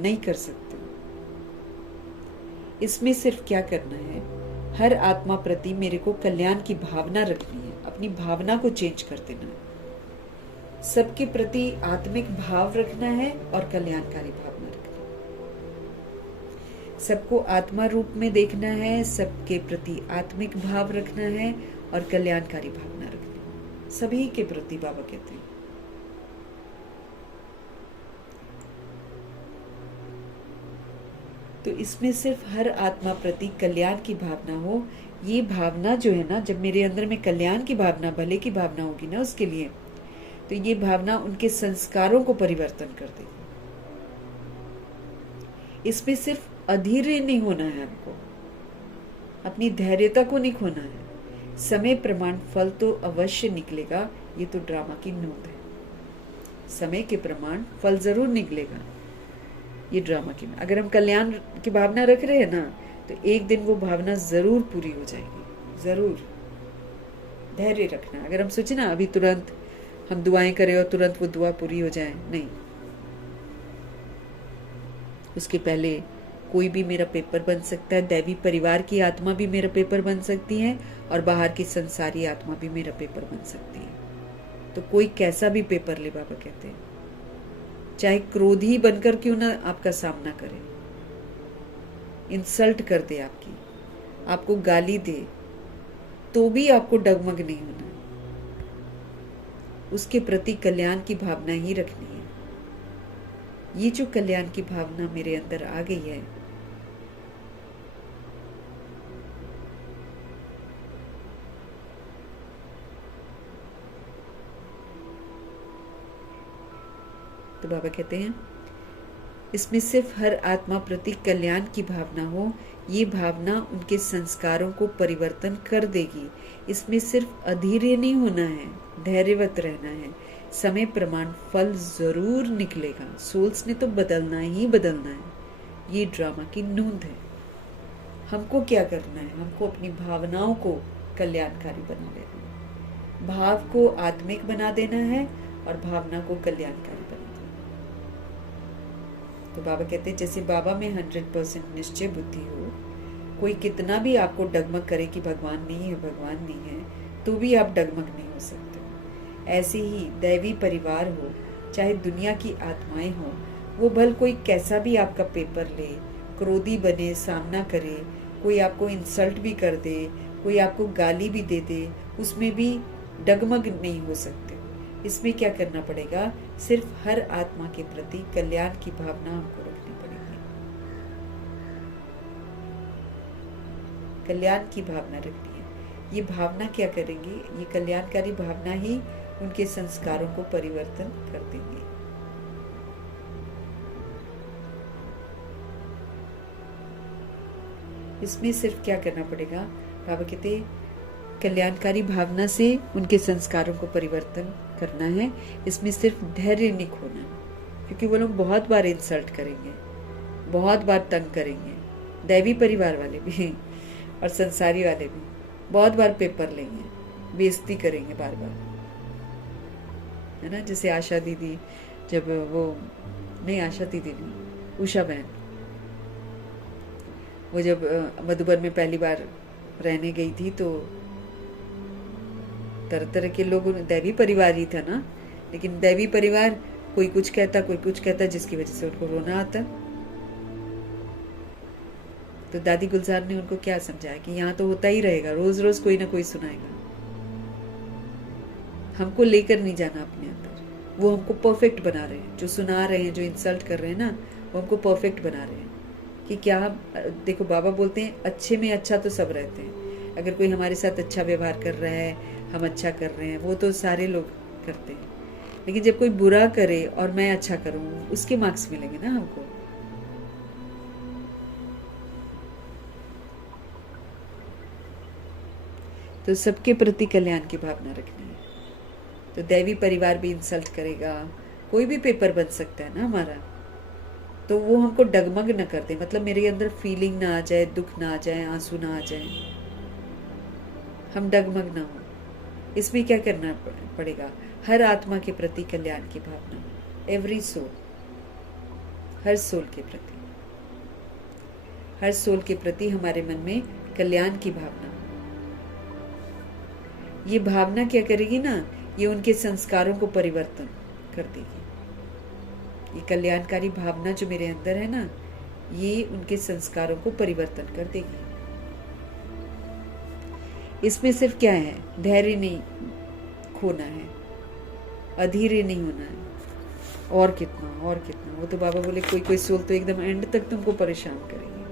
नहीं कर सकते। इसमें सिर्फ क्या करना है, हर आत्मा प्रति मेरे को कल्याण की भावना रखनी है, अपनी भावना को चेंज कर देना है, सबके प्रति आत्मिक भाव रखना है और कल्याणकारी भावना रखनी है, सबको आत्मा रूप में देखना है, सबके प्रति आत्मिक भाव रखना है और कल्याणकारी भावना रखनी है, सभी के प्रति बाबा कहते हैं। तो इसमें सिर्फ हर आत्मा प्रति कल्याण की भावना हो, ये भावना जो है ना, जब मेरे अंदर में कल्याण की भावना, भले की भावना होगी ना उसके लिए, तो ये भावना उनके संस्कारों को परिवर्तन कर देगी। इसमें सिर्फ अधीर नहीं होना है हमको, अपनी धैर्यता को नहीं खोना है, समय प्रमाण फल तो अवश्य निकलेगा, ये तो ड्रामा की नोट है, समय के प्रमाण फल जरूर निकलेगा, ये ड्रामा की। अगर हम कल्याण की भावना रख रहे हैं ना, तो एक दिन वो भावना जरूर पूरी हो जाएगी, जरूर। धैर्य रखना। अगर हम सोचे ना अभी तुरंत हम दुआएं करें और तुरंत वो दुआ पूरी हो जाए, नहीं, उसके पहले कोई भी मेरा पेपर बन सकता है, दैवी परिवार की आत्मा भी मेरा पेपर बन सकती है और बाहर की संसारी आत्मा भी मेरा पेपर बन सकती है। तो कोई कैसा भी पेपर ले, बाबा कहते हैं, चाहे क्रोधी बनकर क्यों ना आपका सामना करे, इंसल्ट कर दे आपकी, आपको गाली दे, तो भी आपको डगमग नहीं होना, उसके प्रति कल्याण की भावना ही रखनी है। ये जो कल्याण की भावना मेरे अंदर आ गई है, तो बाबा कहते हैं इसमें सिर्फ हर आत्मा प्रति कल्याण की भावना हो, ये भावना उनके संस्कारों को परिवर्तन कर देगी। इसमें सिर्फ अधीर नहीं होना है, धैर्यवत रहना है, समय प्रमाण फल जरूर निकलेगा, सोल्स ने तो बदलना ही बदलना है, ये ड्रामा की नूंद है। हमको क्या करना है, हमको अपनी भावनाओं को कल्याणकारी बना लेना है, भाव को आत्मिक बना देना है और भावना को कल्याणकारी बना देना। तो बाबा कहते हैं जैसे बाबा में 100% निश्चय बुद्धि हो, कोई कितना भी आपको डगमग करे कि भगवान नहीं है, भगवान नहीं है, तो भी आप डगमग नहीं हो सकते। ऐसे ही दैवी परिवार हो, चाहे दुनिया की आत्माएं हो, वो भल कोई कैसा भी आपका पेपर ले, क्रोधी बने, सामना करे, कोई आपको इंसल्ट भी कर दे, कोई आपको गाली भी दे दे, उसमें भी डगमग नहीं हो सकते। इसमें क्या करना पड़ेगा, सिर्फ हर आत्मा के प्रति कल्याण की भावना हमको रखनी पड़ेगी, कल्याण की भावना रखनी है। ये भावना क्या करेंगी, ये कल्याणकारी भावना ही उनके संस्कारों को परिवर्तन कर देंगे। इसमें सिर्फ क्या करना पड़ेगा, बाबा कहते कल्याणकारी भावना से उनके संस्कारों को परिवर्तन करना है। इसमें सिर्फ धैर्य नहीं खोना, क्योंकि वो लोग बहुत बार इंसल्ट करेंगे, बहुत बार तंग करेंगे, दैवी परिवार वाले भी और संसारी वाले भी बहुत बार पेपर लेंगे, बेइज्जती करेंगे बार बार, है ना। जैसे आशा दीदी, जब वो नहीं, आशा दीदी नहीं, उषा बहन, वो जब मधुबन में पहली बार रहने गई थी, तो तरह तरह के लोग, दैवी परिवार ही था ना, लेकिन दैवी परिवार कोई कुछ कहता, कोई कुछ कहता, जिसकी वजह से उनको रोना आता। तो दादी गुलजार ने उनको क्या समझाया कि यहाँ तो होता ही रहेगा, रोज रोज कोई ना कोई सुनाएगा, हमको लेकर नहीं जाना अपने अंदर, वो हमको परफेक्ट बना रहे हैं, जो सुना रहे हैं, जो इंसल्ट कर रहे हैं ना, वो हमको परफेक्ट बना रहे हैं कि क्या। देखो बाबा बोलते हैं अच्छे में अच्छा तो सब रहते हैं, अगर कोई हमारे साथ अच्छा व्यवहार कर रहा है, हम अच्छा कर रहे हैं, वो तो सारे लोग करते हैं, लेकिन जब कोई बुरा करे और मैं अच्छा करूं, उसके मार्क्स मिलेंगे ना हमको। तो सबके प्रति कल्याण की भावना रखनी है। तो दैवी परिवार भी इंसल्ट करेगा, कोई भी पेपर बन सकता है ना हमारा, तो वो हमको डगमग न कर दे, मतलब मेरे अंदर फीलिंग ना आ जाए, दुख ना आ जाए, आंसू ना आ जाए, हम डगमग ना हो। इसमें क्या करना पड़ेगा? हर आत्मा के प्रति कल्याण की भावना, एवरी सोल, हर सोल के प्रति, हर सोल के प्रति हमारे मन में कल्याण की भावना। ये भावना क्या करेगी ना, ये उनके संस्कारों को परिवर्तन कर देगी। ये कल्याणकारी भावना जो मेरे अंदर है ना, ये उनके संस्कारों को परिवर्तन कर देगी। इसमें सिर्फ क्या है? धैर्य नहीं खोना है, अधीर नहीं होना है, और कितना और कितना। वो तो बाबा बोले कोई कोई सोल तो एकदम एंड तक तुमको परेशान करेगी,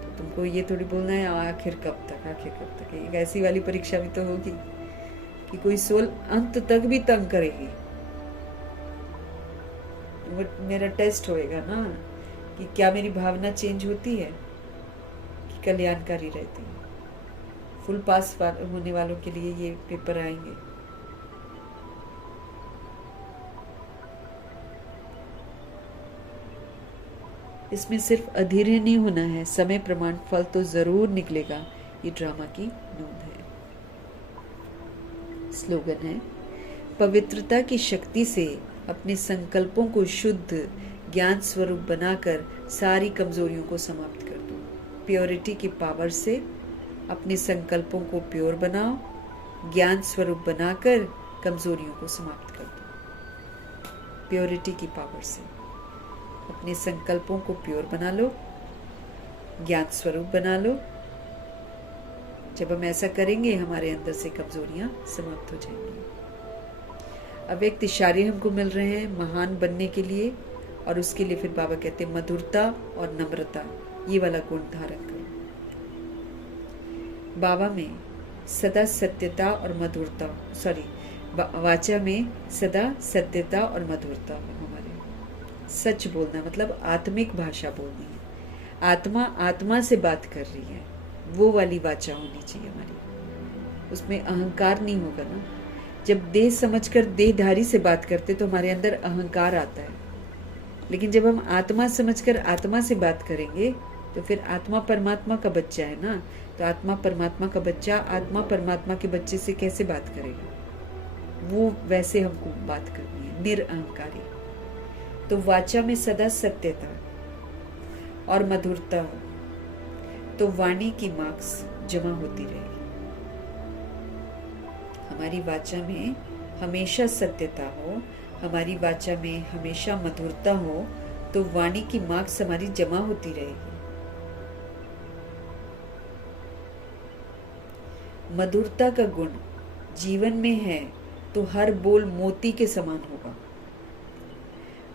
तो तुमको ये थोड़ी बोलना है आखिर कब तक, आखिर कब तक। एक ऐसी वाली परीक्षा भी तो होगी कि कोई सोल अंत तक भी तंग करेगी। वो मेरा टेस्ट होएगा ना कि क्या मेरी भावना चेंज होती है कि कल्याणकारी रहती है। फुल पास होने वालों के लिए ये पेपर आएंगे। इसमें सिर्फ अधीर नहीं होना है, समय प्रमाण फल तो जरूर निकलेगा, ये ड्रामा की नोंद है। स्लोगन है, पवित्रता की शक्ति से अपने संकल्पों को शुद्ध ज्ञान स्वरूप बनाकर सारी कमजोरियों को समाप्त कर दो। प्योरिटी की पावर से अपने संकल्पों को प्योर बनाओ, ज्ञान स्वरूप बनाकर कमजोरियों को समाप्त कर दो। प्योरिटी की पावर से अपने संकल्पों को प्योर बना लो, ज्ञान स्वरूप बना लो। जब हम ऐसा करेंगे, हमारे अंदर से कमजोरियां समाप्त हो जाएंगी। अव्यक्त इशारे हमको मिल रहे हैं महान बनने के लिए, और उसके लिए फिर बाबा कहते हैं मधुरता और नम्रता, ये वाला गुण धारण करो। बाबा में सदा सत्यता और मधुरता, वाचा में सदा सत्यता और मधुरता हो। हमारे सच बोलना मतलब आत्मिक भाषा बोलनी है। आत्मा आत्मा से बात कर रही है, वो वाली वाचा होनी चाहिए हमारी। उसमें अहंकार नहीं होगा ना। जब देह समझकर देहधारी से बात करते तो हमारे अंदर अहंकार आता है, लेकिन जब हम आत्मा समझकर आत्मा से बात करेंगे तो फिर आत्मा परमात्मा का बच्चा है ना, तो आत्मा परमात्मा का बच्चा आत्मा परमात्मा के बच्चे से कैसे बात करेगा? वो वैसे हमको बात करनी है, निरअहंकारी। तो वाचा में सदा सत्यता और मधुरता हो, तो वाणी की मार्क्स जमा होती रहेगी। हमारी वाचा में हमेशा सत्यता हो, हमारी वाचा में हमेशा मधुरता हो, तो वाणी की मार्क्स हमारी जमा होती रहेगी। मधुरता का गुण जीवन में है तो हर बोल मोती के समान होगा।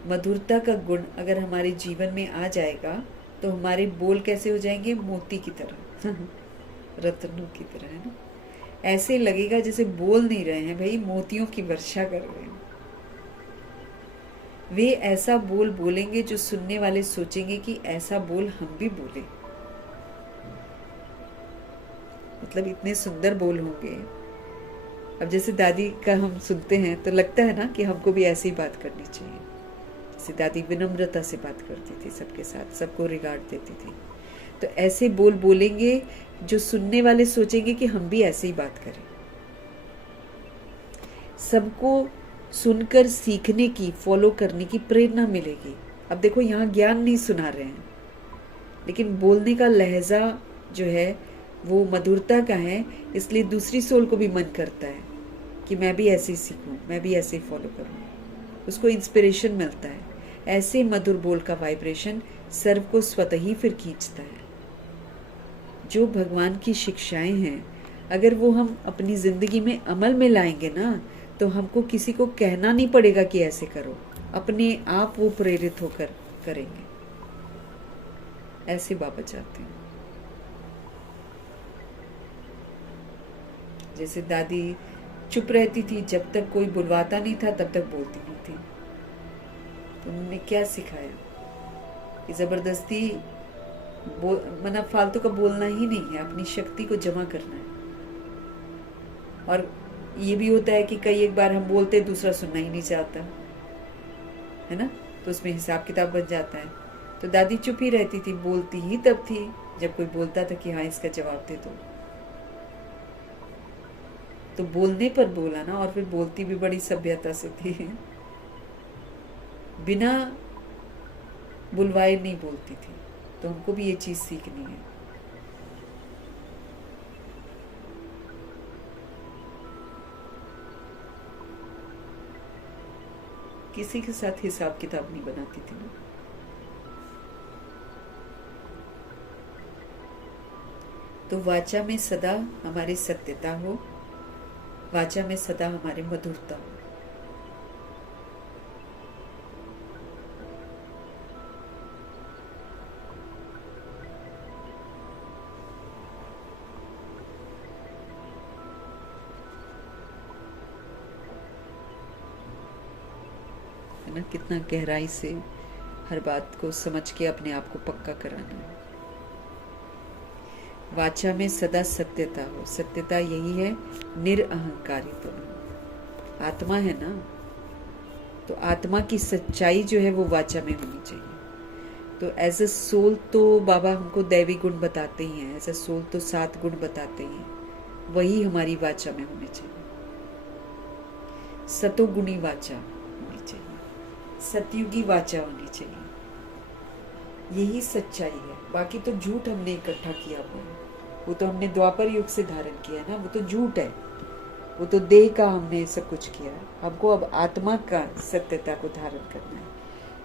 मधुरता का गुण अगर हमारे जीवन में आ जाएगा तो हमारे बोल कैसे हो जाएंगे? मोती की तरह रत्नों की तरह, है ना। ऐसे लगेगा जैसे बोल नहीं रहे हैं भाई, मोतियों की वर्षा कर रहे हैं। वे ऐसा बोल बोलेंगे जो सुनने वाले सोचेंगे कि ऐसा बोल हम भी बोले। मतलब इतने सुंदर बोल होंगे। अब जैसे दादी का हम सुनते हैं तो लगता है ना कि हमको भी ऐसी बात करनी चाहिए। जैसे दादी विनम्रता से बात करती थी सबके साथ, सबको रिगार्ड देती थी, तो ऐसे बोल बोलेंगे जो सुनने वाले सोचेंगे कि हम भी ऐसे ही बात करें। सबको सुनकर सीखने की, फॉलो करने की प्रेरणा मिलेगी। अब देखो यहाँ ज्ञान नहीं सुना रहे हैं, लेकिन बोलने का लहजा जो है वो मधुरता का है, इसलिए दूसरी सोल को भी मन करता है कि मैं भी ऐसे ही सीखूं, मैं भी ऐसे ही फॉलो करूं। उसको इंस्पिरेशन मिलता है। ऐसे मधुर बोल का वाइब्रेशन सर्व को स्वतः ही फिर खींचता है। जो भगवान की शिक्षाएं हैं, अगर वो हम अपनी जिंदगी में अमल में लाएंगे ना, तो हमको किसी को कहना नहीं पड़ेगा कि ऐसे करो, अपने आप वो प्रेरित होकर करेंगे। ऐसे बाबा चाहते हैं। जैसे दादी चुप रहती थी, जब तक कोई बुलवाता नहीं था तब तक बोलती नहीं थी। तो उन्होंने क्या सिखाया कि जबरदस्ती मतलब फालतू का बोलना ही नहीं है, अपनी शक्ति को जमा करना है। और ये भी होता है कि कई एक बार हम बोलते दूसरा सुनना ही नहीं चाहता है ना, तो उसमें हिसाब किताब बन जाता है। तो दादी चुप ही रहती थी, बोलती ही तब थी जब कोई बोलता था कि हाँ इसका जवाब दे दो। तो बोलने पर बोला ना, और फिर बोलती भी बड़ी सभ्यता से थी, बिना बुलवाए नहीं बोलती थी। तो हमको भी ये चीज सीखनी है। किसी के साथ हिसाब किताब नहीं बनाती थी ना। तो वाचा में सदा हमारी सत्यता हो, वाचा में सदा हमारी मधुरता हो। है ना, कितना गहराई से हर बात को समझ के अपने आप को पक्का कराना है। वाचा में सदा सत्यता हो, सत्यता यही है निरअहंकारीपन। आत्मा है ना, तो आत्मा की सच्चाई जो है वो वाचा में होनी चाहिए। तो एज अ सोल तो बाबा हमको दैवी गुण बताते ही हैं, एज अ सोल तो 7 गुण बताते ही हैं, वही हमारी वाचा में होने चाहिए। सतोगुणी वाचा होनी चाहिए, सतयुगी वाचा होनी चाहिए। यही सच्चाई है। बाकी तो झूठ हमने इकट्ठा किया हुआ है, वो तो हमने द्वापर युग से धारण किया है ना, वो तो झूठ है, वो तो देह का हमने सब कुछ किया है। हमको अब आत्मा का सत्यता को धारण करना है।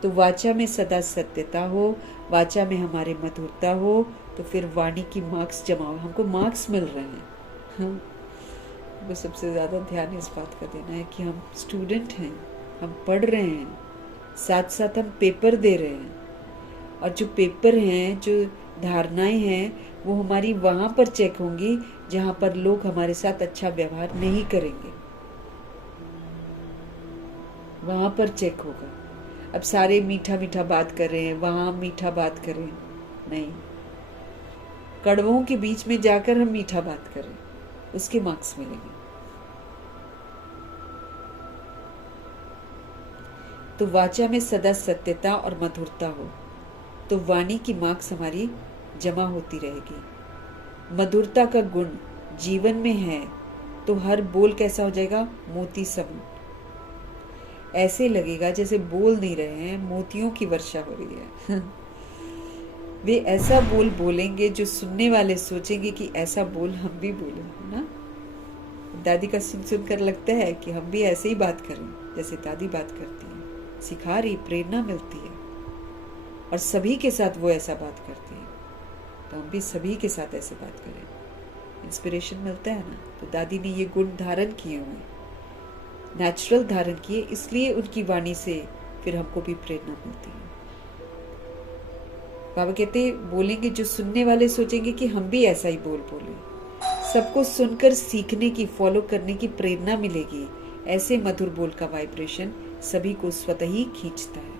तो वाचा में सदा सत्यता हो, वाचा में हमारे मधुरता हो, तो फिर वाणी की मार्क्स जमा हो। हमको मार्क्स मिल रहे हैं। हाँ, वो सबसे ज़्यादा ध्यान इस बात का देना है कि हम स्टूडेंट हैं, हम पढ़ रहे हैं, साथ साथ हम पेपर दे रहे हैं। और जो पेपर हैं, जो धारणाएं हैं, वो हमारी वहाँ पर चेक होंगी जहाँ पर लोग हमारे साथ अच्छा व्यवहार नहीं करेंगे, वहाँ पर चेक होगा। अब सारे मीठा मीठा बात कर रहे हैं, वहाँ मीठा बात करें नहीं, कड़वों के बीच में जाकर हम मीठा बात करें, उसके मार्क्स मिलेंगे। तो वाचा में सदा सत्यता और मधुरता हो, तो वाणी की मार्क्स हमारी जमा होती रहेगी। मधुरता का गुण जीवन में है तो हर बोल कैसा हो जाएगा, मोती सम। ऐसे लगेगा जैसे बोल नहीं रहे हैं, मोतियों की वर्षा हो रही है। वे ऐसा बोल बोलेंगे जो सुनने वाले सोचेंगे कि ऐसा बोल हम भी बोले, है ना। दादी का सुन सुनकर लगता है कि हम भी ऐसे ही बात करें जैसे दादी बात करती है, सिखा रही, प्रेरणा मिलती है। और सभी के साथ वो ऐसा बात करती है, तो हम भी सभी के साथ ऐसे बात करें, इंस्पिरेशन मिलता है ना। तो दादी ने ये गुण धारण किए हुए, नेचुरल धारण किए, इसलिए उनकी वाणी से फिर हमको भी प्रेरणा मिलती है। बाबा कहते बोलेंगे जो सुनने वाले सोचेंगे कि हम भी ऐसा ही बोल बोले। सबको सुनकर सीखने की, फॉलो करने की प्रेरणा मिलेगी। ऐसे मधुर बोल का वाइब्रेशन सभी को स्वतः ही खींचता है।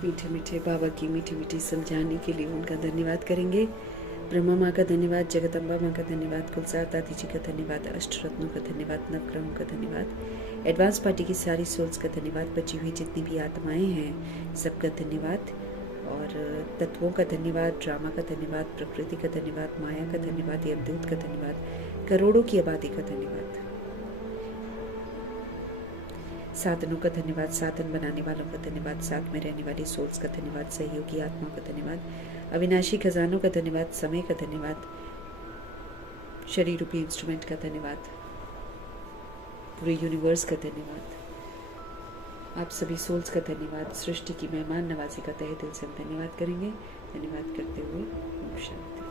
मीठे मीठे बाबा की मीठी मीठी समझाने के लिए उनका धन्यवाद करेंगे। ब्रह्मा माँ का धन्यवाद, जगदम्बा माँ का धन्यवाद, कुलसार दादी जी का धन्यवाद, अष्ट रत्नों का धन्यवाद, नवग्रहों का धन्यवाद, एडवांस पार्टी की सारी सोल्स का धन्यवाद, बची हुई जितनी भी आत्माएं हैं सबका धन्यवाद, और तत्वों का धन्यवाद, ड्रामा का धन्यवाद, प्रकृति का धन्यवाद, माया का धन्यवाद, यमदूत का धन्यवाद, करोड़ों की आबादी का धन्यवाद, साधनों का धन्यवाद, साधन बनाने वालों का धन्यवाद, साथ में रहने वाली सोल्स का धन्यवाद, सहयोगी आत्माओं का धन्यवाद, अविनाशी खजानों का धन्यवाद, समय का धन्यवाद, शरीर रूपी इंस्ट्रूमेंट का धन्यवाद, पूरे यूनिवर्स का धन्यवाद, आप सभी सोल्स का धन्यवाद, सृष्टि की मेहमान नवाजी का तहे दिल से हम धन्यवाद करेंगे। धन्यवाद करते हुए ओम शांति।